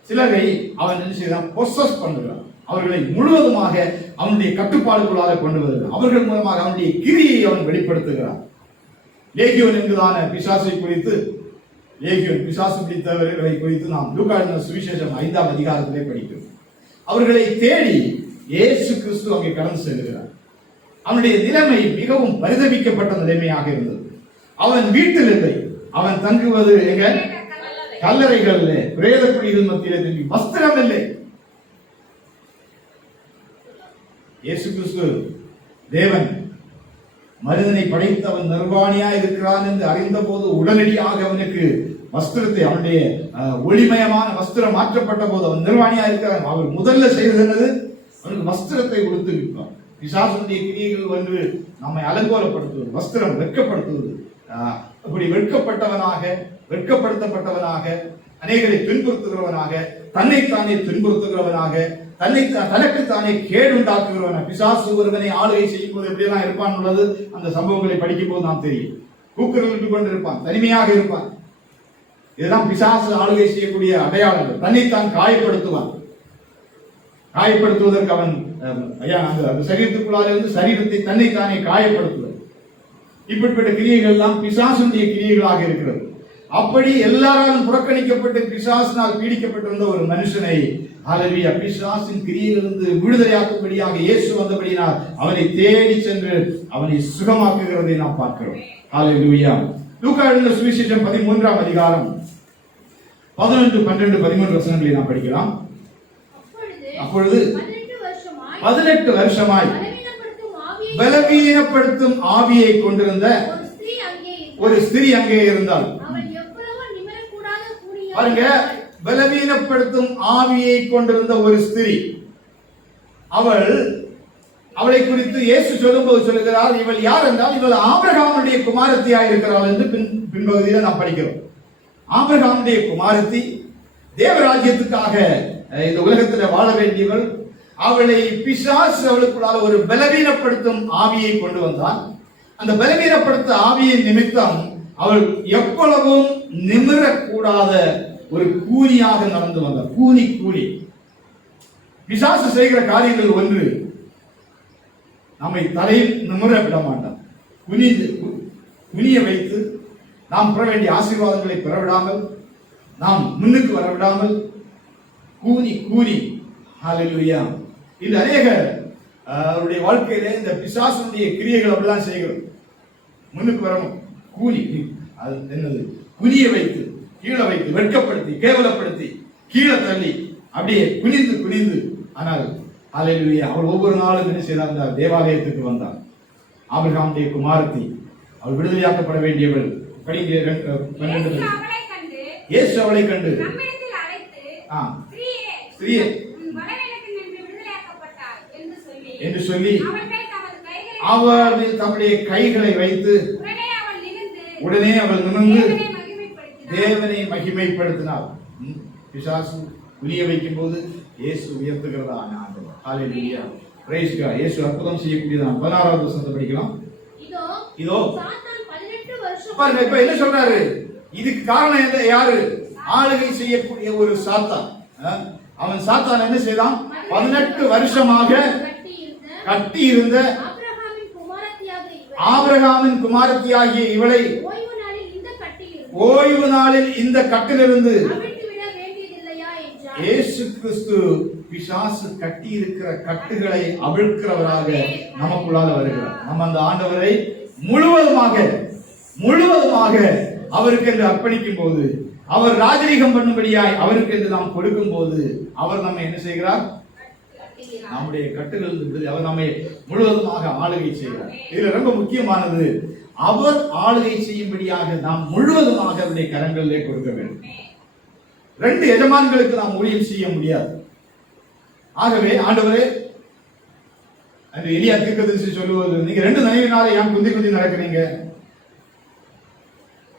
சிலரை அவன் என்ன செய்யறான், பொசஸ் பண்ணுகிறான். அவர்களை முழுவதுமாக அவனுடைய கட்டுப்பாடுகளாக கொண்டு வருகிறான். அவர்கள் மூலமாக அவனுடைய கிரியை அவன் வெளிப்படுத்துகிறான். லேகியோன் என்கிறதான பிசாசை குறித்து, லேகியோன் பிசாசு பிடித்தவர்களை குறித்து நாம் லூக்கா எழுதின சுவிசேஷம் 5ஆம் அதிகாரத்திலே படிக்கிறோம். அவர்களை தேடி இயேசு கிறிஸ்து அங்கே கடந்து செல்கிறார். அவனுடைய நிலைமை மிகவும் பரிதபிக்கப்பட்ட நிலைமையாக இருந்தது. அவன் வீட்டில் இல்லை, அவன் தங்குவது எங்க, கல்லறைகள், பிரேத குழிகள் மத்தியிலே தங்கி, வஸ்திரம் இல்லை. இயேசு கிறிஸ்து தேவன் மனிதனை படைத்தவன் நிர்வாணியா இருக்கிறான் என்று அறிந்த போது உடனடியாக அவனுக்கு வஸ்திரத்தை, அவனுடைய ஒளிமயமான வஸ்திரம் மாற்றப்பட்ட போது அவன் நிர்வாணியா இருக்கிறான். அவர் முதல்ல செய்தது என்னது, அவனுக்கு வஸ்திரத்தை கொடுத்து விட்டான். பிசாசுடைய கிரியைகள் வந்து நம்மை அலங்கோலப்படுத்துவது, வஸ்திரம் வெட்கப்படுத்துவது. அப்படி வெட்கப்படுத்தப்பட்டவனாக, அநேகரை துன்புறுத்துகிறவனாக, தன்னைத்தானே துன்புறுத்துகிறவனாக, தனக்குத்தானே கேடு உண்டாக்குகிறவனாக பிசாசு ஒருவனை ஆளுகை செய்யும் போது எப்படியெல்லாம் இருப்பான் உள்ளது அந்த சம்பவங்களை படிக்கும் போது நாம் தெரியும். கூக்குரலிட்டு கொண்டு இருப்பான், தனிமையாக இருப்பான். இதெல்லாம் பிசாசு ஆளுகை செய்யக்கூடிய அடையாளங்கள். தன்னைத்தான் காயப்படுத்துவான். காயப்படுத்துவதற்கு அவன் அந்த சரீரத்துக்குள்ளாக இருந்து சரீரத்தை தன்னைத்தானே காயப்படுத்துவது. இப்படிப்பட்ட கிரியைகள் எல்லாம் பிசாசுடைய கிரியைகளாக இருக்கிறது. அப்படி எல்லாராலும் புறக்கணிக்கப்பட்டு பிசாசினால் பீடிக்கப்பட்டிருந்த ஒரு மனுஷனை ஹல்லேலூயா பிசாசின் கிரியையிலிருந்து விடுதலையாக்கும்படியாக இயேசு வந்தபடியினால் அவனை தேடி சென்று அவனை சுகமாக்குகிறதை நாம் பார்க்கிறோம். ஹல்லேலூயா. லூக்கா எழுதின சுவிசேஷம் 13ஆம் அதிகாரம் 11, 12, 13 வசனங்களை நாம் படிக்கலாம். அப்பொழுது 18 வருஷமாய் பலவீனப்படுத்தும் ஆவியை கொண்டிருந்த ஒரு ஸ்திரீ அங்கே இருந்தாள். அவள் எவ்வளவு நிமிரக்கூடாத பாருங்க, பலவீனப்படுத்தும் ஆவியை கொண்டிருந்த ஒரு ஸ்திரீ. அவளை குறித்து இயேசு சொல்லும்போது சொல்லுகிறார், இவள் யார் என்றால் இவள் ஆபிரகாமுடைய குமாரத்தியாக இருக்கிறாள் என்று பின்பகுதியில் நாம் படிக்கிறோம். ஆபிரகாமுடைய குமாரத்தி, தேவராஜ்யத்துக்காக இந்த உலகத்தில் வாழ வேண்டியவள். அவளை பிசாசு அவளுக்குள்ளாக ஒரு பலவீனப்படுத்தும் ஆவியை கொண்டு வந்தாள். அந்த பலவீனப்படுத்த ஆவியின் நிமித்தம் அவள் எவ்வளவும் நிமிரக்கூடாத ஒரு கூனியாக நடந்து வந்தாள். கூனி பிசாசு செய்கிற காரியங்கள் ஒன்று, நம்மை தலையில் நிமிர விட மாட்டான். குனிய வைத்து நாம் பெற வேண்டிய ஆசீர்வாதங்களை பெறவிடாமல், நாம் முன்னுக்கு வரவிடாமல் கூனி ஹல்லேலூயா. இந்த அநேக அவருடைய வாழ்க்கையில இந்த பிசாசுடைய கிரியைகள் அப்படிலாம் செய்கிறது. முன்னுக்கு வரணும், கூனி, அது என்னது, குனிய வைத்து, கீழே வைத்து, வெட்கப்படுத்தி, கேவலப்படுத்தி, கீழே தள்ளி, அப்படியே குனிந்து. ஆனால் ஹல்லேலூயா, அவள் ஒவ்வொரு நாளும் என்ன செய்தார்? தேவாலயத்துக்கு வந்தார். ஆபிரகாமுடைய குமாரத்தி, அவள் விடுதலையாக்கப்பட வேண்டியவள். இயேசு அவளை கண்டு ஸ்திரீயே என்று சொல்லி அவர்கள் தம்முடைய கைகளை வைத்து உடனே அவள் நிமிர்ந்து தேவனை மகிமைப்படுத்தினார். பிசாசு புரிய வைக்கும் போது இயேசு உயர்த்துகிறதா ஆண்டவர். ஹல்லேலூயா, பிரைஸ் காட். இயேசு அற்புதம் செய்யக்கூடியதான். 16வது வசனத்தை படிக்கலாம். இதோ பாருங்க, இப்ப என்ன சொல்றாரு? இதுக்கு காரணம் யாரு? ஆளுகை செய்யக்கூடிய ஒரு சாத்தான். அவன் சாத்தான் என்ன செய்தான்? 18 வருஷமாக கட்டி இருந்த ஆபிரகாமின் குமாரத்தியாகிய இவளை ஓய்வு நாளில் இந்த கட்டிலிருந்து இயேசு கிறிஸ்து பிசாசு கட்டி இருக்கிற கட்டுகளை அவிழ்க்கிறவராக நமக்குள்ளாக வருகிறார். நம்ம அந்த ஆண்டவரை முழுவதுமாக அவருக்கு என்று அர்ப்பணிக்கும் போது, அவர் ராஜரீகம் பண்ணும்படியாய் அவருக்கு என்று நாம் கொடுக்கும் போது, அவர் நம்மை என்ன செய்கிறார்? நம்முடைய கட்டுகள் அவர் நம்மை முழுவதுமாக ஆளுகை செய்கிறார். இதுல ரொம்ப முக்கியமானது, அவர் ஆளுகை செய்யும்படியாக நாம் முழுவதுமாக அவருடைய கரங்களிலே கொடுக்க வேண்டும். 2 எஜமான்களுக்கு நாம் ஊழியம் செய்ய முடியாது. ஆகவே ஆண்டவரே, அன்று எலியா தீர்க்கதரிசி சொல்லுவது, நீங்க 2 நினைவினாலே ஏன் குந்தி நடக்கிறீங்க?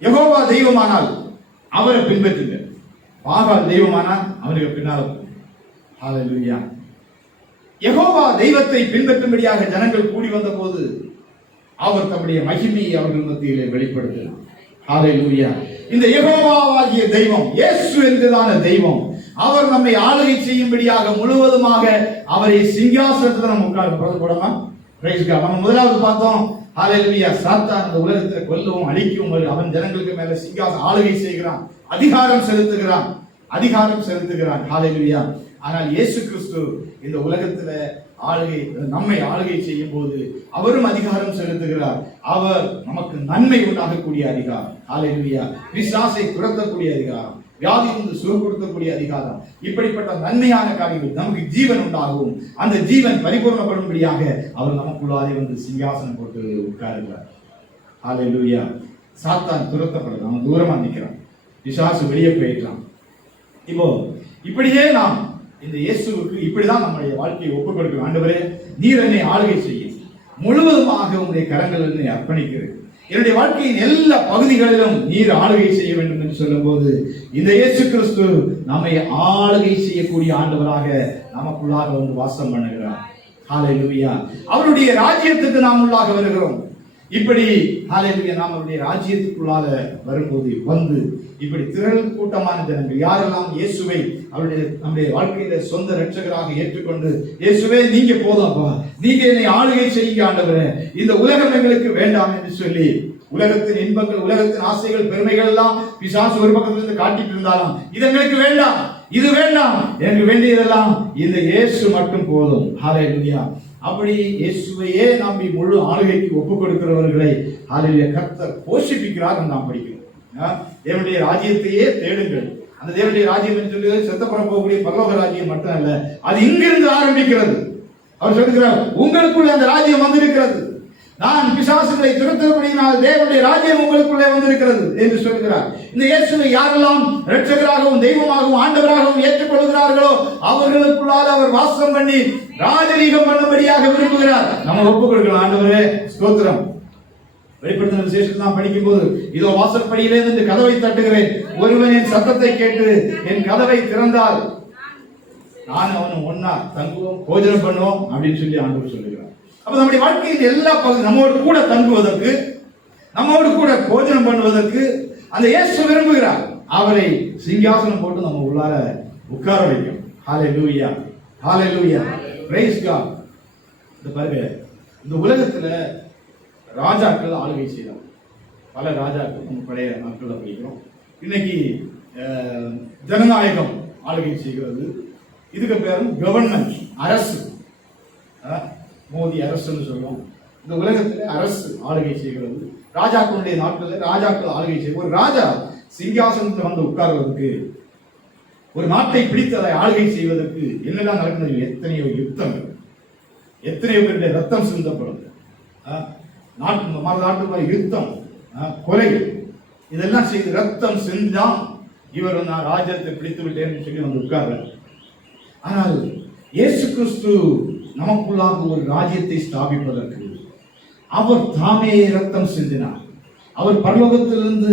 யெகோவா தெய்வமானால் அவரை பின்பற்றுங்க, பாகால் தெய்வமானால் அவனுக்கு பின்னால். ஹல்லேலூயா. யெகோவா தெய்வத்தை பின்பற்றும்படியாக ஜனங்கள் கூடி வந்த போது அவர் தம்முடைய மகிமையை அவர்கள் மத்தியிலே வெளிப்படுத்தினார். ஹல்லேலூயா. இந்த யெகோவாவாகிய தெய்வம், இயேசு என்றதான தெய்வம், அவர் நம்மை ஆளுகை செய்யும்படியாக முழுவதுமாக அவரை சிங்காசனத்துல நம்ம உட்கார போடலாம். Praise God. நம்ம முதலாவது பார்த்தோம், ஹல்லேலூயா, சாத்தான் இந்த உலகத்தை கொல்லவும் அழிக்கவும் அவன் ஜனங்களுக்கு மேல சிங்காசனம் ஆளுகை செய்கிறான், அதிகாரம் செலுத்துகிறான். ஹல்லேலூயா. ஆனால் இயேசு கிறிஸ்து இந்த உலகத்துல நம்மை ஆளுகை செய்யும் போது அவரும் அதிகாரம் செலுத்துகிறார். அவர் நமக்கு நன்மை உண்டாகக்கூடிய அதிகாரம். ஹல்லேலூயா. பிசாசை துரத்தக்கூடிய அதிகாரம், வியாதியிலிருந்து சுகப்படுத்தக்கூடிய அதிகாரம், இப்படிப்பட்ட நன்மையான காரியங்கள் நமக்கு ஜீவன் உண்டாகும். அந்த ஜீவன் பரிபூர்ணப்படும்படியாக அவர் நமக்குள்ளாரே வந்து சிங்காசனம் போட்டு உட்காருகிறார். ஹல்லேலூயா. சாத்தான் துரத்தப்படுறான், அவன் தூரமா நிற்கிறான், பிசாசு வெளியே போயிட்டான். இப்போ இப்படியே நாம் இந்த இயேசுவுக்கு இப்படிதான் நம்முடைய வாழ்க்கையை ஒப்புக் கொடுக்கிறோம். ஆண்டவரே, நீர் என்னை ஆளுகை செய்ய, முழுவதுமாக உங்களுடைய கரங்கள் என்னை அர்ப்பணிக்கிறேன். என்னுடைய வாழ்க்கையின் எல்லா பகுதிகளிலும் நீர் ஆளுகை செய்ய வேண்டும் என்று சொல்லும் போது, இந்த இயேசு கிறிஸ்து நம்மை ஆளுகை செய்யக்கூடிய ஆண்டவராக நமக்குள்ளாக வந்து வாசம் பண்ணுகிறார். ஹல்லேலூயா. அவருடைய ராஜ்யத்துக்கு நாம் உள்ளாக வருகிறோம். இப்படி ஹல்லேலூயா, நாம் அவருடைய ராஜ்யத்துக்குள்ளாக வரும்போது வந்து இப்படி திரள் கூட்டமான ஜனங்கள் யாரெல்லாம் இயேசுவை நம்முடைய வாழ்க்கையில சொந்த ரட்சகராக ஏற்றுக்கொண்டு, இயேசுவே நீங்க போதும்ப்பா, நீங்க என்னை ஆளுகை செய்யுங்க ஆண்டவரே, இந்த உலகம் எங்களுக்கு வேண்டாம் என்று சொல்லி, உலகத்தின் இன்பங்கள், உலகத்தின் ஆசைகள், பெருமைகள் எல்லாம் பிசாசு ஒரு பக்கத்திலிருந்து காட்டிட்டு இருந்தாலும், இது எங்களுக்கு வேண்டாம், இது வேண்டாம், எனக்கு வேண்டியதெல்லாம் இந்த இயேசு மட்டும் போதும். ஹல்லேலூயா. அப்படி இயேசுவையே நம்பி முழு ஆளுகைக்கு ஒப்புக் கொடுக்கிறவர்களை ஹல்லேலூயா கர்த்தர் போஷிப்பிக்கிறார் என்று நாம் படிக்கிறோம். தேவனுடைய ராஜ்யத்தையே தேடுங்கள். அந்த தேவனுடைய ராஜ்யம் என்று சொல்லி செத்தப்புறம் போகக்கூடிய பரலோக ராஜ்யம் மட்டும் அல்ல, அது இங்கிருந்து ஆரம்பிக்கிறது. அவர் சொல்லுகிறார், உங்களுக்குள்ள அந்த ராஜ்யம் வந்திருக்கிறது. நான் பிசாசுகளை துரத்தும்படியினால் தேவனுடைய ராஜ்யம் உங்களுக்குள்ளே வந்திருக்கிறது என்று சொல்கிறார். இந்த இயேசுவை யாரெல்லாம் இரட்சகராகவும் தெய்வமாகவும் ஆண்டவராகவும் ஏற்றுக்கொள்கிறார்களோ அவர்களுக்குள்ளால் அவர் வாசம் பண்ணி ராஜரீகம் பண்ணும்படியாக விரும்புகிறார். நம்ம ஒப்புக் கொடுக்கலாம். ஆண்டவரே ஸ்தோத்திரம். வெளிப்படுத்தின விசேஷத்தை நாம் படிக்கும் போது, இதோ வாசற்படியிலே இருந்து கதவை தட்டுகிறேன், ஒருவன் என் சத்தத்தை கேட்டு என் கதவை திறந்தால் நான் அவனும் ஒன்னா தங்குவோம், போஜனம் பண்ணுவோம் அப்படின்னு சொல்லி ஆண்டவர் சொல்லுகிறார். அப்ப நம்முடைய வாழ்க்கையில் எல்லா பகுதி நம்மோடு கூட தங்குவதற்கு, நம்மோடு கூட போஜனம் பண்ணுவதற்கு அந்த இயேசு விரும்புகிறார். அவரை சிங்காசனம் போட்டு நம்ம உள்ளார உட்கார வைக்கும். ஹalleluya, ஹalleluya, praise God. இந்த பாருங்க, இந்த உலகத்துல ராஜாக்கள் ஆளுகை செய்தார். பல ராஜாக்கள் நம்ம பழைய நாட்கள்ல படிக்கிறோம். இன்னைக்கு ஜனநாயகம் ஆளுகை செய்கிறது. இதுக்கு பேரும் கவர்மெண்ட், அரசு. மோடி அரசுன்னு சொல்லுவோம். இந்த உலகத்துல அரசு ஆளுகை செய்கிறது. ராஜாக்களுடைய நாட்களில் ராஜாக்கள் ஆளுகை செய்ய, ஒரு ராஜா சிங்காசனத்தில் வந்து உட்கார்வதற்கு, ஒரு நாட்டை பிடித்து அதை ஆளுகை செய்வதற்கு என்னெல்லாம் நடக்கிறது? எத்தனையோ யுத்தங்கள், எத்தனையோ பேருடைய ரத்தம் சிந்தப்படும். நாட்டு யுத்தம், கொலை, இதெல்லாம் செய்து ரத்தம் சிந்தாம் இவர் நான் ராஜ்யத்தை பிடித்து விட்டேன் சொல்லி வந்து உட்கார்றார். ஆனால் இயேசு கிறிஸ்து நமக்குள்ளாக ஒரு ராஜ்யத்தை ஸ்தாபிப்பதற்கு அவர் தாமே ரத்தம் சிந்தினார். அவர் பரலோகத்திலிருந்து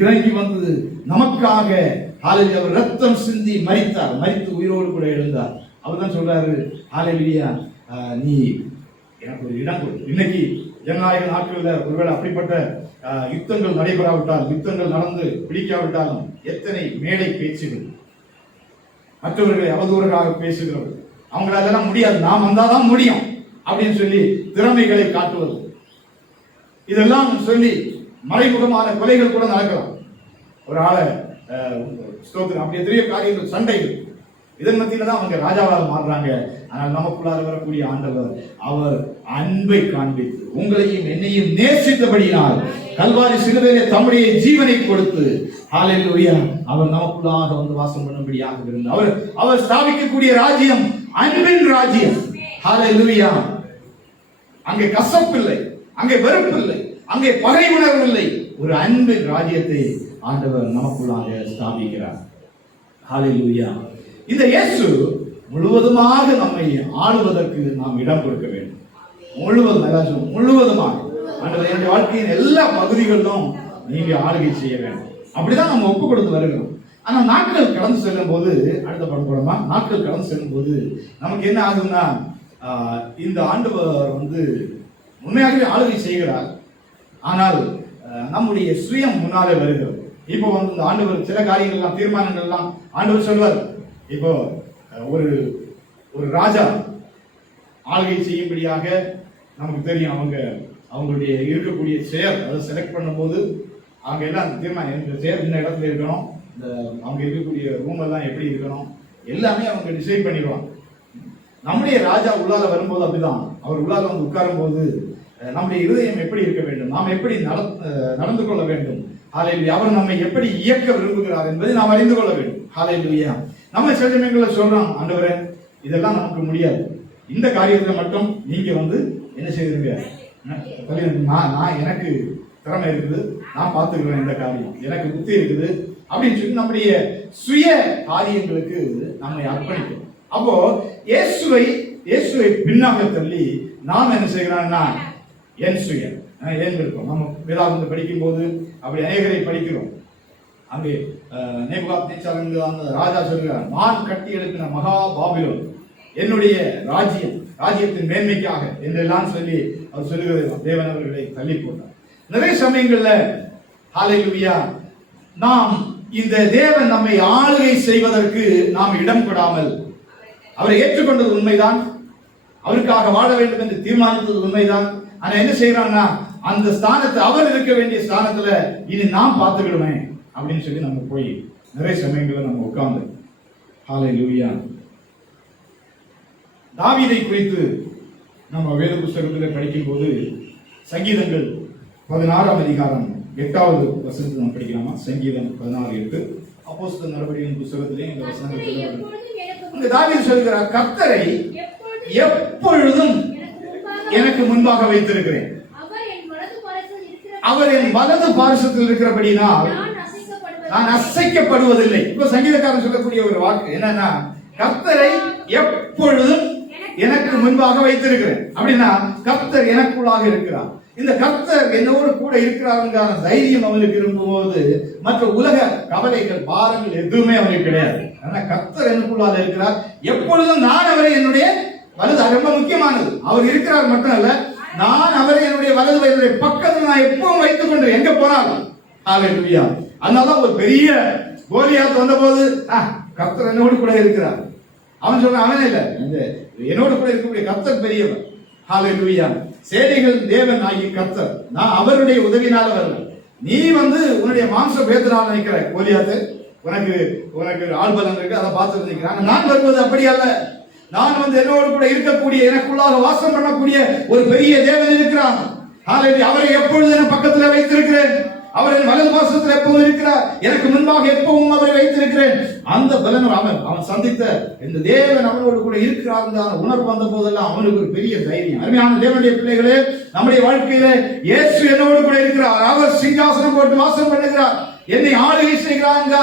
இறங்கி வந்து நமக்காக அவர் ரத்தம் சிந்தி மரித்தார். மரித்து உயிரோடு கூட எழுந்தார். அவர் தான் சொல்றாரு, ஹalleluya, நீ எனக்கு ஒரு இடம் கொடு. இன்னைக்கு ஜனநாயக நாட்களில் ஒருவேளை அப்படிப்பட்ட யுத்தங்கள் நடைபெறாவிட்டால், யுத்தங்கள் நடந்து பிடிக்காவிட்டாலும் எத்தனை மேடை பேச்சுகள், மற்றவர்களை அவதூறாக பேசுகிறது, அவங்களால முடியாது, நாம் வந்தாதான் முடியும் அப்படின்னு சொல்லி திறமைகளை காட்டுவது, இதெல்லாம் சொல்லி மறைமுகமான கொலைகள் கூட நடக்கலாம். ஒரு ஆளை அப்படி எதிரிய காரியங்கள், சண்டைகள், இதன் மத்தியில தான் அவங்க ராஜாவாக மாறுறாங்க. ஆனால் நமக்குள்ளாக வரக்கூடிய ஆண்டவர் அவர் அன்பை காண்பித்து உங்களையும் என்னையும் நேசித்தபடியினால் கல்வாரி சிலுவையிலே தம்முடைய ஜீவனை கொடுத்து, ஹalleluya, அவர் நமக்குள்ளாக வந்து வாசம் பண்ணும்படியாக இருந்தார். அவர் ஸ்தாபிக்கக்கூடிய ராஜ்யம் அன்பின் ராஜ்யம். ஹalleluya. அங்கே கசப்பில்லை, அங்கே வெறுப்பில்லை, அங்கே பகை உணர்வில்லை. ஒரு அன்பின் ராஜ்யத்தை ஆண்டவர் நமக்குள்ளாக ஸ்தாபிக்கிறார். ஹalleluya. இந்த இயேசு முழுவதுமாக நம்மை ஆளுவதற்கு நாம் இடம் கொடுக்க வேண்டும். முழுவதுமாக ஆண்டவர் என்னுடைய வாழ்க்கையின் எல்லா பகுதிகளிலும் நீங்க ஆளுகை செய்ய வேண்டும். அப்படிதான் நம்ம ஒப்பு கொடுத்து வருகிறோம். ஆனா நாட்கள் கடந்து செல்லும் போது, அடுத்த படமா நாட்கள் கடந்து செல்லும் போது நமக்கு என்ன ஆகுதுன்னா, இந்த ஆண்டவர் வந்து உண்மையாகவே ஆளுகை செய்கிறார். ஆனால் நம்முடைய சுயம் முன்னாலே வருகிறது. இப்போ வந்து இந்த ஆண்டவர் சில காரியங்கள்லாம், தீர்மானங்கள்லாம் ஆண்டவர் சொல்வார். இப்போ ஒரு ராஜா ஆளுகை செய்யும்படியாக நமக்கு தெரியும், அவங்களுடைய இருக்கக்கூடிய சேர் அதை செலக்ட் பண்ணும்போது அவங்க எல்லாம் தீர்மானம், இந்த சேர் இந்த இடத்துல இருக்கணும், இந்த அவங்க இருக்கக்கூடிய ரூம் எல்லாம் எப்படி இருக்கணும், எல்லாமே அவங்க டிசைட் பண்ணிடுவாங்க. நம்முடைய ராஜா உள்ளால வரும்போது அப்படிதான். அவர் உள்ளால வந்து உட்காரும் போது நம்முடைய இருதயம் எப்படி இருக்க வேண்டும், நாம் எப்படி நடந்து கொள்ள வேண்டும், ஹalleluya, அவர் நம்மை எப்படி இயக்க விரும்புகிறார் என்பதை நாம் அறிந்து கொள்ள வேண்டும். ஹalleluya. நம்ம சில சமயங்களில் சொல்றோம், ஆண்டவரே இதெல்லாம் நமக்கு முடியாது, இந்த காரியத்தை மட்டும் நீங்க வந்து என்ன செய்யுங்க, நான் எனக்கு திறமை இருக்குது, நான் பார்த்துக்கிறேன், இந்த காரியம் எனக்கு புத்தி இருக்குது அப்படின்னு சொல்லி நம்முடைய சுய காரியங்களுக்கு நம்மை அர்ப்பணிக்கும். அப்போ இயேசுவை பின்னாக தள்ளி நாம் என்ன செய்கிறோம்னா, என் சுயம், ஏன் இருக்கும். நம்ம வேதாகமத்தை படிக்கும் போது அப்படி அநேகரை படிக்கிறோம். அங்கே நேபுகாத்நேச்சார் அந்த ராஜா சொல்கிறார், நான் கட்டி எழுப்பின மகா பாபிலோன் என்னுடைய ராஜ்யத்தின் மேன்மைக்காக என்றெல்லாம் சொல்லி அவர் சொல்லுகிறது. தேவன் அவர்களை தள்ளி போட்டார். நிறைய சமயங்கள்ல ஹalleluya, நாம் இந்த தேவன் நம்மை ஆளுகை செய்வதற்கு நாம் இடம் கொடாமல், அவரை ஏற்றுக்கொண்டது உண்மைதான், அவருக்காக வாழ வேண்டும் என்று தீர்மானித்தது உண்மைதான். ஆனா என்ன செய்யறான்னா, அந்த ஸ்தானத்தை, அவர் இருக்க வேண்டிய ஸ்தானத்துல இனி நாம் பார்த்துக்கிடுமே அப்படின்னு சொல்லி நம்ம போய் நிறைய சமயங்கள்ல நம்ம உட்கார்ந்து. ஹalleluya. தாவீதை குறித்து நம்ம வேத புத்தகத்தில் படிக்கும் போது சங்கீதங்கள் 16ஆம் அதிகாரம் 8வது வசனத்தை நம்ம படிக்கலாமா? சங்கீதம் 16:8. அப்போஸ்தலர் நடவடிக்கைகளின் புத்தகத்திலே இந்த வசனங்கள் தாவீது சொல்கிறார், கர்த்தரை எப்பொழுதும் எனக்கு முன்பாக வைத்திருக்கிறேன். அவர் என் வலது பார்சத்தில் இருக்கிறபடினால் நான் அசைக்கப்படுவதில்லை. இப்ப சங்கீதக்காரன் சொல்லக்கூடிய ஒரு வாக்கு என்னன்னா, கர்த்தரை எப்பொழுதும் எனக்கு முன்பாக வைத்திருக்கிறேன். அப்படின்னா கர்த்தர் எனக்குள்ளாக இருக்கிறார். இந்த கர்த்தர் என்னோடு கூட இருக்கிறாருங்கிற தைரியம் அவனுக்கு இருக்கும்போது மற்ற உலக கவலைகள் பாரங்கள் எதுவுமே அவனுக்கு கிடையாது. ஆனா கர்த்தர் எனக்குள்ளாக இருக்கிறார். எப்பொழுதும் நான் அவரை என்னுடைய வலது, ரொம்ப முக்கியமானது, அவர் இருக்கிறார் மட்டும் அல்ல, நான் அவரை என்னுடைய வலது வயதுடைய பக்கத்தில் நான் எப்பவும் வைத்துக் கொண்டு எங்க போனாலும். ஹல்லேலூயா. அதனாலதான் ஒரு பெரிய கோலியாத் வந்த போது கர்த்தர் என்னோடு கூட இருக்கிறார். அவன் சொல்றான், அவனே இல்ல, என்னோடு கூட இருக்கக்கூடிய கர்த்தர் பெரியவர். ஹல்லேலூயா. சேனைகள் தேவன் ஆகிய கர்த்தர், நான் அவருடைய உதவினால வரல. நீ உன்னுடைய மாம்ச பேதனால நினைக்கிற கோலியாத்து, உனக்கு ஆள்பலம் இருக்கு, அதை பார்த்து நினைக்கிறாங்க. நான் வருவது அப்படி அல்ல. நான் என்னோடு கூட இருக்கக்கூடிய, எனக்குள்ளாக வாசம் பண்ணக்கூடிய ஒரு பெரிய தேவன் இருக்கிறான். அவரை எப்பொழுது என் பக்கத்தில் வைத்திருக்கிறேன். அவர் என் வலது பாசத்தில் எப்பவும் இருக்கிறார். எனக்கு முன்பாக எப்பவும் அவரை வைத்திருக்கிறேன். அந்த பலன் அவன் சந்தித்த இந்த தேவன் அவனோடு கூட இருக்கிறார் உணர்வு வந்த போதெல்லாம் அவனுக்கு ஒரு பெரிய தைரியம். அருமையான தேவனுடைய பிள்ளைகளே, நம்முடைய வாழ்க்கையில இயேசு என்னோடு கூட இருக்கிறார். அவர் சிங்காசனம் போட்டு வாசம் பண்ணுகிறார், என்னை ஆளுகை செய்கிறாங்க.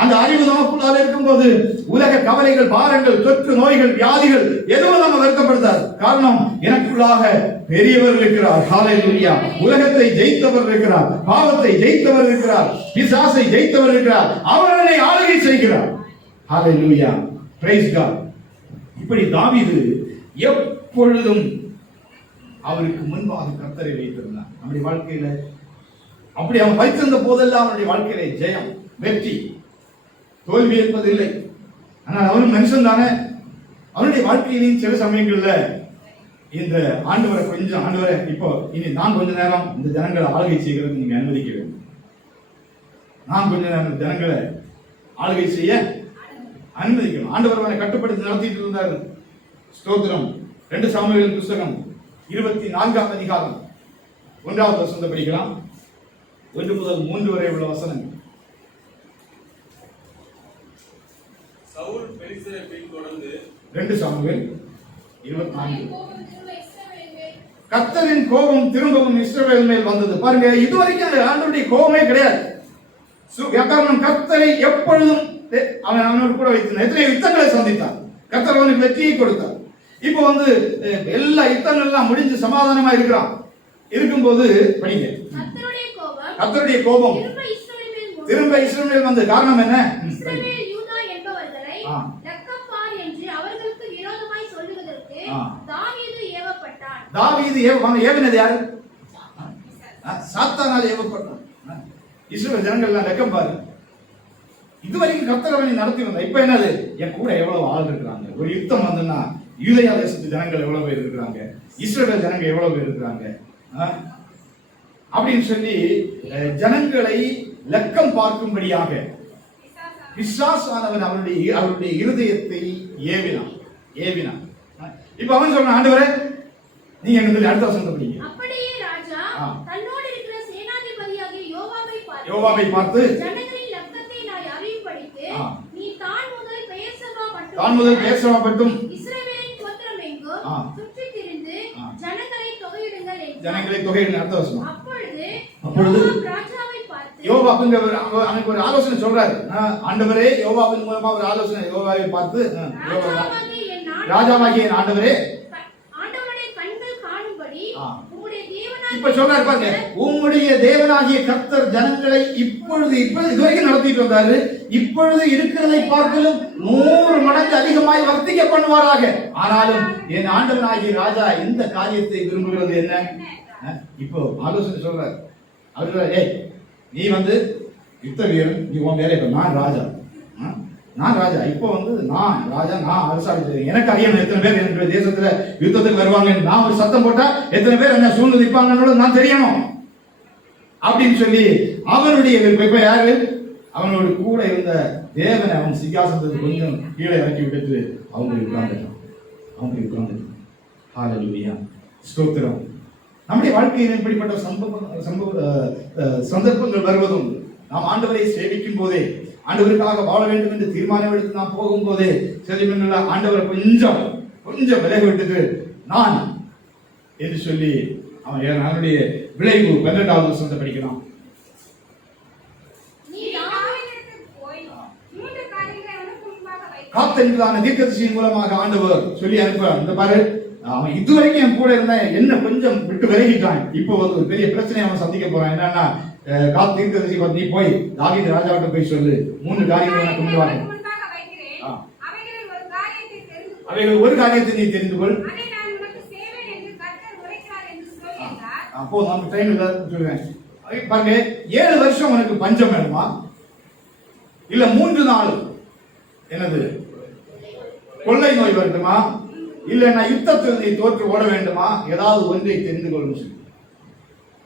அந்த அறிவு நமக்குள்ளால் இருக்கும்போது உலக கவலைகள், பாரங்கள், தொற்று நோய்கள், வியாதிகள் எதுவும் நம்ம வருத்தப்படுத்தாது. காரணம், எனக்குள்ளாக பெரியவர் இருக்கிறார். ஹல்லேலூயா. உலகத்தை ஜெயித்தவர் இருக்கிறார், பாவத்தை ஜெயித்தவர் இருக்கிறார், பிசாசை ஜெயித்தவர் இருக்கிறார். அவர் என்னை ஆளுகை செய்கிறார். ஹல்லேலூயா. Praise God. இப்படி தாவீது எப்பொழுதும் அவருக்கு முன்பாக கர்த்தரை வைத்திருந்தார். நம்முடைய வாழ்க்கையில அப்படி அவன் வைத்திருந்த போதெல்லாம் அவனுடைய வாழ்க்கையில ஜெயம், வெற்றி, தோல்வி என்பதில்லை. ஆனால் அவனும் மனுஷன் தானே. அவனுடைய வாழ்க்கையிலும் சில சமயங்கள்ல இந்த ஆண்டவரை கொஞ்சம், ஆண்டவரை இப்போ இனி நான் கொஞ்ச நேரம் இந்த ஜனங்களை ஆளுகை செய்கிறது நீங்க அனுமதிக்க வேண்டும். நான் கொஞ்ச நேரம் ஜனங்களை ஆளுகை செய்ய அனுமதிக்கணும். ஆண்டவர் அவனை கட்டுப்படுத்தி நடத்திட்டு இருந்தார். ஸ்தோத்திரம். 2 சாமுவேல் புத்தகம் 24ஆம் அதிகாரம் 1வது வசனத்தை படிக்கலாம். 1 முதல் 3 வரை உள்ள வசனங்கள். சவுல் பெலிஸ்தரை பின்தொடர்ந்து 2 சாமுவேல் 24. கர்த்தரின் கோபம் திரும்பவும் இஸ்ரவேல் மேல் வந்தது. பாருங்க, இதுவரைக்கும் ஆண்டவருடைய கோபமே கிடையாது. காரணம், கர்த்தரை எப்பொழுதும் அவனோடு கூட வைத்திருந்தான். எத்தனை யுத்தங்களை சந்தித்தான். கர்த்தர் அவனுக்கு வெற்றியை கொடுத்தார். இப்போ எல்லா யுத்தங்கள்லாம் முடிஞ்சு சமாதானமா இருக்கும்போது படிங்க, கர்த்தருடைய கோபம் திரும்ப இஸ்ரவேல் மேல் வந்து காரணம் என்ன? தாவீது ஏவினது யாரு? சாத்தானால் ஏவப்பட்டான். இஸ்ரவேல் ஜனங்கள் லெக்கம் பாரு. இதுவரைக்கும் கர்த்தர் அவனை நடத்தி வந்தா. இப்ப என்னது? என் கூட எவ்வளவு ஆள் இருக்கிறாங்க. ஒரு யுத்தம் வந்துன்னா யூதேயா தேசத்து ஜனங்கள் எவ்வளவு பேர் இருக்கிறாங்க, இஸ்ரவேல் ஜனங்கள் எவ்வளவு பேர் இருக்கிறாங்க அப்படின்னு சொல்லி ஜனங்களை லெக்கம் பார்க்கும்படியாக பிசாசானவன் அவருடைய இருதயத்தை ஏவினான். இப்ப அவன் சொல்றான், ஆண்டவரே நீங்க எங்க அடுத்த வசனத்தை படிங்க. அப்படியே ராஜா தன்னோடு இருக்கிற சேனாதிபதியாகிய யோவாபை பார்த்து ஜனங்களின் லக்கத்தை நான் அறிவிப்படிக்கு நீ தான் முதல் பேசவா மட்டும் இஸ்ரவேலின் கோத்திரம் எங்கும் சுற்றித் திரிந்து ஜனங்களை தொகையிடுங்கள் என்றார். ஜனங்களை தொகையிடுங்க. அடுத்த வசனம். அப்பொழுது ராஜாவை பார்த்து யோவாபுங்க அவனுக்கு ஒரு ஆலோசனை சொல்றாரு. ஆண்டவரே, யோவாபின் மூலமா ஒரு ஆலோசனை. யோவாபை பார்த்து, ராஜாவாகிய என் ஆண்டவரே, இப்ப சொல்றாரு பாருங்க, உம்முடைய தேவனாகிய கர்த்தர் ஜனங்களை இப்பொழுது இதுவரைக்கும் நடத்திட்டு வந்தாரு, இப்பொழுது இருக்கிறதை பார்க்கலும் 100 மடங்கு அதிகமாய் வர்த்திக்க பண்ணுவாராக. ஆனாலும் என் ஆண்டவனாகிய ராஜா இந்த காரியத்தை விரும்புகிறது என்ன? இப்போ ஆலோசனை சொல்றாரு. அவரு, ஏய் நீ யுத்த வீரன், நீ உன் வேலை, நான் ராஜா, இப்போ நான் ராஜா, நான் அரசாட்சி, எனக்கு அறியணும் எத்தனை பேர் என்னுடைய தேசத்துல யுத்தத்துக்கு வருவாங்க. நான் ஒரு சத்தம் போட்டா எத்தனை பேர் என்ன சூழ்ந்து நிற்பாங்கன்னு நான் தெரியணும் அப்படின்னு சொல்லி அவனுடைய இப்ப யாரு? அவனோட கூட இருந்த தேவனை அவன் சிங்காசனத்துக்கு கொஞ்சம் கீழே இறக்கி விட்டு அவங்களுக்கு உட்கார்ந்து. ஹல்லேலூயா. ஸ்தோத்திரம். நம்முடைய வாழ்க்கையில் இப்படிப்பட்ட சந்தர்ப்பங்கள் வருவதும் நாம் ஆண்டவரை சேவிக்கும் போதே, ஆண்டவருக்காக வாழ வேண்டும் என்று தீர்மானம் எடுத்து நாம் போகும்போதே சரி, ஆண்டவரை கொஞ்சம் விலகி விட்டுட்டு நான் என்று சொல்லி அவனுடைய விளைவு 12வது வசனத்தை படிக்கலாம். காத்தென்றான தீர்க்கதரிசியின் மூலமாக ஆண்டவர் சொல்லி அனுப்புறார். இந்த பாரு, அவன் இதுவரைக்கும் என் கூட இருந்தேன், என்ன கொஞ்சம் விட்டு விலகிட்டான், இப்போ ஒரு பெரிய பிரச்சனை அவன் சந்திக்க போறான். என்னன்னா, காத்து தீர்க்கதரிசி நீ போய் தாவீது ராஜாவிட்ட போய் சொல்லு, 3 காரியங்களை எனக்கு முன்பாக அவைகள் ஒரு காரியத்தை நீ தெரிந்து கொள். அப்போ நம்ம டைம் இல்ல சொல்லுவேன். பாருங்க, 7 வருஷம் உனக்கு பஞ்சம் வேணுமா, இல்ல 3 நாள் என்னது கொள்ளை நோய் வரட்டுமா, இல்ல நான் யுத்தத்தில் நீ தோற்று ஓட வேண்டுமா, ஏதாவது ஒன்றை தெரிந்து கொள்ளும் சொல்லி.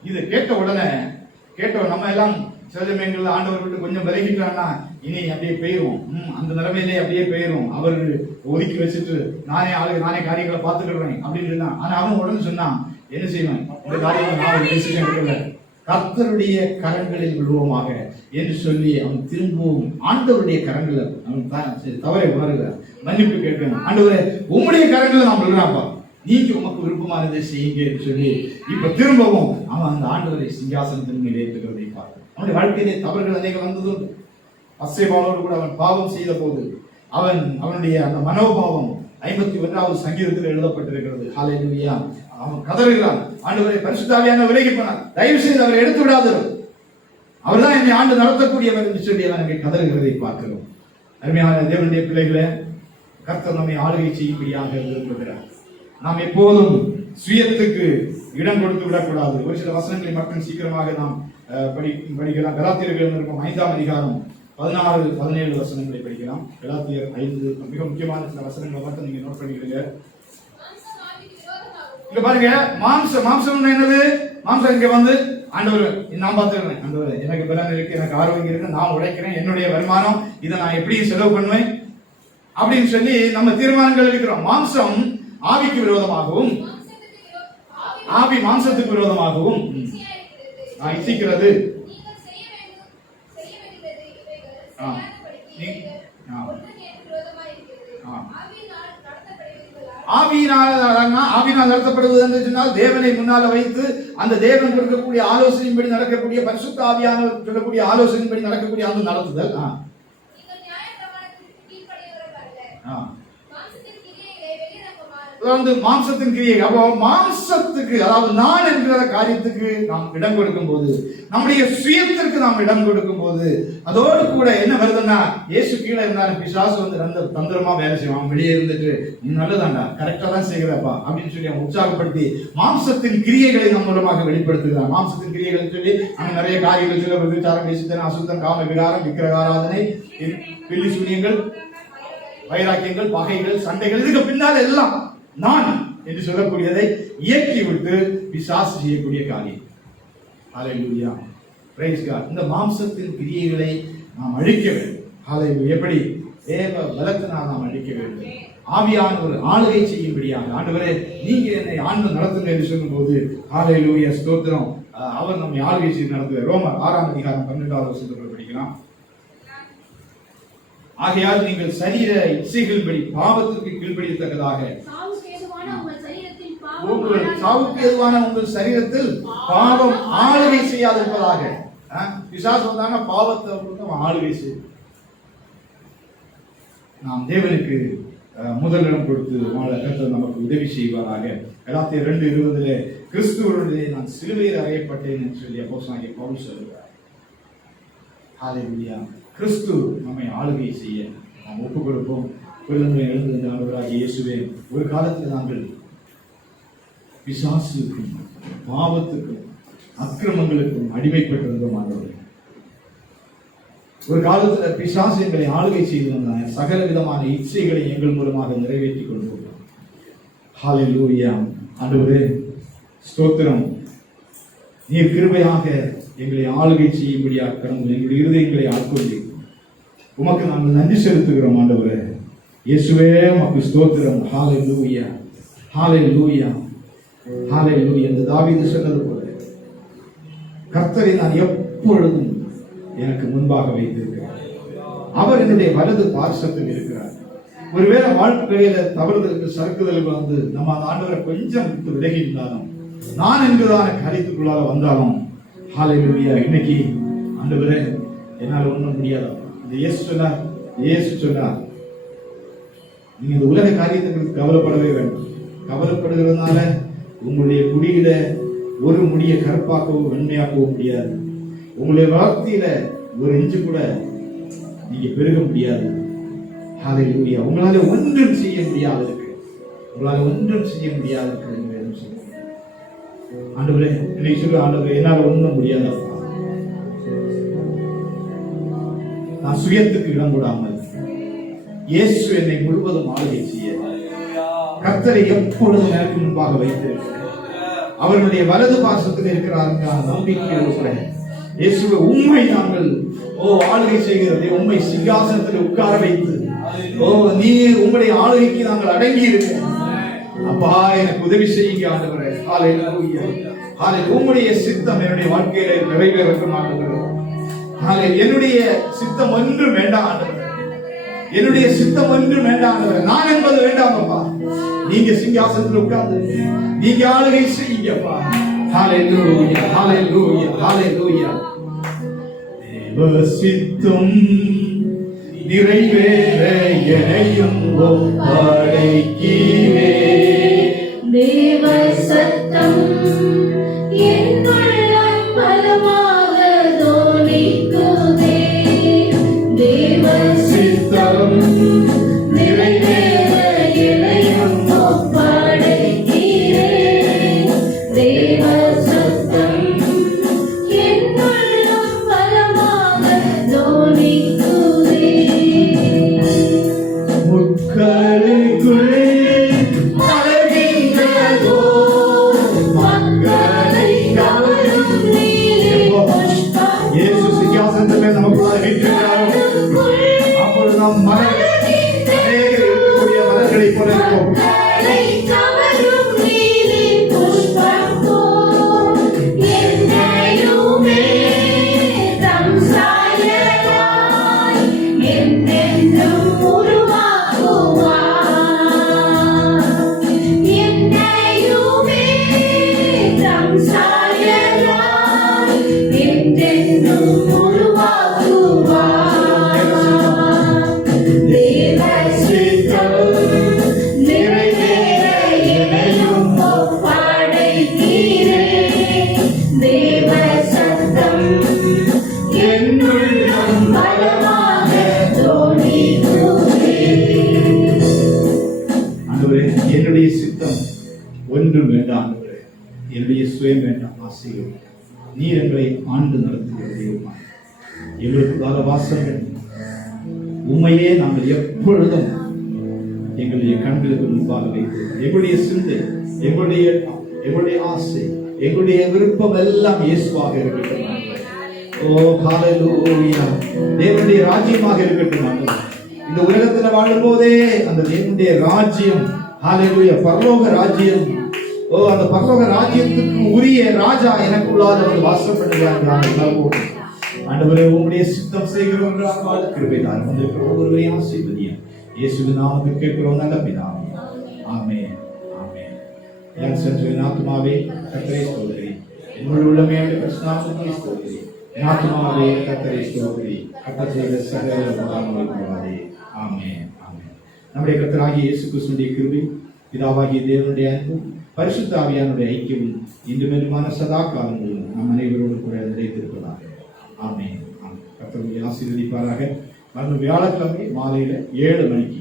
இதை கேட்ட உடனே நம்ம எல்லாம் சில சமயங்கள்ல ஆண்டவர் விட்டு கொஞ்சம் விலகிட்டான்னா இனி அப்படியே பெயரும், அந்த நிலைமையிலே அப்படியே பெயரும், அவர் ஒதுக்கி வச்சுட்டு நானே காரியங்களை பார்த்துக்கிறேன் அப்படின்னு சொன்னா. ஆனா அவன் உடனே சொன்னான், என்ன செய்வேன், இந்த காரியங்களை நான் டிசிஷன் எடுக்கல, கர்த்தருடைய கரங்களில் விடுவோமாக என்று சொல்லி அவன் திரும்பவும் ஆண்டவருடைய கரங்களை அவன் தவறை உணர்கிறார், மன்னிப்பு கேட்கணும். ஆண்டவரே உம்முடைய கரங்களை நான் விடுறாப்பா, நீங்க உமக்கு விருப்பமானதை செய்யுங்க என்று சொல்லி இப்ப திரும்பவும் அவன் அந்த ஆண்டவரை சிங்காசனத்தின் மேலே ஏற்றுகிறதை பார்க்க. அவனுடைய வாழ்க்கையிலே தவறுகள் அநேகம் வந்ததும், பத்சேபாவோடு கூட அவன் பாவம் செய்த போது அவனுடைய அந்த மனோபாவம் 51வது சங்கீதத்தில் எழுதப்பட்டிருக்கிறது. ஹல்லேலூயா. அவன் கதறுகிறான், ஆண்டவரை பரிசுத்த ஆவியானவர் விலகி போனார், தயவு செய்து அவரை எடுத்து விடாதீர்கள், அவர்தான் என்னை ஆண்டு நடத்தக்கூடியவர் என்று சொல்லி அவன் அங்கே கதறுகிறதை பார்க்கிறோம். அருமையான தேவனுடைய பிள்ளைகளே, கர்த்தர் நம்மை ஆளுகை செய்யும்படியாக விரும்புகிறார். நாம் எப்போதும் சுயத்துக்கு இடம் கொடுத்து விடக்கூடாது. ஒரு சில வசனங்களை மட்டும் சீக்கிரமாக நாம் படிக்கலாம். கலாத்தியர்கள் இருக்கும் 5ஆம் அதிகாரம் 16-17 வசனங்களை படிக்கலாம். கலாத்தியர் 5 மிக முக்கியமான சில வசனங்களை மட்டும் நீங்க நோட் பண்ணிக்கிறீங்க. இங்க பாருங்க, மாம்சம் என்னது? மாம்சம் இங்க வந்து ஆண்டவர் நான் பார்த்துக்கிறேன், ஆண்டவர் எனக்கு பலன் இருக்கு, எனக்கு ஆரோக்கியம் இருக்கு, நான் உழைக்கிறேன், என்னுடைய வருமானம் இதை நான் எப்படி செலவு பண்ணுவேன் அப்படின்னு சொல்லி நம்ம தீர்மானங்கள் இருக்கிறோம். மாம்சம் ஆவிக்கு விரோதமாகவும் ஆவி மாம்சத்துக்கு விரோதமாகவும் இச்சிக்கிறது. ஆவியினால் நடத்தப்படுவது என்று சொன்னால் தேவனை முன்னால வைத்து அந்த தேவன் இருக்கக்கூடிய ஆலோசனையின்படி நடக்கக்கூடிய பரிசுத்த ஆவியானவர் சொல்லக்கூடிய ஆலோசனையின்படி நடக்கக்கூடிய அந்த நடத்துதல். மாம்சத்தின் கிரியை. அப்போ மாம்சத்துக்கு, அதாவது நான் என்கிற காரியத்துக்கு நாம் இடம் கொடுக்கும் போது, நம்முடைய சுயத்திற்கு நாம் இடம் கொடுக்கும் போது, அதோடு கூட என்ன வருதுன்னா, இயேசு கீழே இருந்தாலும் பிசாசு வந்து அந்த தந்திரமா வேலை செய்வான். வெளியே இருந்துட்டு நீ நல்லதாண்டா, கரெக்டா தான் செய்கிறப்பா அப்படின்னு சொல்லி அவன் உற்சாகப்படுத்தி மாம்சத்தின் கிரியைகளை நம் மூலமாக வெளிப்படுத்துகிறான். மாம்சத்தின் கிரியைகள் சொல்லி அங்க நிறைய காரியங்கள் சொல்ல, விபச்சாரம், பேசித்தனம், அசுத்தம், காம விகாரம், விக்கிரகாராதனை, பில்லி சூனியங்கள், வைராக்கியங்கள், பகைகள், சண்டைகள், இதுக்கு பின்னால் எல்லாம் நான் என்று சொல்லக்கூடியதை இயக்கி விட்டு பிசாசு செய்யக்கூடிய காரியம். ஹல்லேலூயா, பிரைஸ் காட். இந்த மாம்சத்தின் கிரியைகளை நாம் அழிக்க வேண்டும். ஹல்லேலூயா. எப்படி? தேவ பலத்தினால் நாம் அழிக்க வேண்டும். ஆவியானவர் ஆளுகை செய்யும்படியாக, ஆண்டவரே நீங்க என்னை ஆண்டு நடத்துங்க என்று சொல்லும்போது, ஹல்லேலூயா, ஸ்தோத்திரம், அவர் நம்மை ஆளுகை செய்து நடத்துவார். ரோமர் 6ஆம் அதிகாரம் 12வது வசனத்தில் படிக்கலாம். ஆகையால் நீங்கள் சரீர இச்சைகளின்படி பாவத்திற்கு கீழ்ப்படியத்தக்கதாக, சாவுக்கு ஏதுவான உங்கள் சரீரத்தில் பாவம் ஆளுகை செய்யாதிருப்பதாக. பிசாசு வந்தாங்க, பாவத்தை ஆளுகை செய்யும். நாம் தேவனுக்கு முதலிடம் கொடுத்து வாழ கர்த்தர் நமக்கு உதவி செய்வாராக. கலாத்தியர் 2:20 கிறிஸ்துவனுடைய நான் சிலுவையில் அறையப்பட்டேன் என்று சொல்லி அப்போஸ்தலனாகிய பவுல் சொல்கிறார். ஹல்லேலூயா. கிறிஸ்து நம்மை ஆளுகை செய்ய நாம் ஒப்புக் கொடுப்போம். எழுந்து ஆண்டவராகிய இயேசுவே, ஒரு காலத்தில் நாங்கள் பிசாசுக்கும் பாவத்துக்கும் அக்கிரமங்களுக்கும் அடிமைப்பட்டிருந்தோம். ஆண்டவரே, ஒரு காலத்துல பிசாசு எங்களை ஆளுகை செய்து வந்தாங்க, சகல விதமான இச்சைகளை எங்கள் மூலமாக நிறைவேற்றிக் கொள்வோம். ஹல்லேலூயா. ஆண்டவரே ஸ்தோத்திரம், நீர் கிருபையாக எங்களை ஆளுகை செய்யும்படியாக கடந்து எங்களுடைய இருதயங்களை ஆட்கொள்ளி உமக்கு நாங்கள் நன்றி செலுத்துகிறோம். ஆண்டவரே இயேசுவே, உமக்கு ஸ்தோத்திரம். ஹல்லேலூயா, ஹல்லேலூயா, ஹல்லேலூயா. இந்த தாவீது சொன்னது போல, கர்த்தரை நான் எப்பொழுதும் எனக்கு முன்பாக வைத்திருக்கிறார், அவர் என்னுடைய வலது பார்சத்தில் இருக்கிறார். ஒருவேளை வாழ்க்கையில தவறுதலுக்கு சறுக்குதலுக்கு வந்து நம்ம அந்த ஆண்டவரை கொஞ்சம் விட்டு விலகி இருந்தாலும் நான் என்கிறதான காரியத்துக்குள்ளாக வந்தாலும் ஹalleluya இன்னைக்கு ஆண்டவரே என்னால ஒண்ணும் முடியாது. இந்த இயேசு சொன்னார் நீங்க இந்த உலக காரியத்துக்கு கவலைப்படவே வேண்டாம். கவலைப்படுகிறதுனால உங்களுடைய முடியில ஒரு முடியை கருப்பாக்கவும் வெண்மையாக்கவும் முடியாது. உங்களுடைய வாழ்க்கையில ஒரு இன்ச்சு கூட நீங்க பெருக முடியாது. ஹalleluya உங்களால ஒன்றும் செய்ய முடியாது இருக்கு. உங்களால ஒன்றும் செய்ய முடியாது இருக்கு. ஆண்டவரே இன்னைக்கு சொல்ல ஆண்டவரே என்னால ஒன்றும் முடியாதப்பா. நான் சுயத்துக்கு இடம் கொடாமல் இயேசு என்னை முழுவதும் ஆளுகை செய்ய கர்த்தரை எப்பொழுதும் எனக்கு முன்பாக வைத்திருக்கிறேன். அவர்களுடைய வலது பாசத்தில் இருக்கிறார்கள் நம்பிக்கை இயேசுவை உண்மை நாங்கள் ஆளுகை செய்கிறது. உண்மை சிங்காசனத்தில் உட்கார வைத்து நீர் உங்களுடைய ஆளுகைக்கு நாங்கள் அடங்கி இருக்கிறோம். அப்பா எனக்கு உதவி செய்யுங்க ஆண்டவரே. ஹalleluya ஹalleluya உம்முடைய சித்தம் என்னுடைய வாழ்க்கையில நிறைவேறட்டும் ஆண்டவரே. ஹalleluya என்னுடைய சித்தம் ஒன்றும் வேண்டாம் ஆண்டவரே. என்னுடைய சித்தம் ஒன்றும் வேண்டாம் ஆண்டவரே. நான் என்பது வேண்டாம் அப்பா. நீங்க சிங்காசனத்தில் உட்கார்ந்து நீங்க ஆளுகை செய்யுங்கப்பா. ஹalleluya ஹalleluya ஹalleluya தேவ சித்தம் நிறைவேற என்னையும் ஒப்படைக்கிறேன். தேவ சத்தம் என்னுள்ளம் பலமாக தோனிக்குதே. தேவ சித்தம் நிறைவேற என்னையும் ஒப்படைக்கிறேன். தேவ சத்தம் என்னுள்ளம் பலமாக தோனிக்குதே. முட்களுக்குள் அப்பொழுது நாம் மலர்களை போல இருப்போம். என்னுடைய சித்தம் ஒன்றும் வேண்டாம். என்னுடைய சுயம் வேண்டாம். ஆசைகள் நீர் எங்களை ஆண்டு நடத்துகிறது. எங்களுக்கு கால வாசங்கள் உண்மையே நாங்கள் எப்பொழுதும் எங்களுடைய கண்களுக்கு முன்பாக வைத்து எங்களுடைய சிந்தை எங்களுடைய ஆசை எங்களுடைய விருப்பம் எல்லாம் இயேசுவாக இருக்கட்டும். ஹalleluya தேவனுடைய ராஜ்யமாக இருக்கட்டும். இந்த உலகத்துல வாழும் போதே அந்த தேவனுடைய ராஜ்யம் ஹalleluya பரலோக ராஜ்யம் அந்த பரலோக ராஜ்யத்துக்கு உரிய ராஜா எனக்குள்ளாக வாசம் பண்ணுகிறார். ஆண்டவரே உம்முடைய சித்தம் செய்கிறவர்களாக கிருபை தாரும். வந்திருக்கிற ஒவ்வொருவரையும் ஆசீர்வதியும் இயேசுவின் நாமத்தில் கேட்கிறோம் நல்ல பிதாவே. ஆமென் ஆமென். என் சற்றின் ஆத்மாவே கர்த்தரை ஸ்தோத்திரி. என்னுள் உள்ளமே கிருஷ்ணாவை ஸ்தோத்திரி. என் ஆத்மாவே கர்த்தரை ஸ்தோத்திரி. கர்த்தர் செய்த சகல உபகாரங்களை ஆமென் ஆமென். நம்முடைய கர்த்தராகிய இயேசு கிறிஸ்துவின் கிருபை பிதாவாகிய தேவனுடைய அன்பும் பரிசுத்த ஆவியானுடைய ஐக்கியமும் இன்று மேலுமான சதா காலங்களிலும் நம் அனைவரோடு கூட நிலைத்திருப்பதாக. ஆமென். கர்த்தர் ஆசீர்வதிப்பாராக. வியாழக்கிழமை மாலையில 7 மணிக்கு